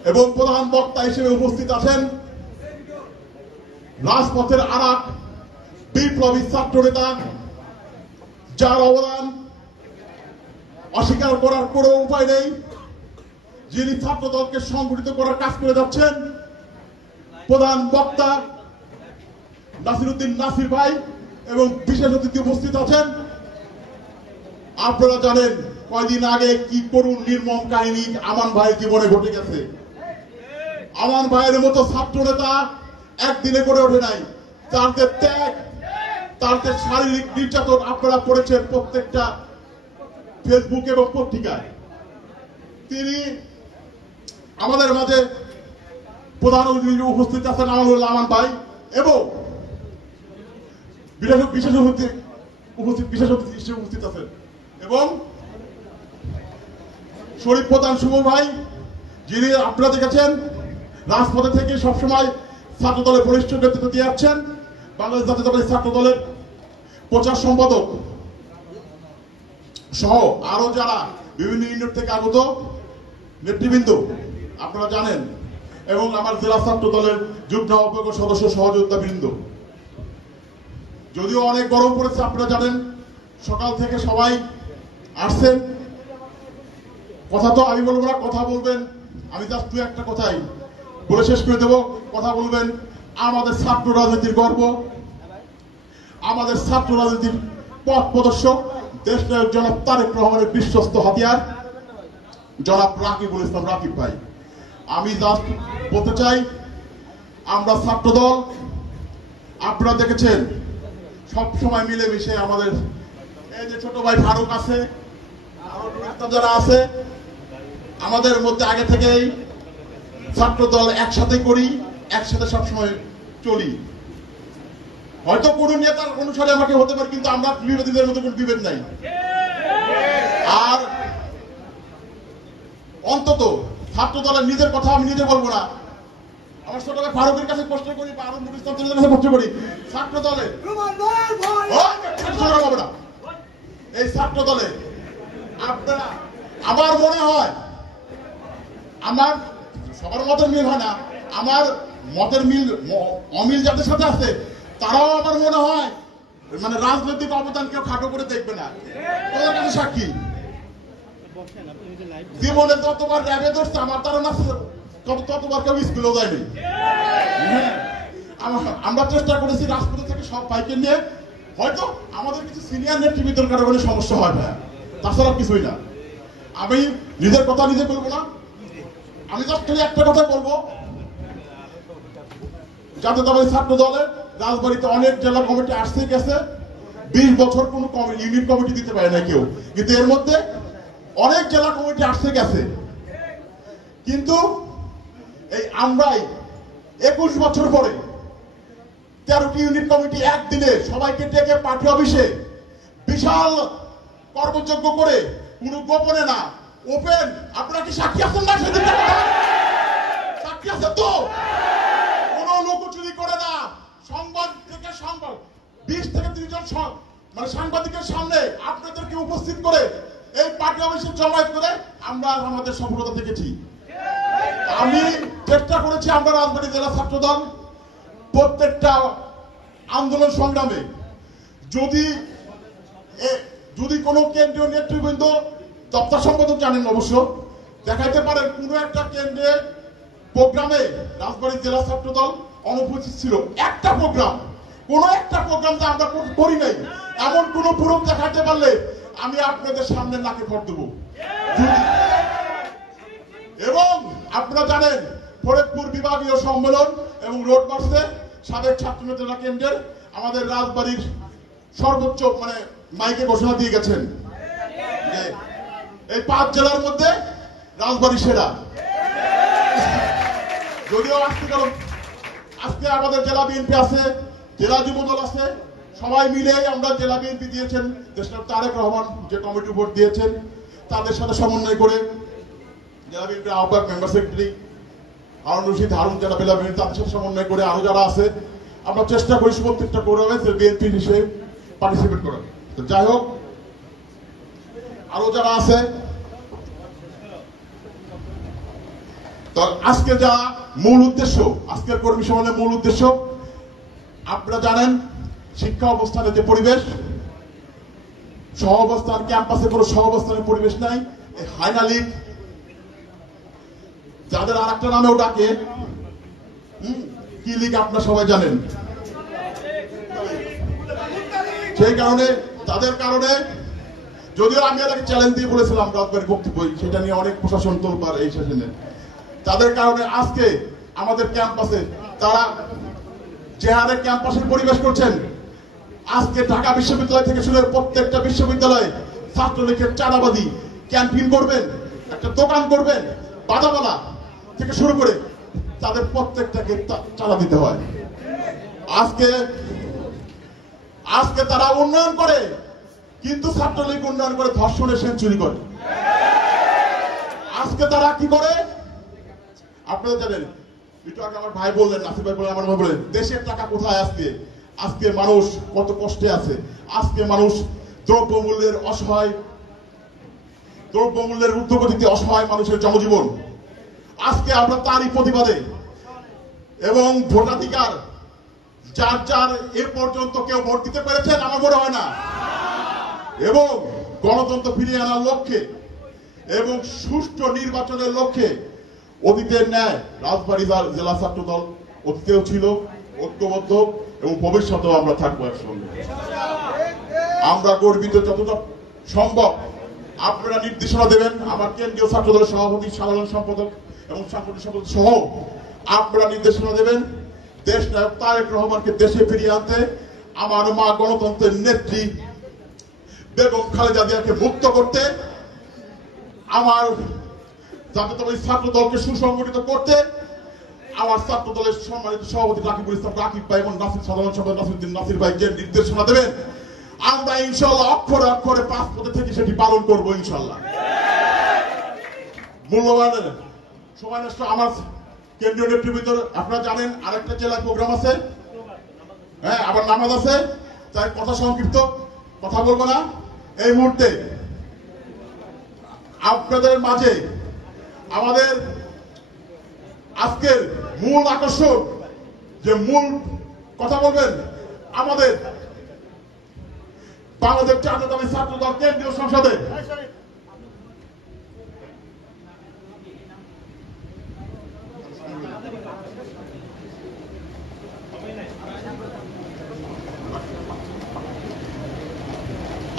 এবং প্রধান বক্তা হিসেবে উপস্থিত আছেন রাজপথের আরেক বিপ্লবী ছাত্র নেতা, যার অবদান অস্বীকার করার কোনো উপায় নেই, যিনি ছাত্র দলকে সংগঠিত করার কাজ করে যাচ্ছেন, প্রধান বক্তা নাসিরউদ্দিন নাসির ভাই, এবং বিশেষ অতিথি উপস্থিত আছেন। আপনারা জানেন কয়দিন আগে কি করুণ নির্মম কাহিনী আমান ভাইয়ের জীবনে ঘটে গেছে। আমান ভাইয়ের মতো ছাত্র নেতা একদিনে করে ওঠে নাই। তার যে ত্যাগ, তার যে শারীরিক নির্যাতন আপনারা পড়েছেন প্রত্যেকটা ফেসবুক এবং পত্রিকায়। তিনি আমাদের মাঝে প্রধান অতিথি উপস্থিত আছেন আমানুল্লাহ আমান ভাই, এবং বিশেষ অতিথি হিসেবে উপস্থিত আছেন এবং শরীফ প্রধান শুভ ভাই, যিনি আপনারা দেখেছেন রাজপথে থেকে সবসময় ছাত্র দলের বরিষ্ঠ নেতৃত্ব দিয়ে যাচ্ছেন, বাংলাদেশ জাতীয়তাবাদী ছাত্র দলের প্রচার সম্পাদক সহ আরো যারা বিভিন্ন ইউনিট থেকে আগত নেতৃবৃন্দ আপনারা জানেন, এবং আমার জেলা ছাত্র দলের যুগ্ম আহ্বায়ক সদস্য সহযোদ্ধা বৃন্দ। যদিও অনেক গরম পড়েছে আপনারা জানেন, সকাল থেকে সবাই আসছেন। কথা তো আমি বলবো না, কথা বলবেন আমি জাস্ট দু একটা কথাই বলে শেষ করে দেব। কথা বলবেন আমাদের ছাত্র রাজনীতির গর্ব, আমাদের ছাত্র রাজনীতির পথ প্রদর্শক দেশ নায়ক জনাব তারেক রহমানের বিশ্বস্ত হাতিয়ার জনাব রাকিবুল ইসলাম রাকিব ভাই। আমি জাস্ট বলতে চাই, আমরা ছাত্র দল আপনারা দেখেছেন সব সময় মিলেমিশে আমাদের এই যে ছোট ভাই ফারুক আছে, যারা আছে আমাদের মধ্যে আগে থেকেই ছাত্র দল একসাথে করি, একসাথে সবসময় চলি। হয়তো কোন নেতার অনুসারে আমাকে হতে পারে, কিন্তু আমরা বিরোধীদের মধ্যে কোনো বিভেদ নাই। আর অন্তত ছাত্র দলের নিজের কথা আমি নিজে বলবো না, আমার ছোট ভাই ফারুকের কাছে প্রশ্ন করি বা আরো মুখস্থদের কাছে প্রশ্ন করি, ছাত্র দলে এই ছাত্র দলে আপনারা, আমার মনে হয়, আমার সবার মতের মিল হয় না, আমার মতের মিল অমিল যাদের সাথে আছে তারাও আমার মনে হয় মানে রাজনৈতিক অবদান কেউ খাটো করে দেখবে না। তোদের কাছে সাক্ষী, জীবনে যতবার র্যাবে ধরছে আমার তারা না ততবার কেউ স্কুলেও যায়নি। আমরা চেষ্টা করেছি রাজপথে থেকে সব ভাইকে নিয়ে, হয়তো আমাদের কিছু সিনিয়র নেতৃবৃন্দের কারণে সমস্যা হয় না, তাছাড়া কিছুই না। আমি নিজের কথা নিজে বলবো না, আমি জাস্ট একটা কথা বলবো, জাতীয়তাবাদী ছাত্র দলের রাজবাড়িতে অনেক জেলা কমিটি আসছে গেছে, 20 বছর কোন ইউনিট কমিটি দিতে পারে না কেউ, কিন্তু এর মধ্যে অনেক জেলা কমিটি আসছে গেছে। কিন্তু এই আমরাই 21 বছর পরে 13টি ইউনিট কমিটি একদিনে সবাইকে ডেকে পার্টি অফিসে বিশাল কর্মযজ্ঞ করে, কোন গোপনে না, ওপেন, আপনারা কি সাক্ষী আছেন না? সেদিন সাক্ষী আছে তো? কোন লুকোচুরি করে না, সংবাদ থেকে সংবাদ 20 থেকে 30 জন মানে সাংবাদিকের সামনে আপনাদেরকে উপস্থিত করে এই পার্টি অফিসে জমায়েত করে আমরা আমাদের সফলতা দেখেছি। আমি চেষ্টা করেছি, আমরা রাজবাড়ী জেলা ছাত্র দল প্রত্যেকটা আন্দোলন সংগ্রামে যদি কোন কেন্দ্রীয় নেতৃবৃন্দ, দপ্তর সম্পাদক জানেন অবশ্য, দেখাইতে পারেন কোন একটা কেন্দ্রে প্রোগ্রামে রাজবাড়ী জেলা ছাত্র দল অনুপস্থিত ছিল, একটা প্রোগ্রাম, কোন একটা প্রোগ্রাম যে আমরা করি নাই, এমন কোন প্রুফ দেখাতে পারলে আমি আপনাদের সামনে নাকে খড় দেবো। এবং আপনারা জানেন ফরিদপুর বিভাগীয় সম্মেলন এবং রোড মার্চে সাবেক ছাত্র নেতা কেন্দ্রের আমাদের রাজবাড়ির সর্বোচ্চ মানে মাইকে ঘোষণা দিয়ে গেছেন এই 5 জেলার মধ্যে রাজবাড়ি সেরা। যদিও আজকে আমাদের জেলা বিএনপি আছে, জেলা যুবদল আছে, সবাই মিলে আমরা জেলা বিএনপি দিয়েছেন, দেশনাথ তারেক রহমান যে কমিটি ভোট দিয়েছেন তাদের সাথে সমন্বয় করে জেলা বিএনপির আহ্বায়ক মেম্বার সেক্রেটারি হারুন রশিদ, হারুন জেলা জেলা বিএনপি তাদের সাথে সমন্বয় করে আরো যারা আছে আমরা চেষ্টা করি প্রত্যেকটা প্রোগ্রামে বিএনপি হিসেবে পার্টিসিপেট করার। তো যাই হোক, আরো যারা আছে, তো আজকে যা মূল উদ্দেশ্য, আজকের কর্মী সম্মেলনের মূল উদ্দেশ্য আপনারা জানেন, শিক্ষা অবস্থানের যে পরিবেশ, সহাবস্থান, ক্যাম্পাসে কোনো সহাবস্থানের পরিবেশ নাই, হায়না লীগ যাদের আর একটা নামেও ডাকে, কি লীগ আপনারা সবাই জানেন, সেই কারণে তাদের কারণে, যদিও আমি এটাকে চ্যালেঞ্জ দিয়ে বলেছিলাম রাজবাড়ি বক্তব্য, সেটা নিয়ে অনেক প্রশাসন তোলপাড় এই সেশনে, তাদের কারণে আজকে আমাদের ক্যাম্পাসে তারা যে হারে ক্যাম্পাসের পরিবেশ করছেন, আজকে ঢাকা বিশ্ববিদ্যালয় থেকে শুরু প্রত্যেকটা বিশ্ববিদ্যালয়ে ছাত্রলীগের চাঁদাবাদী ক্যান্টিন করবেন, একটা দোকান করবেন, বাদাবালা থেকে শুরু করে তাদের প্রত্যেকটাকে চাঁদা দিতে হয়। আজকে তারা উন্নয়ন করে, কিন্তু ছাত্রলীগ উন্নয়ন করে ধর্ষণের সেঞ্চুরি করে। আজকে তারা কি করে আপনারা জানেন, একটু আগে আমার ভাই বললেন, নাসির ভাই বললেন, আমার ভাই বললেন, দেশের টাকা কোথায়? আজকে মানুষ কত কষ্টে আছে, আজকে মানুষ দ্রব্যমূল্যের অসহায়, দ্রব্যমূল্যের ঊর্ধ্বগতিতে অসহায় মানুষের জনজীবন, আজকে আমরা তারই প্রতিবাদে এবং ভোটাধিকার যার এ পর্যন্ত কেউ ভোট দিতে পেরেছেন আমার মনে হয় না, এবং গণতন্ত্র ফিরিয়ে আনার লক্ষ্যে এবং সুষ্ঠু নির্বাচনের লক্ষ্যে অতীতের ন্যায় রাজবাড়ী জেলা ছাত্র দল অতীতেও ছিল ঐক্যবদ্ধ এবং ভবিষ্যতেও আমরা থাকবো একসঙ্গে। আমরা গর্বিত যতটা সম্ভব আপনারা নির্দেশনা দেবেন, আমার কেন্দ্রীয় ছাত্র দলের সভাপতি, সাধারণ সম্পাদক এবং সাংগঠনিক সম্পাদক সহ আপনারা নির্দেশনা দেবেন দেশ নায়ক তারেক রহমানকে দেশে ফিরিয়ে আনতে, আমার মা গণতন্ত্রের নেত্রী বেগম খালেদা জিয়াকে মুক্ত করতে, আমার জাতীয়তাবাদী ছাত্র দলকে সুসংগঠিত করতে, আমার ছাত্র দলের সম্মানিত সভাপতি রাকিবুল ইসলাম রাকিব ভাই এবং নাসির সাধারণ সম্পাদক নাসিরুদ্দিন নাসির ভাই যে নির্দেশনা দেবেন, আমরা ইনশাল্লাহ অক্ষরে অক্ষরে পাসপোর্টে থেকে সেটি পালন করবো ইনশাল্লাহ। মূল্যবান সময় নষ্ট আমার কেন্দ্রীয় নেতৃবৃন্দ, আপনারা জানেন আরেকটা জেলায় প্রোগ্রাম আছে, হ্যাঁ আবার নামাজ আছে, তাই কথা সংক্ষিপ্ত, কথা বলবো না। এই মুহূর্তে আপনাদের মাঝে আমাদের আজকের মূল আকর্ষণ, যে মূল কথা বলবেন আমাদের বাংলাদেশ জাতীয়তাবাদী ছাত্র দল কেন্দ্রীয় সংসদে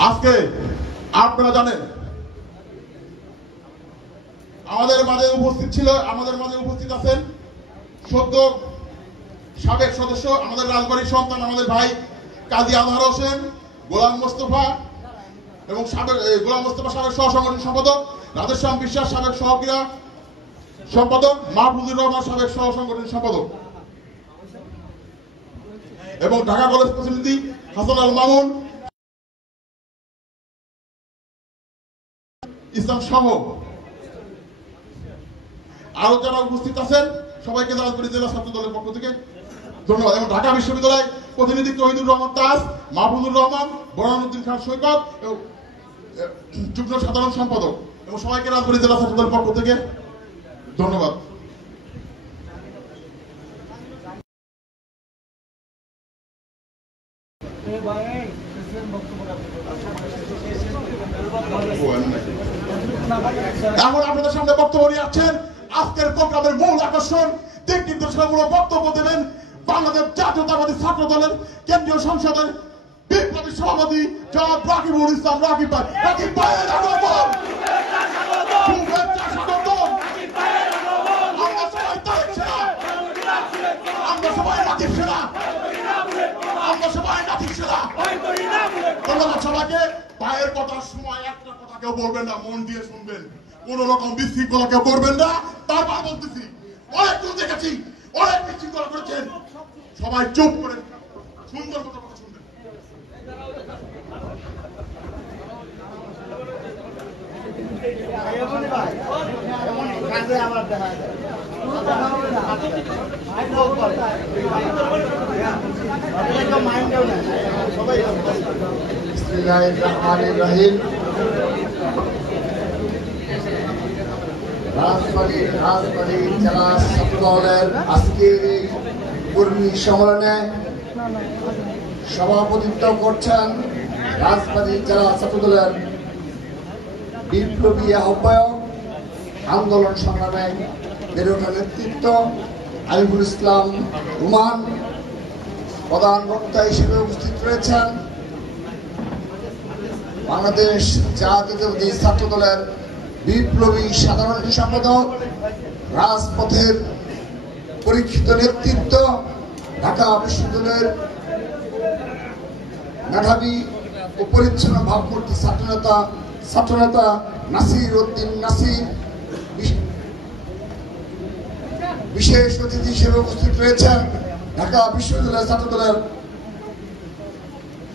আজকে আপনারা জানেন আমাদের মাঝে উপস্থিত আছেন সদ্য সাবেক সদস্য, আমাদের রাজবাড়ির সন্তান, আমাদের ভাই কাজী আজহার হোসেন, গোলাম মোস্তফা এবং সাবেক সহ সংগঠন সম্পাদক, রাধেশ্যাম বিশ্বাস সাবেক সহ ক্রীড়া সম্পাদক, মাহফুজুর রহমান সাবেক সহ সংগঠন সম্পাদক এবং ঢাকা কলেজ প্রতিনিধি হাসান আল মামুন ইসলাম সহ আরো যারা উপস্থিত আছেন সবাইকে রাজবাড়ী জেলা ছাত্র দলের পক্ষ থেকে ধন্যবাদ। এবং ঢাকা বিশ্ববিদ্যালয় প্রতিনিধি তহিদুর রহমান তাজ, মাহফুজুর রহমান, বরানুদ্দিন খান সৈকত এবং যুগ্ম সাধারণ সম্পাদক এবং সবাইকে রাজবাড়ী জেলা ছাত্র দলের পক্ষ থেকে ধন্যবাদ। এখন আপনাদের সামনে বক্তব্য নিয়ে আসছেন আজকের প্রোগ্রামের মূল আকর্ষণ, দিক নির্দেশনামূলক বক্তব্য দেবেন বাংলাদেশ জাতীয়তাবাদী ছাত্র দলের কেন্দ্রীয় সংসদের বিপ্লবী সভাপতি জনাব রাকিবুল ইসলাম রাকিব ভাই। রাকিব ভাইয়ের আগমন, শুভেচ্ছা স্বাগতম। আমরা সবাই তারেক সেনা, আমরা সবাই রাকিব সেনা, আমরা সবাই রাকিব সেনা। ধন্যবাদ সবাইকে। ভাইয়ের কথার সময় একটা কথা কেউ বলবেন না, মন দিয়ে শুনবেন, কোন রকম বিশৃঙ্খলা কেউ করবেন না। তারপর বলতেছি অনেক দূর দেখেছি, অনেক বিশৃঙ্খলা করেছেন, সবাই চুপ করে সুন্দর মতো কথা শুনবেন। বিসমিল্লাহির রহমানির রহিম। রাজবাড়ী জেলা ছাত্র দলের আজকের এই কর্মী সম্মেলনে সভাপতিত্ব করছেন রাজবাড়ী জেলা ছাত্র দলের বিপ্লবী আহ্বায়ক, আন্দোলন সংগ্রামে বেড়ে ওঠা নেতৃত্ব আলিমুল ইসলাম রুমান। প্রধান বক্তা হিসেবে উপস্থিত রয়েছেন বাংলাদেশ জাতীয়তাবাদী ছাত্র দলের বিপ্লবী সাধারণ সম্পাদক, রাজপথের পরীক্ষিত নেতৃত্ব, ঢাকা বিশ্ববিদ্যালয়ের মেধাবী ও পরিচ্ছন্ন ভাবমূর্তি ছাত্রনেতা নাসির উদ্দিন নাসির। বিশেষ অতিথি হিসেবে উপস্থিত রয়েছেন ঢাকা বিশ্ববিদ্যালয় ছাত্র দলের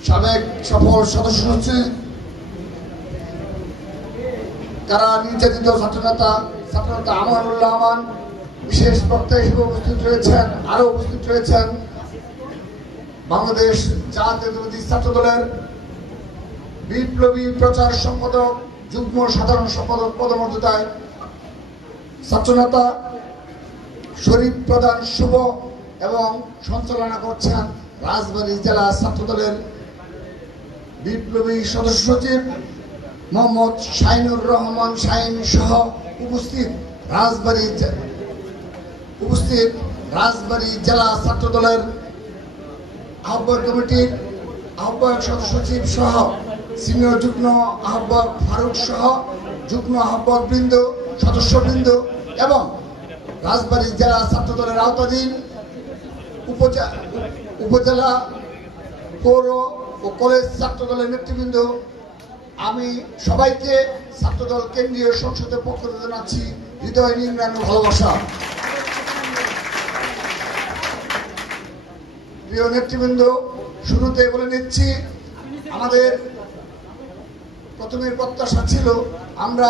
সাবেক সফল সদস্য সচিব, কারা নির্যাতিত ছাত্রনেতা আমানুল্লাহ আমান। বিশেষ বক্তা হিসেবে উপস্থিত রয়েছেন, আরো উপস্থিত রয়েছেন বাংলাদেশ জাতীয়তাবাদী ছাত্র দলের বিপ্লবী প্রচার সম্পাদক, যুগ্ম সাধারণ সম্পাদক পদমর্যাদায় ছাত্রনেতা শরীফ প্রধান শুভ এবং সঞ্চালনা করছেন রাজবাড়ী জেলা ছাত্র দলের বিপ্লবী সদস্য সচিব মোহাম্মদ শাহিনুর রহমান শাহিন সহ উপস্থিত রাজবাড়ী জেলা ছাত্র দলের আহ্বায়ক কমিটির আহ্বায়ক সদস্য সচিব সহ সিনিয়র যুগ্ম আহ্বায়ক ফারুক সহ যুগ্ম আহ্বায়ক বৃন্দ, সদস্যবৃন্দ এবং রাজবাড়ী জেলা ছাত্র দলের আওতাধীন উপজেলা, পৌর ও কলেজ ছাত্র দলের নেতৃবৃন্দ। আমি সবাইকে ছাত্রদল কেন্দ্রীয় সংসদের পক্ষ থেকে জানাচ্ছি হৃদয় নিংড়ানো ভালোবাসা। প্রিয় নেতৃবৃন্দ, শুরুতে বলে নিচ্ছি আমাদের প্রথমে প্রত্যাশা ছিল আমরা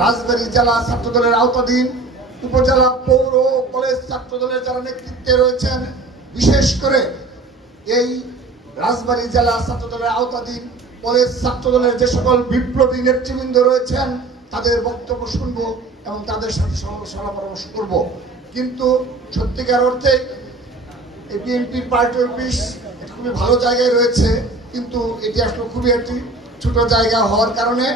রাজবাড়ী জেলা ছাত্রদলের আওতাধীন উপজেলা পৌর কলেজ ছাত্রদলের যারা নেতৃত্বে রয়েছেন, বিশেষ করে এই রাজবাড়ী জেলা ছাত্রদলের আওতাধীন কলেজ ছাত্রদলের যে সকল বিপ্লবী নেতৃবৃন্দ রয়েছেন তাদের বক্তব্য শুনব এবং তাদের সাথে সলা পরামর্শ করব। কিন্তু সত্যিকার অর্থে এই বিএনপির পার্টি অফিস খুবই ভালো জায়গায় রয়েছে, কিন্তু এটি আসলে খুবই একটি ছোট জায়গা হওয়ার কারণে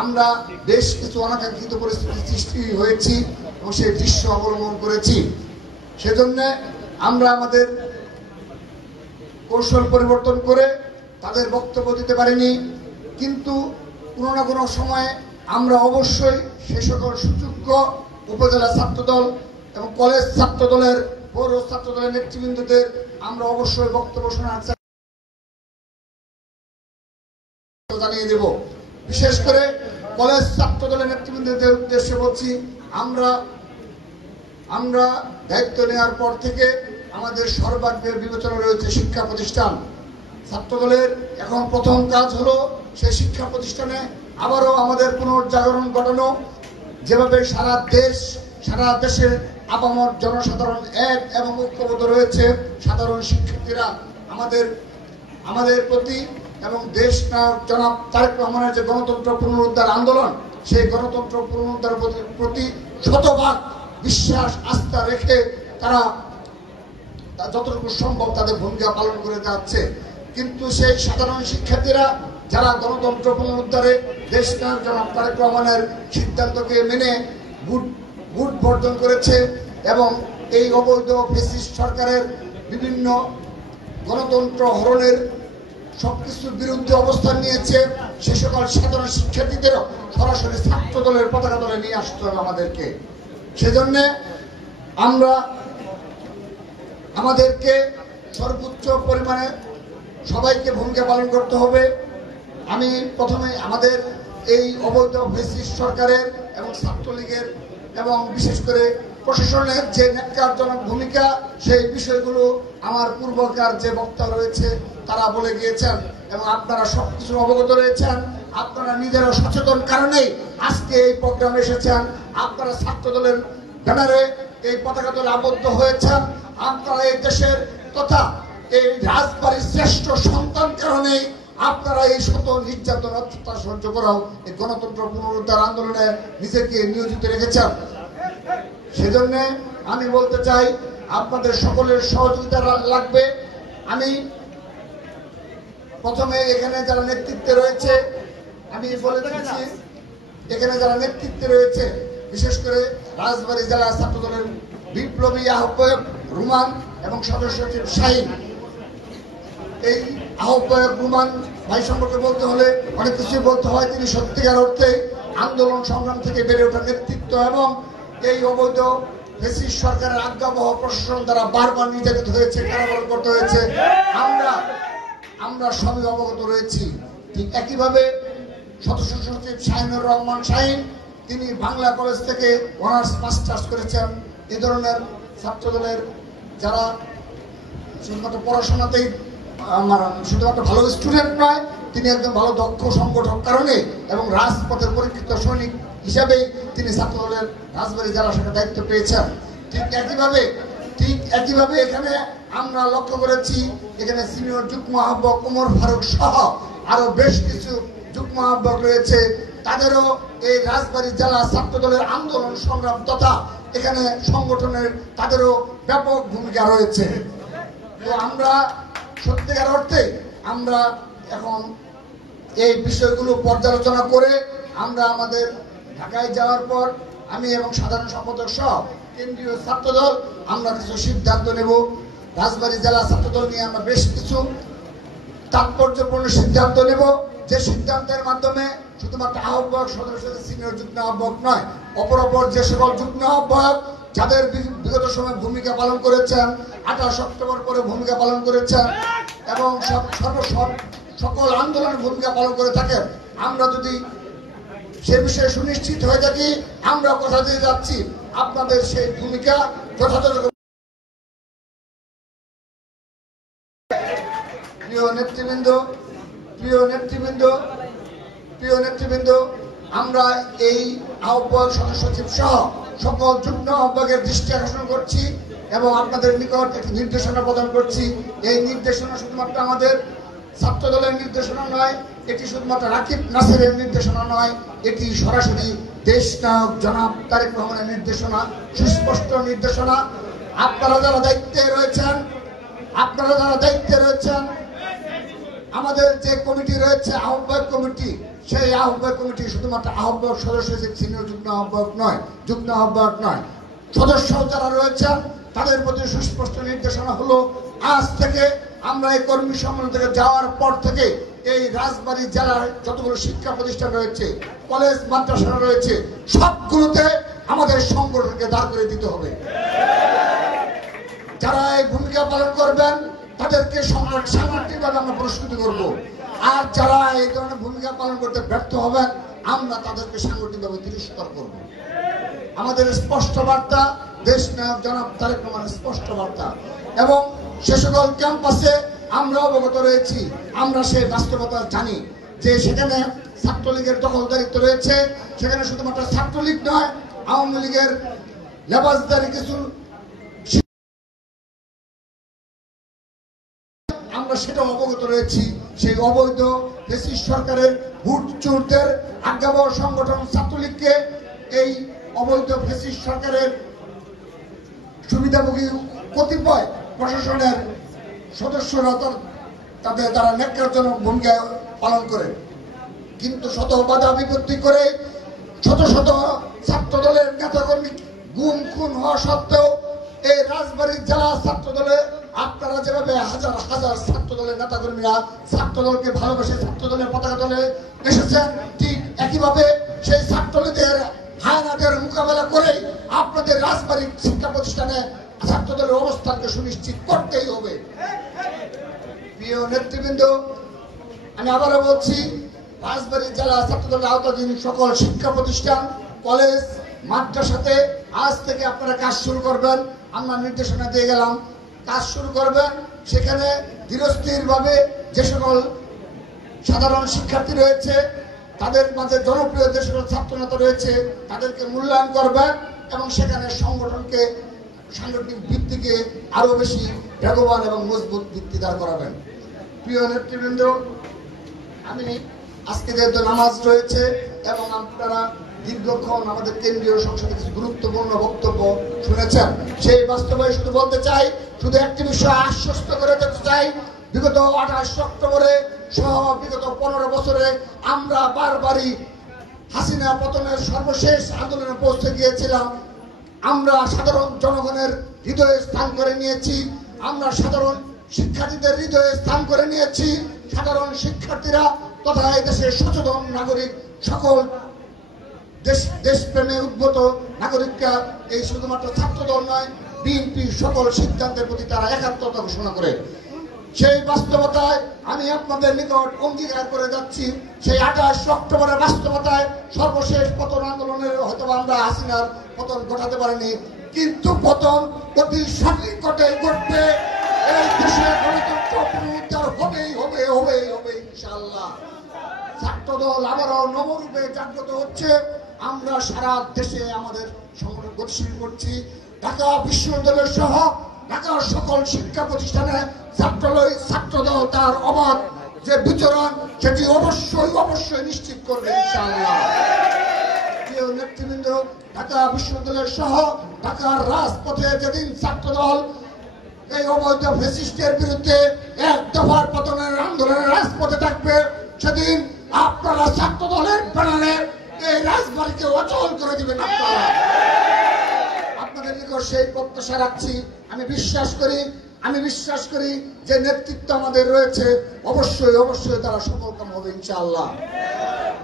আমরা বেশ কিছু অনাকাঙ্ক্ষিত পরিস্থিতি সৃষ্টি হয়েছি এবং সেই দৃশ্য অবলম্বন করেছি। সেজন্য আমরা আমাদের কৌশল পরিবর্তন করে তাদের বক্তব্য দিতে পারিনি, কিন্তু কোনো না কোনো সময়ে আমরা অবশ্যই সেই সকল সুযোগ্য উপজেলা ছাত্রদল এবং কলেজ ছাত্রদলের পৌর ছাত্রদলের নেতৃবৃন্দদের আমরা অবশ্যই বক্তব্য শোনার জানিয়ে দেব। বিশেষ করে কলেজ ছাত্রদলের নেতৃবৃন্দদের উদ্দেশ্যে বলছি, আমরা দায়িত্ব নেওয়ার পর থেকে আমাদের সর্বাগ্রে বিবেচনা রয়েছে শিক্ষা প্রতিষ্ঠান। ছাত্রদলের এখন প্রথম কাজ হলো সেই শিক্ষা প্রতিষ্ঠানে আবারও আমাদের পুনর্জাগরণ ঘটানো। যেভাবে সারা দেশের আপামর জনসাধারণ এক এবং ঐক্যবদ্ধ রয়েছে, সাধারণ শিক্ষার্থীরা আমাদের প্রতি এবং দেশ জনাব তারেক রহমানের যে গণতন্ত্র পুনরুদ্ধার আন্দোলন, সেই গণতন্ত্র পুনরুদ্ধার প্রতি শতভাগ বিশ্বাস আস্থা রেখে তারা যতটুকু সম্ভব তাদের ভূমিকা পালন করে যাচ্ছে। কিন্তু সেই সাধারণ শিক্ষার্থীরা যারা গণতন্ত্র পুনরুদ্ধারে দেশনায়ক জনাব তারেক রহমানের সিদ্ধান্তকে মেনে ভোট বর্জন করেছে এবং এই অবৈধ ফ্যাসিস্ট সরকারের বিভিন্ন গণতন্ত্র হরণের সবকিছুর বিরুদ্ধে অবস্থান নিয়েছে, সে সকল সাধারণ শিক্ষার্থীদেরও সরাসরি ছাত্র দলের পতাকা দলে নিয়ে আসতে হবে আমাদেরকে। সেজন্য আমাদেরকে সর্বোচ্চ পরিমাণে সবাইকে ভূমিকা পালন করতে হবে। আমি প্রথমে আমাদের এই অবৈধ ফ্যাসিস্ট সরকারের এবং ছাত্রলীগের এবং বিশেষ করে প্রশাসনের যে ন্যাক্কারজনক ভূমিকা, সেই বিষয়গুলো আমার পূর্বকার যে বক্তা রয়েছে তারা বলে গিয়েছেন এবং আপনারা সবকিছু অবগত রয়েছেন। আপনারা নিজেরা সচেতন কারণেই আজকে এই প্রোগ্রামে এসেছেন। আপনারা ছাত্রদলের ব্যানারে এই পতাকা দলে আবদ্ধ হয়েছেন। আপনারা এই দেশের তথা এই রাজবাড়ির শ্রেষ্ঠ সন্তান কারণেই আপনারা এই শত নির্যাতন অত্যাচার সহ্য করাও এই গণতন্ত্র পুনরুদ্ধার আন্দোলনে নিজেকে নিয়োজিত রেখেছেন। সেজন্য আমি বলতে চাই আপনাদের সকলের সহযোগিতা লাগবে। আমি প্রথমে এখানে যারা নেতৃত্বে রয়েছে আমি বলে দিচ্ছি, এখানে যারা নেতৃত্বে রয়েছে বিশেষ করে রাজবাড়ী জেলা ছাত্রদলের বিপ্লবী আহ্বায়ক রুমান এবং সদস্য সচিব শাহিন। এই আহ্বায়ক রুমান ভাই সম্পর্কে বলতে হলে অনেক কিছুই বলতে হয়। তিনি সত্যিকার অর্থে আন্দোলন সংগ্রাম থেকে বেড়ে ওঠা নেতৃত্ব এবং এই অবৈধ ফ্যাসিস্ট সরকারের আজ্ঞাবহ প্রশাসন দ্বারা বারবার নির্যাতিত হয়েছে, কারাবরণ করতে হয়েছে। আমরা সবই অবগত রয়েছি। ঠিক একইভাবে সদস্য সচিব শাহিনুর রহমান শাহিন, তিনি বাংলা কলেজ থেকে অনার্স মাস্টার্স করেছেন। এই ধরনের ছাত্রদলের যারা শুধুমাত্র পড়াশোনাতেই শুধুমাত্র ভালো স্টুডেন্ট নয়, তিনি একজন ভালো দক্ষ সংগঠক কারণে এবং রাজপথের পরীক্ষিত সৈনিক হিসাবেই তিনি ছাত্রদলের রাজবাড়ী জেলা শাখার দায়িত্ব পেয়েছেন। ঠিক একইভাবে এখানে আমরা লক্ষ্য করেছি এখানে সিনিয়র যুগ্ম আহ্বায়ক ওমর ফারুক সহ আরো বেশ কিছু যুগ্ম আহ্বায়ক রয়েছে। তাদেরও এই রাজবাড়ী জেলা ছাত্রদলের আন্দোলন সংগ্রাম তথা এখানে সংগঠনের তাদেরও ব্যাপক ভূমিকা রয়েছে। তো আমরা সত্যিকার অর্থে আমরা এখন এই বিষয়গুলো পর্যালোচনা করে আমরা আমাদের ঢাকায় যাওয়ার পর আমি এবং সাধারণ সম্পাদক সহ কেন্দ্রীয় ছাত্রদল আমরা কিছু সিদ্ধান্ত নেব। রাজবাড়ী জেলা ছাত্রদল নিয়ে আমরা বেশ কিছু তাৎপর্যপূর্ণ সিদ্ধান্ত নেব, যে সিদ্ধান্তের মাধ্যমে শুধুমাত্র আহ্বায়ক সদস্য সিনিয়র যুগ্ম আহ্বায়ক নয়, অপর যে সকল যুগ্ম আহ্বায়ক যাদের বিগত সময় ভূমিকা পালন করেছেন, 28 অক্টোবর পরে ভূমিকা পালন করেছেন এবং সকল আন্দোলনের ভূমিকা পালন করে থাকেন, আমরা যদি সে বিষয়ে সুনিশ্চিত হয়ে থাকি আমরা কথা দিয়ে যাচ্ছি আপনাদের সেই ভূমিকা যথাযথ প্রিয় নেতৃবৃন্দ, আমরা এই আহ্বায়ক সদস্য সচিব সহ সকল যুগ্ম আহ্বায়কের দৃষ্টি আকর্ষণ করছি এবং আপনাদের নিকট একটি নির্দেশনা প্রদান করছি। এই নির্দেশনা শুধুমাত্র আমাদের ছাত্র দলের নির্দেশনা নয়, এটি শুধুমাত্র রাকিব নাসিরের নির্দেশনা নয়, এটি সরাসরি দেশ নায়ক জনাব তারেক রহমানের নির্দেশনা, সুস্পষ্ট নির্দেশনা। আপনারা যারা দায়িত্বে রয়েছেন, আমাদের যে কমিটি রয়েছে আহ্বায়ক কমিটি, সেই আহ্বায়ক কমিটি শুধুমাত্র আহ্বায়ক সদস্য সিনিয়র যুগ্ম আহ্বায়ক নয়, সদস্য যারা রয়েছেন তাদের প্রতি সুস্পষ্ট নির্দেশনা হলো আজ থেকে আমরা এই কর্মী সম্মেলন থেকে যাওয়ার পর থেকে এই রাজবাড়ী জেলার যতগুলো শিক্ষা প্রতিষ্ঠান রয়েছে, কলেজ মাদ্রাসা রয়েছে, সবগুলোতে আমাদের সংগঠনকে দাঁড় করে দিতে হবে। যারা এই ভূমিকা পালন করবেন তাদেরকে সাংগঠনিকভাবে আমরা পুরস্কৃত করব, আর যারা এই ধরনের ভূমিকা পালন করতে ব্যর্থ হবেন আমরা তাদেরকে সাংগঠনিকভাবে তিরস্কার করব। আমাদের স্পষ্ট বার্তা, দেশ নায়ক জনাব তারেক রহমানের স্পষ্ট বার্তা। এবং সে সকল ক্যাম্পাসে আমরা অবগত রয়েছি, আমরা সেই বাস্তবতা জানি যে সেখানে ছাত্রলীগের দখলদারিত্ব রয়েছে। সেখানে শুধুমাত্র ছাত্রলীগ নয়, আওয়ামী লীগের লেবাসদারি কিছু, আমরা সেটা অবগত রয়েছি। সেই অবৈধ ফ্যাসিস্ট সরকারের ভোট চোরদের আজ্ঞাবহ সংগঠন ছাত্রলীগকে এই অবৈধ ফ্যাসিস্ট সরকারের সুবিধাভোগী কতিপয় প্রশাসনের সদস্যরা তাদের দ্বারা ন্যাক্কারজনক ভূমিকা পালন করে, কিন্তু শত বাধা বিপত্তি করে শত শত ছাত্র দলের নেতাকর্মী গুম খুন হওয়া সত্ত্বেও এই রাজবাড়ীর জেলা ছাত্র দলে আপনারা যেভাবে হাজার হাজার ছাত্র দলের নেতাকর্মীরা ছাত্র দলকে ভালোবেসে ছাত্র দলের পতাকা দলে এসেছেন, ঠিক একইভাবে সেই ছাত্রলীগের হায়নাদের মোকাবেলা করে আপনাদের রাজবাড়ীর শিক্ষা প্রতিষ্ঠানে ছাত্র দলের অবস্থানকে সুনিশ্চিত করতেই হবে। প্রিয় নেতৃবৃন্দ, আমি আবারও বলছি, রাজবাড়ী জেলা ছাত্র দলের আওতাধীন সকল শিক্ষা প্রতিষ্ঠান, কলেজ, মাদ্রাসাতে আজ থেকে আপনারা কাজ শুরু করবেন। আমরা নির্দেশনা দিয়ে গেলাম, কাজ শুরু করবেন। সেখানে ধীরস্থিরভাবে যে সকল সাধারণ শিক্ষার্থী রয়েছে, তাদের মাঝে জনপ্রিয় যে সকল ছাত্রনেতা রয়েছে, তাদেরকে মূল্যায়ন করবেন এবং সেখানে সাংগঠনিক ভিত্তিকে আরো বেশি বেগবান এবং মজবুত ভিত্তি দাঁড় করাবেন। প্রিয় নেতৃবৃন্দ, আমি আজকে যেহেতু নামাজ রয়েছে এবং আপনারা দীর্ঘক্ষণ আমাদের কেন্দ্রীয় সংসদে কিছু গুরুত্বপূর্ণ বক্তব্য শুনেছেন, সেই বাস্তবায়ন শুধু বলতে চাই, শুধু একটি বিষয় আশ্বস্ত করে দিতে চাই, বিগত 28 অক্টোবরে সহ বিগত 15 বছরে আমরা বারবারই হাসিনা পতনের সর্বশেষ আন্দোলনে পৌঁছে গিয়েছিলাম। আমরা সাধারণ জনগণের হৃদয়ে স্থান করে নিয়েছি, আমরা সাধারণ শিক্ষার্থীদের হৃদয়ে স্থান করে নিয়েছি। সাধারণ শিক্ষার্থীরা তথা এই দেশের সচেতন নাগরিক, সকল দেশপ্রেমে উদ্ভূত নাগরিকরা এই শুধুমাত্র ছাত্রদল নয়, বিএনপি সকল সিদ্ধান্তের প্রতি তারা একাত্মতা ঘোষণা করে। সেই বাস্তবতায় আমি আপনাদের নিকট অঙ্গীকার করে যাচ্ছি, সেই 28 অক্টোবরের বাস্তবতায় সর্বশেষ পতন আন্দোলনের হয়তো আমরা হাসিনার পতন ঘটাতে পারিনি, কিন্তু পতন অতি সন্নিকটে ঘটবে। এই দেশে গণতন্ত্র পুনরুদ্ধার হবে ইনশাআল্লাহ। ছাত্রদল আবারও নবরূপে জাগ্রত হচ্ছে। আমরা সারা দেশে আমাদের সংগঠন গতিশীল করছি। ঢাকা বিশ্ববিদ্যালয় সহ ঢাকার সকল শিক্ষা প্রতিষ্ঠানে ছাত্রদল তার অবাধ যে বিচরণ সেটি অবশ্যই নিশ্চিত করবে ইনশাআল্লাহ। প্রিয় নেতৃবৃন্দ, ঢাকা বিশ্ববিদ্যালয় সহ ঢাকার রাজপথে যেদিন ছাত্রদল এই অবৈধ ফ্যাসিস্টের বিরুদ্ধে এক দফার পতনের আন্দোলনের রাজপথে থাকবে, সেদিন আপনারা ছাত্র দলের ব্যানারে এই রাজবাড়িকে অচল করে দিবেন। আপনাদের নিকট সেই প্রত্যাশা রাখছি। আমি বিশ্বাস করি যে নেতৃত্ব আমাদের রয়েছে, অবশ্যই তারা সফলকাম হবে ইনশাআল্লাহ।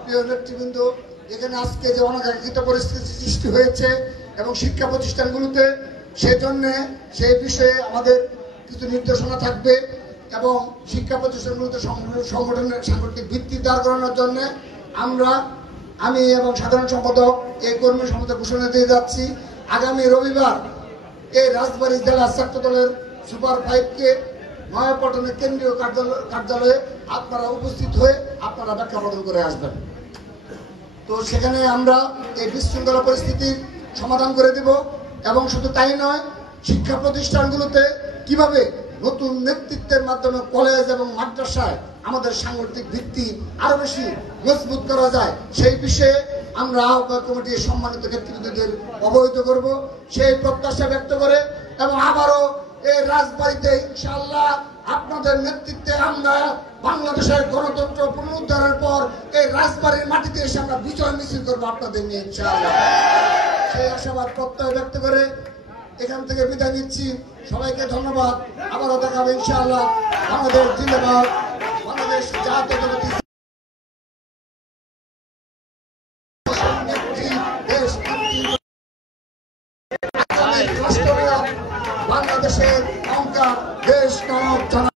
প্রিয় নেতৃবৃন্দ, এখানে আজকে যে অনাকাঙ্ক্ষিত পরিস্থিতি সৃষ্টি হয়েছে এবং শিক্ষা প্রতিষ্ঠানগুলোতে, সেই বিষয়ে আমাদের কিছু নির্দেশনা থাকবে এবং শিক্ষা প্রতিষ্ঠানগুলোতে সাংগঠনিক ভিত্তি দাঁড় করানোর জন্য আমি এবং সাধারণ সম্পাদক এই কর্মী সমিতি ঘোষণা দিয়ে যাচ্ছি। আগামী রবিবার এই রাজবাড়ী জেলা ছাত্র দলের সুপার 5কে নয়াপল্টনের কেন্দ্রীয় কার্যালয়ে আপনারা উপস্থিত হয়ে আপনারা ব্যাখ্যা প্রদান করে আসবেন। তো সেখানে আমরা এই বিশৃঙ্খলা পরিস্থিতির সমাধান করে দেব এবং শুধু তাই নয়, শিক্ষা প্রতিষ্ঠানগুলোতে কিভাবে নতুন নেতৃত্বের মাধ্যমে কলেজ এবং মাদ্রাসায় আমাদের সাংগঠনিক ভিত্তি আরো বেশি মজবুত করা যায় সেই বিষয়ে আমরা আহ্বায়ক কমিটির সম্মানিত নেতৃত্বদের অবহিত করব সেই প্রত্যাশা ব্যক্ত করে এবং আবারও এই রাজবাড়িতে ইনশাআল্লাহ আপনাদের নেতৃত্বে আমরা বাংলাদেশের গণতন্ত্র পুনরুদ্ধারের পর এই রাজবাড়ির মাটিতে এসে আমরা বিজয় মিছিল করবো আপনাদের নিয়ে ইনশাআল্লাহ। সেই আশাবাদ প্রত্যয় ব্যক্ত করে এখান থেকে বিদায় নিচ্ছি। সবাইকে ধন্যবাদ। আবারও দেখা হবে ইনশাআল্লাহ। বাংলাদেশ জিন্দাবাদ, বাংলাদেশ জাতীয়তাবাদী বাংলাদেশের অহংকার দেশ নায়ক